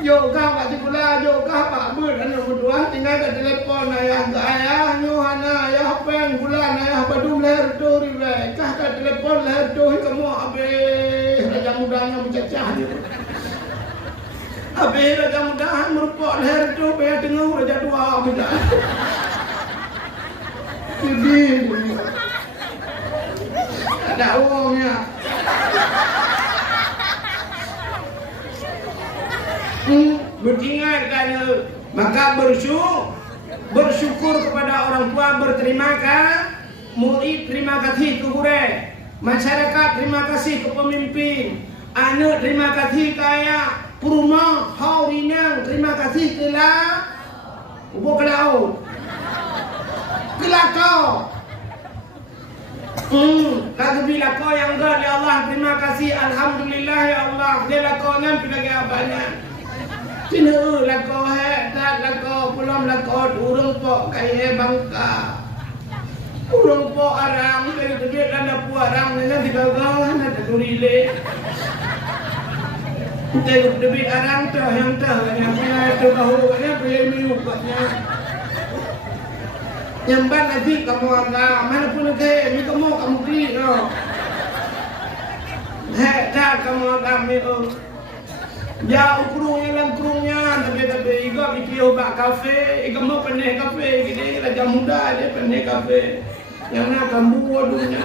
Jokah kat sekolah, jokah pak ber anak berdua tinggal kat telefon ayah ke ayah Yohana ayah pen bulan ayah padu leher tu rible. Kah kat telefon leher tu kamu habis raja mudanya mencacah ni. Habis raja mudahan merupok leher tu bayar tengah raja tua benda. Jadi ada uangnya. Bertinggal kan maka bersyukur kepada orang tua, berterima kasih, murid terima kasih ke guru, masyarakat terima kasih ke pemimpin, anak terima kasih ke ayah, perumah haurinang terima kasih ke lah kelakau lagi bila kau yang enggak ya Allah terima kasih alhamdulillah ya Allah dia lakonan pinagi abahnya. Cina lako tak lako pulang lako urung pok kaya bangka urung pok arang kaya duit landa pu arang nanti gagal nanti turile kita duit arang tu yang punya tu kau yang premi upatnya yang ban nanti kamu agak mana pun ke kamu beli no tak kamu agak ya ukurungnya dan kurungnya tapi iga bikin obat kafe iga mau pandai kafe gini raja muda dia pandai kafe yang nak kambu adunya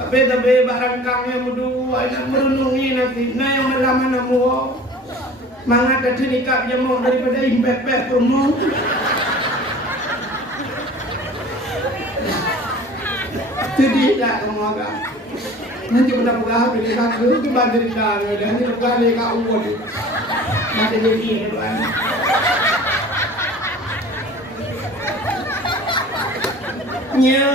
tapi barangkangnya mudu anak merenungi nanti nah yang melama namu mangat tadi nikah dia mau daripada impet-pet promo jadi tak kamu agak nanti benda pegah pilih kaki itu bandar dah dan nanti pegah le kau uat nanti jadi ni tuan nya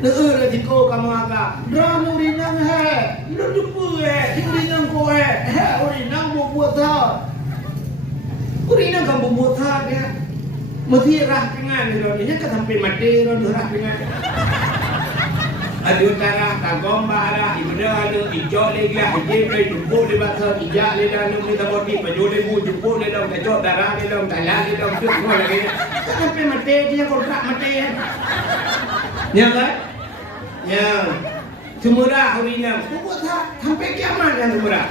Tiko kamu agak Dah urinang Lu dupu urinang ko urinang buat tau urinang kamu buat tau ya mesti rah dengan ini kan sampai mati rah dengan aduh tarah kagom bara ibu dah lu hijau lagi hijau dupu di bawah hijau lagi lu minta bodi baju lagi dupu lagi dong kacau darah lagi dong talak lagi dong semua lagi sampai mati dia kontrak mati ya kan ya, semurah urinam. Buat sampai kiamat kan semurah.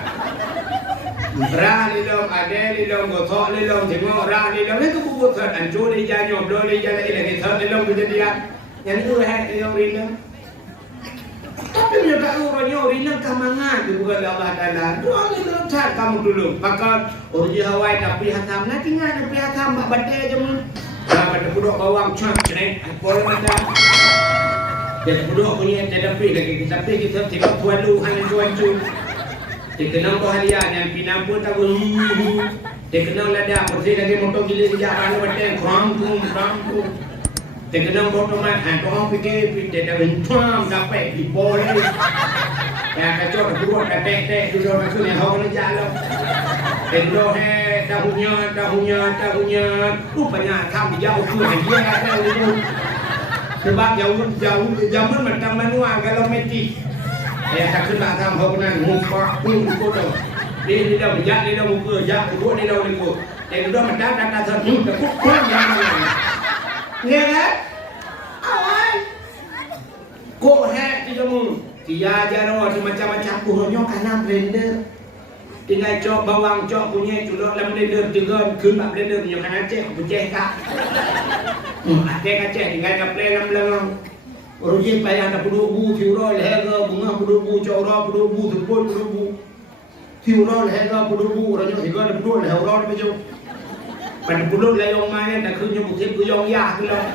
Rah ni dong, ada ni dong, gotok ni dong, tengok rah ni dong. Itu buat hancur ni jangan nyob ni jangan lagi thot ni dong kejadian. Yang itu ni urinam. Tapi mereka orang urinam kamangan tu bukan Allah Taala. Doa ni dong cat kamu dulu. Maka uruji Hawaii tapi hatam nanti ngan tapi hatam mak badai je mun. Dah pada budok bawang cak ni. Boleh macam jadi berdua punya tetapi lagi kita tengok tuan lu hanya tuan cu. Dikenal tu hadiah yang pinam pun tak boleh. Dikenal lada bersih lagi motor gila sejak mana betul krang. Dikenal motor mat orang fikir tidak bencam dapat dipoleh. Ya kacau berdua tek dulu maksudnya hawa ni jalan. Berdua tahunya rupanya tham jauh tu hadiah ada itu. Sebab jauh zaman macam manual kalau mati. Tak kena tham hobenan muka pun tu. Dia dah berjak dia dah muka jak duduk dia dah muka. Dia dah mendak tak satu tekuk pun yang mana. Ni kan? Awal. Kok di kamu. Dia jaro macam-macam punya karena blender. Tinggal cok bawang cok punya culok dalam blender juga kemak blender punya kan aceh pecah kak. Aceh tinggal kaple dalam belakang. Orangnya payah ada pudubu tiurol hega bunga pudubu cora pudubu tepul pudubu tiurol hega pudubu orangnya tiga ada pudubu leh orang macam pada pudubu layong mana dah kerja bukit kuyong ya kalau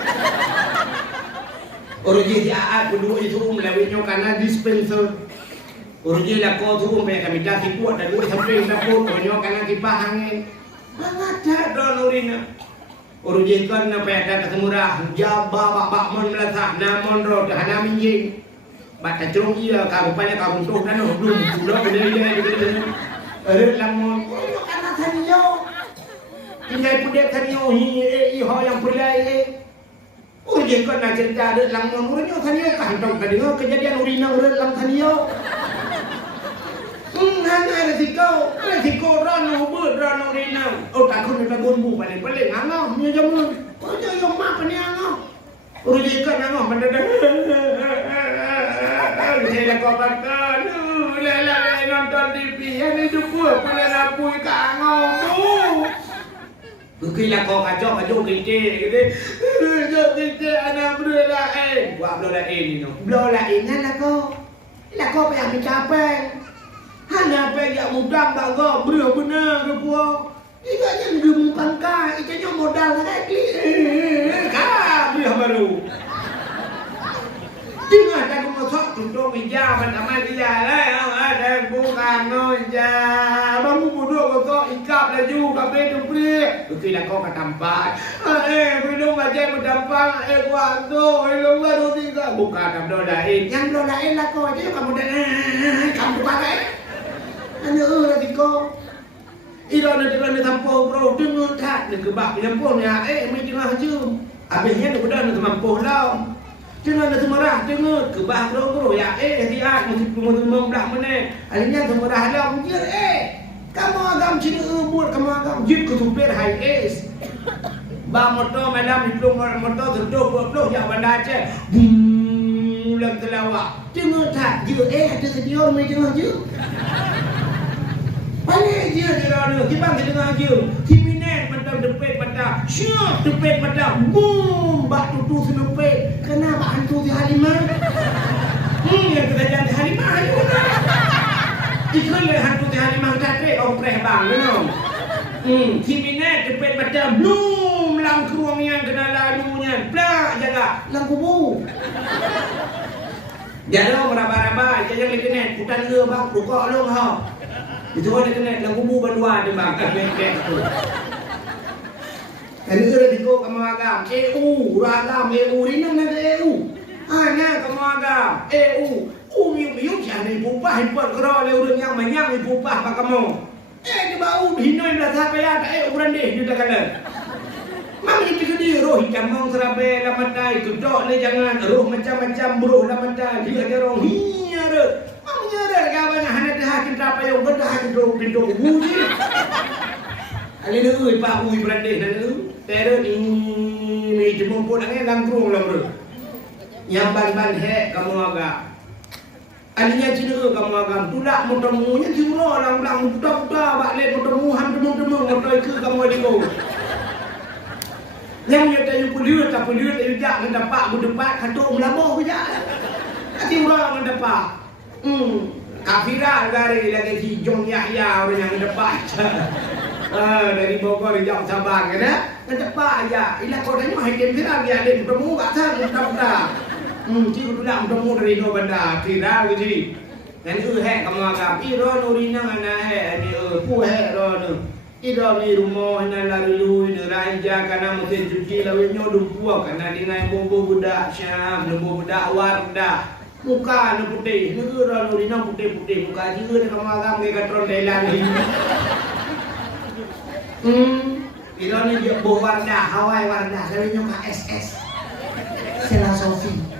orangnya jahat pudubu itu melawitnya karena dispenser. Orangnya lah kau tu mereka minta tipuat dan dua sampai dapur orangnya karena kipas angin. Ada dah orangnya. Orangnya kan apa ada semurah jabah bak mon melasak namon ro dah minjing. Baca cerong ia kau rupanya kau untuk dan belum sudah benda. Lamon karena tanyo. Tinggal pudet tanyo hi yang perlai. Orangnya kan nak cerita ada lamon orangnya tanyo kantong kadang kejadian urinang lam tanyo. Hanya resiko rano ber rano rina. Oh tak kau nak gonbu paling angau punya jamun. Kau yang mak ni angau. Urus ikan angau pada dah. Saya nak kau makan. Lelaki nonton TV yang itu pun boleh rapui ke angau tu. Kira kau kacau kita. Kita anak berulah buat berulah ni no. Berulah lah kau. Lah kau payah mencapai. Hanya pegak mudang tak kau benar ke puang. Ikan yang gemukkan kah, ikan yang modal lagi. Kah beliau baru. Tengah tak masuk tutup meja pertama dia lah. Ada bukan noja. Bangun bodoh kau ikap laju kafe tu beri. Kira kau kat tempat. Minum aja berdampang. Kuat tu, minum baru tiga. Bukan abdul lain. Yang abdul lain lah kau aja kamu dah. Kamu pakai. Hanya lagi kau. Ira nak tampau bro dengar tak nak kebab nyampurnya mai tengah jum. Habisnya nak dah nak mampu lau. Tengah nak semarah dengar kebab bro ya hati-hati mesti membelah mana. Akhirnya semarah lau je kamu agam cina buat kamu agam jid ke supir high ace. Ba motor malam hitung motor terdoh yang bandar je. Bum lam telawak. Dengar tak je ada senior mai tengah je. Balik je rana, kibang ke tengah je. Kiminet mentang depet mata. Syuk depet mata. Boom, bak tutu senepet. Kenapa hantu di Halimah? Yang kerajaan di Halimah ayo lah. Ikutlah hantu di Halimah kata orang preh bang, you know. Kiminet depet mata. Boom, lang keruang yang kena lalunya. Plak jaga, lang kubu. Jangan meraba-raba, jangan lekenet. Putan ke bang, buka long ha. Itu orang kena lagu kubu bandua dia bangkat bengkek tu. Ini sudah dikau kamu agam. EU, ragam EU ini mana EU? Hanya kamu agam. Miu jangan ipupah hipot kero le urang yang manyang ipupah pak kamu. Di bau hinoi dah sampai ada urang deh di dakalan. Mang itu dia roh jamong serabe lamadai tu dok le jangan roh macam-macam buruh lamadai dia ada roh hiara. Mang nyara kawan hana dah kita apa yang bedah pintu uji. Ali deui pak ui berande nanu. Tero ni jemong pun angin langkrung lamru. Yang ban-ban he kamu agak. Alinya cina kamu agam tulak motomunya cuma orang budak-budak balik motomu ham-temu motor itu kamu adiko. Yang dia tanya puliut tak puliut dia jak mendapat berdebat katuk melabuh saja. Nanti orang mendapat. Kafirah gari lagi hijau Yahya orang yang mendapat. Dari Bogor jauh Sabang kan? Mendapat aja. Ilah kau tanya hai kafirah dia ada bertemu kat sana budak-budak. Cikgu tulang bertemu dari dua benda kira gitu. Dan hek kamu agak iro nurina mana hek ni pu hek ro. Iro ni rumah na lalu ni raja kana mesti cuci lawi nyo dumpuak kana dengan bobo budak Syam, bobo budak Wardah. Muka nu putih, ni iro nurina putih-putih muka jiwa ni kamu agak mereka tron Thailand ni. Iro ni dia boh Wardah, Hawaii Wardah, lawi nyo ka SS. Sela Sofi.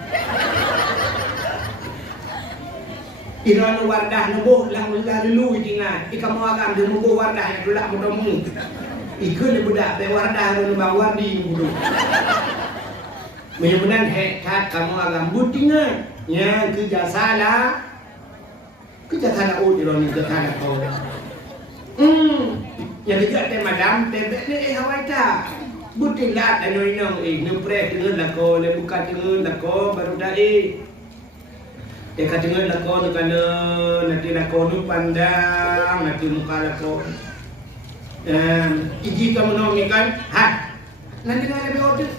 Iranu Wardah nubuh lang lalu tinggal. Ika mau agam dia nubuh Wardah yang dulak mudamu. Ikut dia budak be Wardah nu bawar di budu. Menyebutkan hekat kamu agam butingan. Ya kerja salah. Kerja salah iranu kerja salah kau. Yang kerja te madam te ni Hawaii ta. Buting lat anu inang nu pre dengan lako le buka dengan lako baru dai. Dia kata dengan lakon kana nanti lakon nu pandang nanti muka lakon. Iji kamu nak kan? Nanti nak lebih order.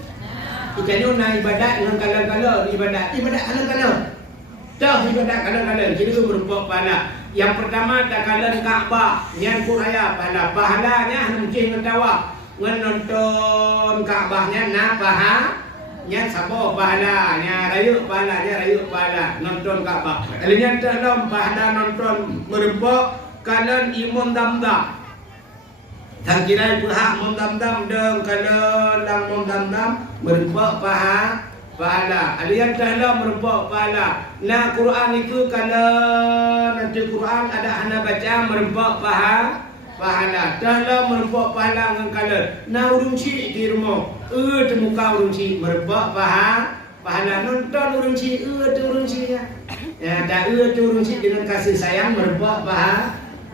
Ikannya nak ibadat dengan kala-kala ibadat kala-kala. Dah ibadat kala-kala. Jadi itu berupa pahala. Yang pertama tak kala Kaabah, yang kuraya pahala. Pahalanya mungkin mentawa. Nonton Kaabahnya nak pahala. Nya sabo pahala, nya rayuk pahala nonton Kaabah. Alinya dalam pahala nonton merempok kanan imam damdam. Tang kira pihak imam damdam deng kanan lang imam damdam merempok pahala. Alinya dalam merempok pahala. Nah Quran itu kalau nanti Quran ada anak baca merempok pahala. Dalam merempok pahala dengan kanan. Nah urung cik di rumah. Muka urung cik merebak pahala nonton urung cik urung cik ya dah urung cik dengan kasih sayang merebak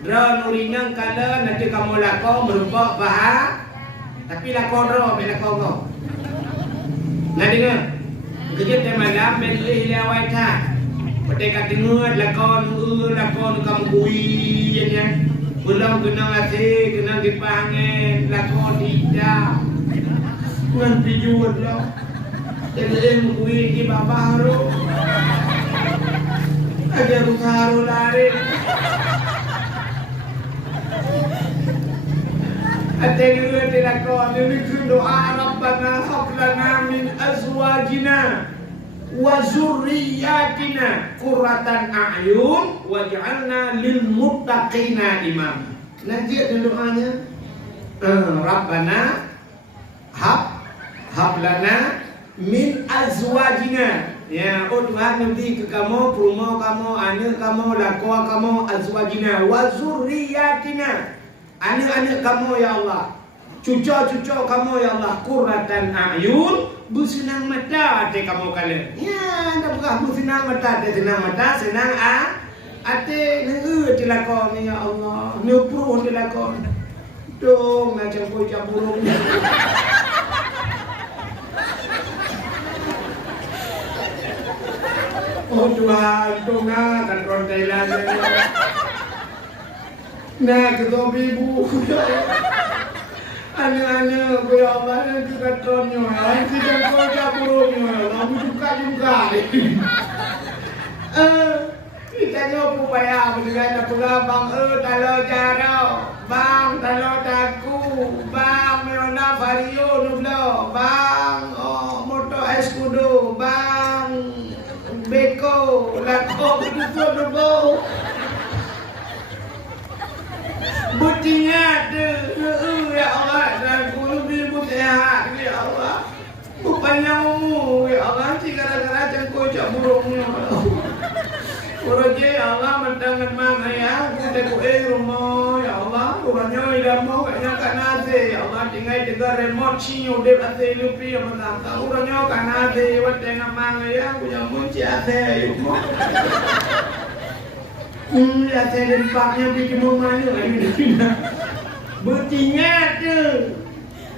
dra nurinang kala nanti kamu lakau merebak tapi lakau dra be lakau kau nah dengar kerja te malam ben lewai ta pate kat dengar lakau kamu kui ya belum kenang ate kenang dipanggil lakau tidak ngan pijuan lah. Jadi kui di babaro. Ada rukaro lari. Ada juga tidak kau ini doa Rabbana hab lana min azwajina wa zurriyyatina qurratan a'yun waj'alna lil muttaqina imam. Nanti ada doanya. Rabbana hablana min azwajina ya Tuhan nanti ke kamu rumah kamu anak kamu lakwa kamu azwajina wa zurriyatina anak-anak kamu ya Allah cucu-cucu kamu ya Allah qurratan a'yun bersenang mata hati kamu kalian ya anda bukan bersenang mata senang hati nengu dilakon ya Allah nyupruh dilakon dong macam bocah burung. Oh Tuhan, tunga kan kontailan. Nah, ketua ibu. Ane-ane, ya Allah, kita tronyo. Kita bocah burungnya. Lalu juga. Kita nyobu payah dengan pula bang talo jaro, bang talo daku, bang meona vario nublo, bang moto escudo, bang betul betul. Buktinya ada, ya Allah, dan guru ibu sehat, ya Allah. Bukannya umum, ya Allah, si gara-gara cengkok cak burungnya. Kuraje ya Allah, mentangan mana ya, kita kuih rumah, ya Allah. Kurangnya idah mau kayaknya kan nasi, ya Allah. Tinggal juga remote sinyo deh nasi lupi yang menantang. Kurangnya kan nasi, wat tengah mana ya, punya munci ase, yuk mau. Ya saya lempaknya bikin mana lagi ni. Betinya tu.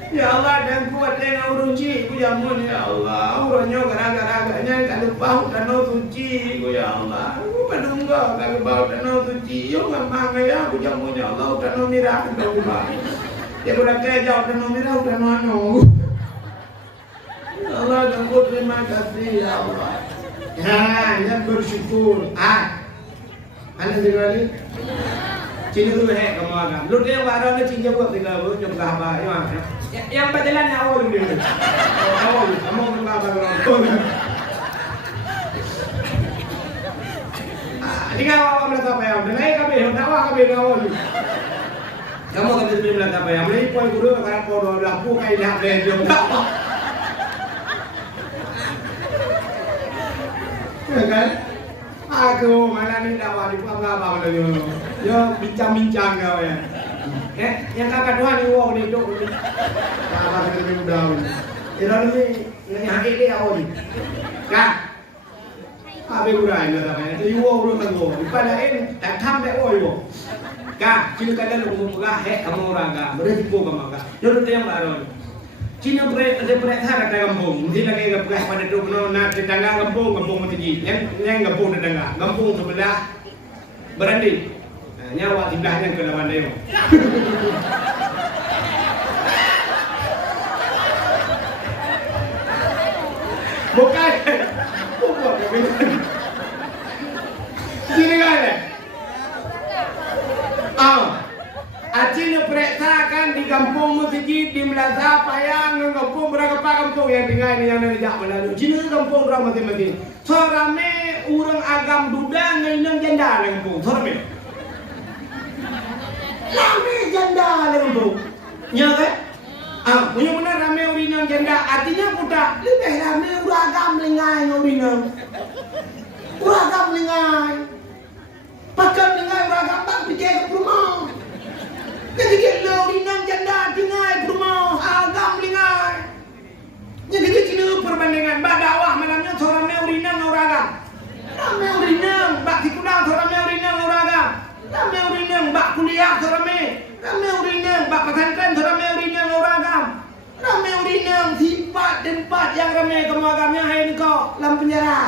Ya Allah dan kuat dengan urunci ku jamun ya Allah. Urunnya gara-gara kalau bau danau suci ku ya Allah. Ku penunggu kalau bau danau suci. Yo ngamang ya ku jamun ya Allah danau merah danau bah. Ya udah kejauh danau merah danau anu. Ya Allah dan ku terima kasih ya Allah. Ya, yang bersyukur. Anak dengar ni, Cina tu hek kamu agam. Lu dia warna ni Cina buat tinggal lu jom apa? Yang berjalan awal dulu. Awal, kamu bukan apa orang. Tinggal awal belas apa ya? Dengar kami, dakwah kami awal. Kamu kata sebelum belas apa ya? Mulai poin guru kerana podo lapu kai dah belajar dakwah. Kan? Aku malah ni dakwah di apa mana yo. Yo bincang-bincang kau ya. Yang kakak dua ni wong ni dok ni. Apa kena ni mudah ni. Ira ni hak dia awak ni. Kan? Apa urai lah tak? Jadi wong lu kan wong. Pada ini tak tambah wong. Kan? Cina kadang lu murah hek kamu orang kan. Beritipu kamu kan. Dulu tu yang baru. Cina ada berat kata kampung. Mesti lagi berat pada tu nak tetangga kampung mesti yang kampung tetangga. Kampung sebelah berandi. Nyawa sebelahnya ke lawan dia. Bukan. Sini kan? Acina periksakan di kampung masjid di Melasa Payang kampung berapa kampung yang tinggal ni yang nak Melayu. Cina kampung berapa masing-masing. Sorame orang agam dudang nang janda dalam kampung. Sorame. Rame janda dalam kampung. Ya kan? Punya benar rame orang nang janda. Artinya budak lebih rame orang agam lengai orang nang. Orang agam lengai. Pakai lengai orang agam tak fikir ke rumah. Jadi kita orang janda tinggal rumah agam lingai. Jadi kita perbandingan bak dakwah malamnya seorang urinang orang agam. Ramai urinang bak tikudang seorang urinang orang agam. Ramai urinang bak kuliah seorang ramai urinang bak pesantren seorang urinang orang agam. Ramai urinang sifat tempat yang ramai kamu agamnya hari ni kau dalam penjara.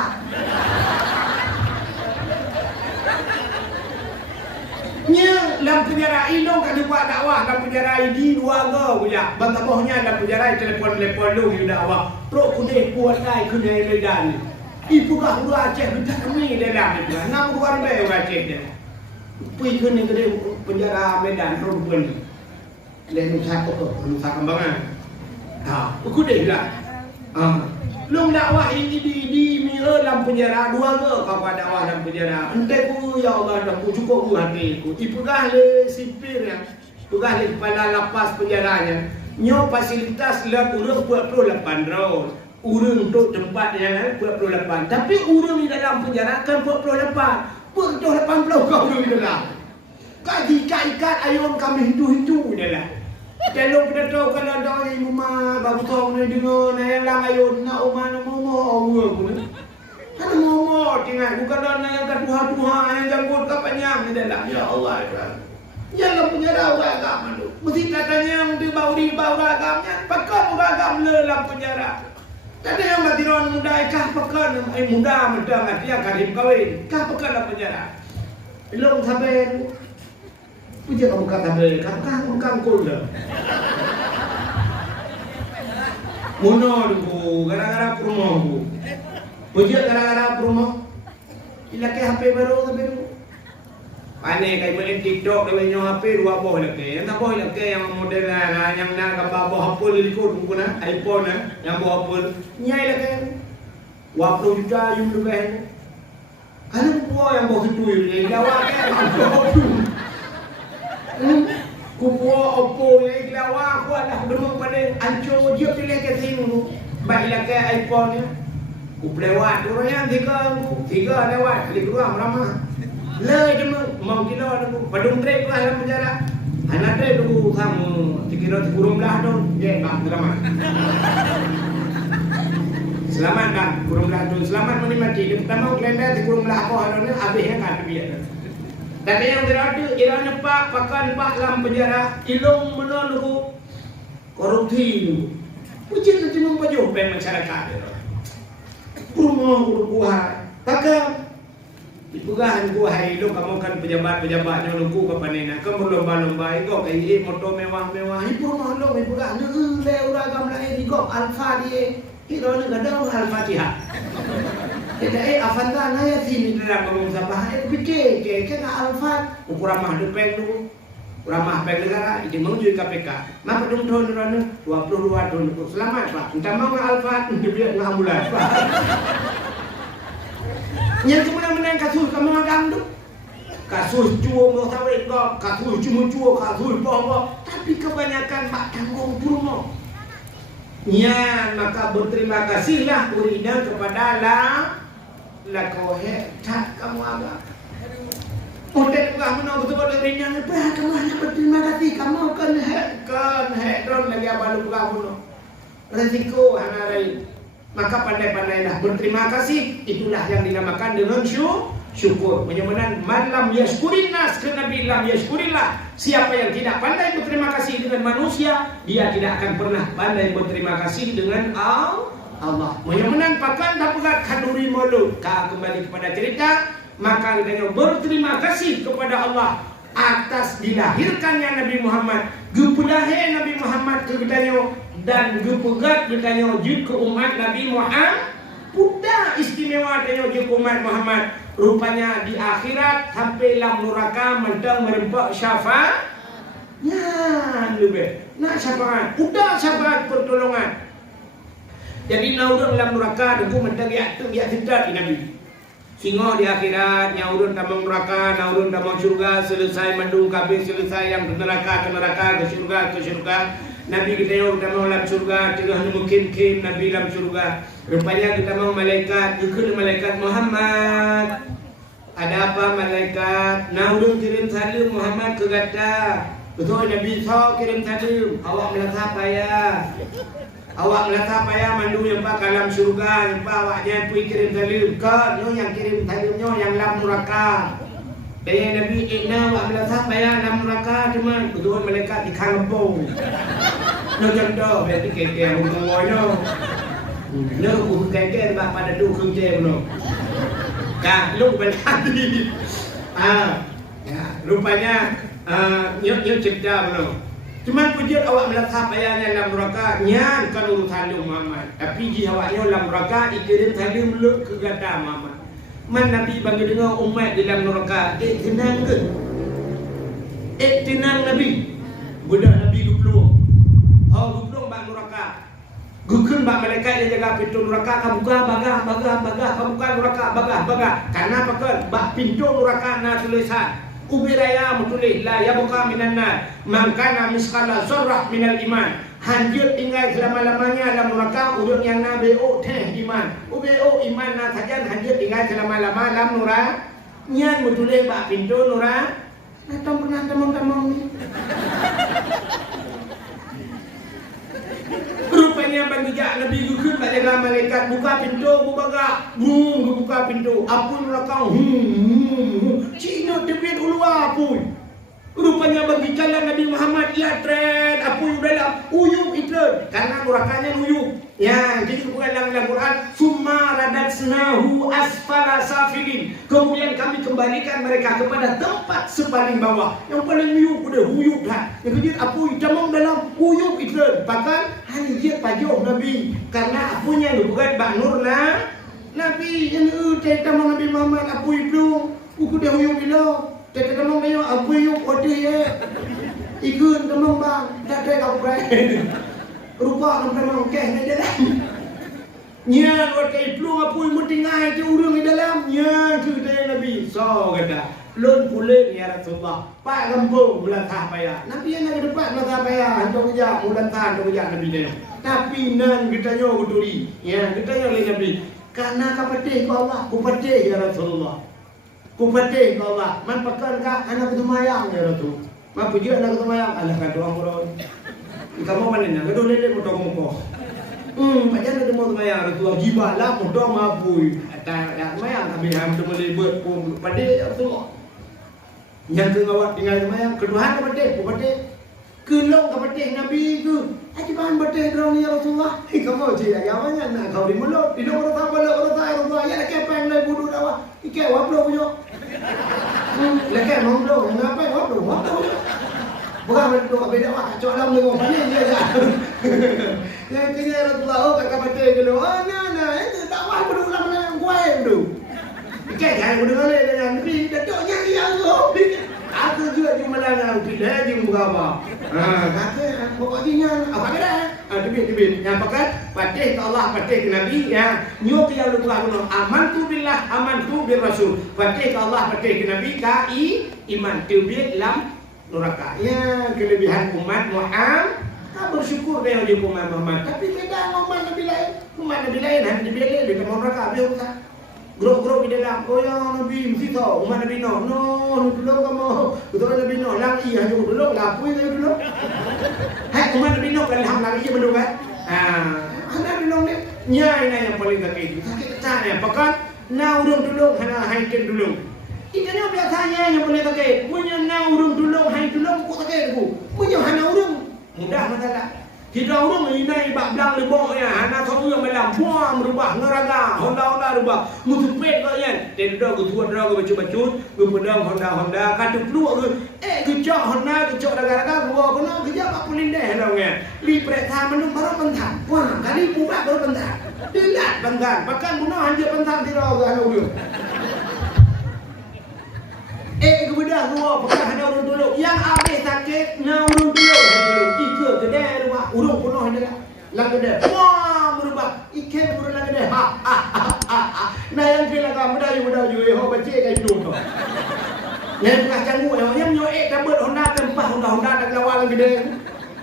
Nya dalam penjara ilong kat buat dakwah dalam penjara ini dua go punya. Bantavohnya dalam penjara telefon lu di dakwah. Pro kudeh puan dai kudeh ledan. Ibu kah udah Aceh betul kami dalam itu. 6 bulan be orang Aceh dia. Pergi ke negeri penjara Medan Rombon. Dan Nusa Kambangan. Kudeh lah. Belum dakwah ini di dalam penjara dua ke kau dakwah dalam penjara. Entah ku ya Allah dah ku cukup ku hatiku. Ipugah le sipir yang pugah le kepala lapas penjaranya. Nyo fasilitas lah urang 48 round. Urang untuk tempat yang 48. Tapi urang di dalam penjara kan 48. 80 kau di dalam. Kau ikat ayam kami hindu dia lah. Kalau kita tahu kalau ada di rumah baru tahu ni dengar yang lang ayun nak rumah nak mau pun. Kan mau tinggal bukan dana yang kat Tuhan yang janggut kapanya di dalam ya Allah ya. Jangan penjara orang agama tu. Mesti katanya di bau agamanya pakai agam dalam penjara. Tadi yang batiran muda kah pakai muda muda dia karim kawin kah pakai dalam penjara. Belum sampai puja kamu kata beli, kang kul dah. Mono dulu, gara-gara promo dulu. Puja gara-gara promo. Ilaki HP baru tu baru. Pane kai main TikTok dengan nyo HP dua boh lagi. Yang tak boh lagi yang model yang nak gambar boh hapul ikut pun iPhone yang boh hapul. Nyai lagi. 20 juta you lebih. Ano kupuaw yang bawa itu yang lawak kan? Kupuaw opo yang lawak aku alah demam pada ancur dia pilih ke sini. Baiklah ke iPhone nya. Ku lewat orangnya tiga lewat di keluar ramah. Lei demam mau kilo aku padung trek lah dalam penjara. Anak trek tu kamu dikira kurung belah tu je bang ramah. Selamat dah kurung belah tu selamat menikmati. Dia pertama kelenda di kurung belah aku halnya habisnya kan biar. Tapi yang berada iranya pak pakan pak dalam penjara ilung menolu korupsi. Pujian nanti membajo masyarakat. Rumah buah pakai ibugahan ku hai lu kamu kan pejabat-pejabatnya lu ku kapanena kamu lomba-lomba iko kai motor mewah-mewah ibu rumah lu ibugahan le uragam lain iko alfa dia iro ni gadang al-fatihah jadi afanda na ya sini dalam ngomong sabah pikir ke alfa ukuran depan lu ramah peng negara itu menuju KPK maka dong tahun 22 tahun selamat Pak entah mau alfa dia ngamulan Pak yang kemudian kasus kamu agam tu kasus jual mau sawit kok kasus cuma jual kasus bohong tapi kebanyakan Pak tanggung rumah ya maka berterima kasihlah urina kepada la kohe tak kamu agak Udah kamu nak betul dari yang apa? Kamu hanya berterima kasih. Kamu kan headron lagi apa lu kamu no? Resiko hana lain. Maka pandai-pandailah berterima kasih. Itulah yang dinamakan dengan syukur. Menyebutkan malam yashkurin nas ke Nabi lam yashkurillah. Siapa yang tidak pandai berterima kasih dengan manusia, dia tidak akan pernah pandai berterima kasih dengan Allah. Menyebutkan pakan tak pegat kaduri mulut. Kembali kepada cerita. Maka kita berterima kasih kepada Allah atas dilahirkannya Nabi Muhammad, gepulahe Nabi Muhammad ke kita dan gepegat kita ke umat Nabi Muhammad. Puda istimewa kita ke umat Muhammad. Rupanya di akhirat sampai lam neraka mentang merempak syafaat. Ya, lebih. Nak syafaat. Puda syafaat pertolongan. Jadi naudang lam neraka dengan mentang ya tidak Nabi. Singo di akhirat, nyaurun tamang neraka, nyaurun tamang syurga, selesai mandung kabeh, selesai yang ke neraka, ke syurga. Nabi kita yang tamang dalam syurga, cegah mungkin Nabi dalam syurga. Rupanya kita mau malaikat, ikut malaikat Muhammad. Ada apa malaikat? Naurun kirim salam Muhammad ke gata. Betul Nabi SAW kirim salam. Awak melata payah. Awak melata payah mandu yang pak dalam syurga, yang pak awaknya pergi kirim salam. Kau yang kirim salamnya yang dalam neraka. Bayar Nabi Ikna awak melata payah dalam neraka cuma betul malaikat di kampung. No contoh berarti keke hubung ngono. No keke bak pada tu kerja no. Kak lu berhati. Ya rupanya nyok cerita no. Cuma pujian awak melakap ayahnya dalam neraka nya bukan urusan lu Muhammad. Tapi jika awaknya dalam neraka ikirim tadi meluk ke gata Muhammad. Man Nabi bagi dengar umat di dalam neraka, tenang ke? Tenang Nabi. Budak Nabi guplung. Guplung bak neraka. Gukun bak malaikat yang jaga pintu neraka kamu buka bagah kamu buka neraka bagah. Karena apa kan? Bak pintu neraka na tulisan Ubiraya mutulih la yabuka minan nar man kana miskala zarrah minal iman. Hanjut tinggal selama-lamanya dalam neraka urang yang na beo teh iman. Ubeo iman na sajan hanjut tinggal selama-lama dalam neraka. Nyan mutulih bak pintu neraka. Natong pernah temong-temong ni. Rupanya bangjak Nabi gukun pada dalam malaikat buka pintu buka buka pintu apun neraka Cina tepian ulua apun. Rupanya bagi jalan Nabi Muhammad ia tren apun dalam uyup itu karena nerakanya uyup. Ya, jadi bukan dalam Al-Quran summa radatsnahu asfala safilin. Kemudian kami kembalikan mereka kepada tempat sepaling bawah. Yang paling uyup udah uyup dah. Yang kedua apun camong dalam uyup itu. Bahkan hanya dia pajuh Nabi karena apunya bukan bak nurna Nabi yang tamang Nabi Muhammad apun itu buku dia uyup bilo. Tete tamang kayo apun uyup ode ya. Ikut tamang bang tak ada kau berani. Rupa tamang keh ni dalam. Nya wakai plung apui mutingai tu urang di dalam. Nya tu dia Nabi. So kata, lon pulen ya Rasulullah. Pak kampung melantah payah. Nabi yang nak depan melantah payah. Hantar kerja melantah Nabi dia. Tapi nan kita nyo kuturi. Ya, kita nyo oleh Nabi. Karena kapatih ku Allah, ku patih ya Rasulullah. Ku patih ku Allah. Man pakan ka anak ketumayang ya Rasul. Ma puji anak ketumayang. Alah ka doang moron. Kamu mana nak? Kau lele potong muka. Macam ada mau kemayang Rasulullah. Jibalah potong mabui. Tak kemayang kami ham tu boleh buat pun patih ya Rasulullah. Yang kengawat tinggal kemayang. Kedua ku patih. Kelong kapatih Nabi ke. Ajiban patih dorang ni ya Rasulullah. Kamu cik lagi awaknya nak kau di mulut. Hidup orang tak Rasulullah. Ya nak kepeng lai budu dawa. Ike waplo punya. Lekai monglo. Ngapain waplo? Bukan waplo beda wah. Cok dalam lengok panik dia dah. Yang kena Rasulullah oh kat kapatih ke lo. Oh nah. Itu tak wah budu ulang yang kuai budu. Ike jangan budu ngale dengan Nabi. Datuknya ya Allah. Aku juga cuma dengan pilih je muka apa. Kata pokoknya apa kata? Tebit. Yang pakat patih ke Allah, patih ke Nabi ya. Nyo ke yang lupa kuno. Amantu billah, amantu bir Rasul. Patih ke Allah, patih ke Nabi kai iman tebit lam neraka. Ya, kelebihan umat Muhammad. Bersyukur dia di umat Muhammad. Tapi beda umat Nabi lain. Umat Nabi lain hanya dibeli di neraka dia usah. Grup di dalam. Oh ya Nabi mesti tahu umat Nabi no dulu kamu betul Nabi no lagi hanya dulu lapui saya dulu. Hai umat Nabi no kan ham lagi je menunggu kan. Nabi no ni nyai yang paling sakit. Sakit kecanya pakat na urung dulu hana haikin dulu. Ini biasanya yang paling sakit. Punya na urung dulu hai dulu kok sakit aku. Punya hana urung mudah masalah. Kita orang ini bak belang lebok ya, anak orang yang malam buang berubah neraga, Honda berubah, mutupet kau yan, tenda ketua draga bacu-bacut, berpedang Honda, kata peluk tu, kecok Honda, kecok raga-raga, gua kena kerja pak pelindeh dongnya, liprek taman tu baru pentan, wah kali buka baru pentan, dilat pentan, bahkan bunuh hanya pentan di raga dulu. Kemudian gua pakai hanya urung dulu, yang habis sakit, na urung dulu, ike kedai rumah, urung penuh dia, lang kedai, wah berubah, ike berubah lang kedai, nah yang kira kau mudah-mudah, ho baca kayak dulu, yang bukan canggu, yang nyoek tabut Honda tempah Honda nak lawan lang kedai,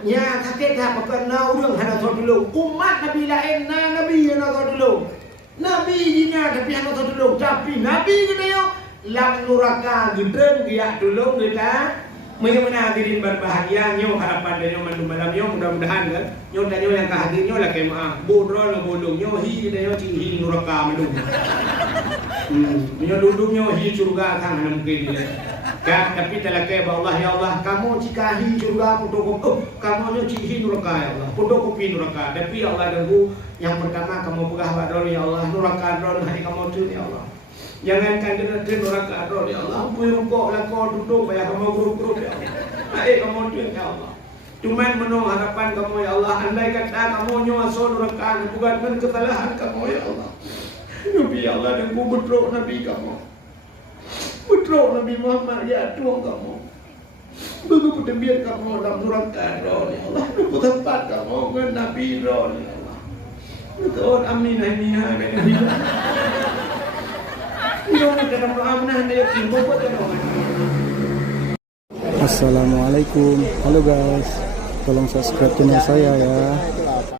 yang sakit tak pakai na urung hanya dulu, umat Nabi lain, na Nabi yang nak dulu, Nabi jinya tapi yang nak dulu, tapi Nabi kita yo. Lam nuraka geden dia dulu kita bagaimana hadirin berbahagia nyo harapan dan nyo mandu malam nyo mudah-mudahan kan nyo dan nyo yang kehadir nyo lah kemaah bodro lo bolong nyo hi dan nyo hi nuraka mandu nyo duduk nyo hi surga kan mungkin dia kan tapi telake Allah ya Allah kamu jika hi surga putuk kamu nyo hi nuraka ya Allah putuk kopi nuraka tapi Allah ganggu yang pertama kamu pegah badron ya Allah nuraka dron hari kamu tu ya Allah. Jangankan dia neraka roh ya Allah. Ampun rokok lah kau duduk bayar kamu grup-grup ya Allah. Kamu tuan ya Allah. Cuman menung harapan kamu ya Allah. Andai kata kamu nyuasa neraka bukan dengan kesalahan kamu ya Allah. Nabi Allah dan ku betrok Nabi kamu. Betrok Nabi Muhammad ya tuang kamu. Begitu terbiar kamu dalam neraka roh ya Allah. Begitu tempat kamu dengan Nabi roh ya Allah. Betul amin amin amin. Assalamualaikum. Halo guys, tolong subscribe channel saya ya.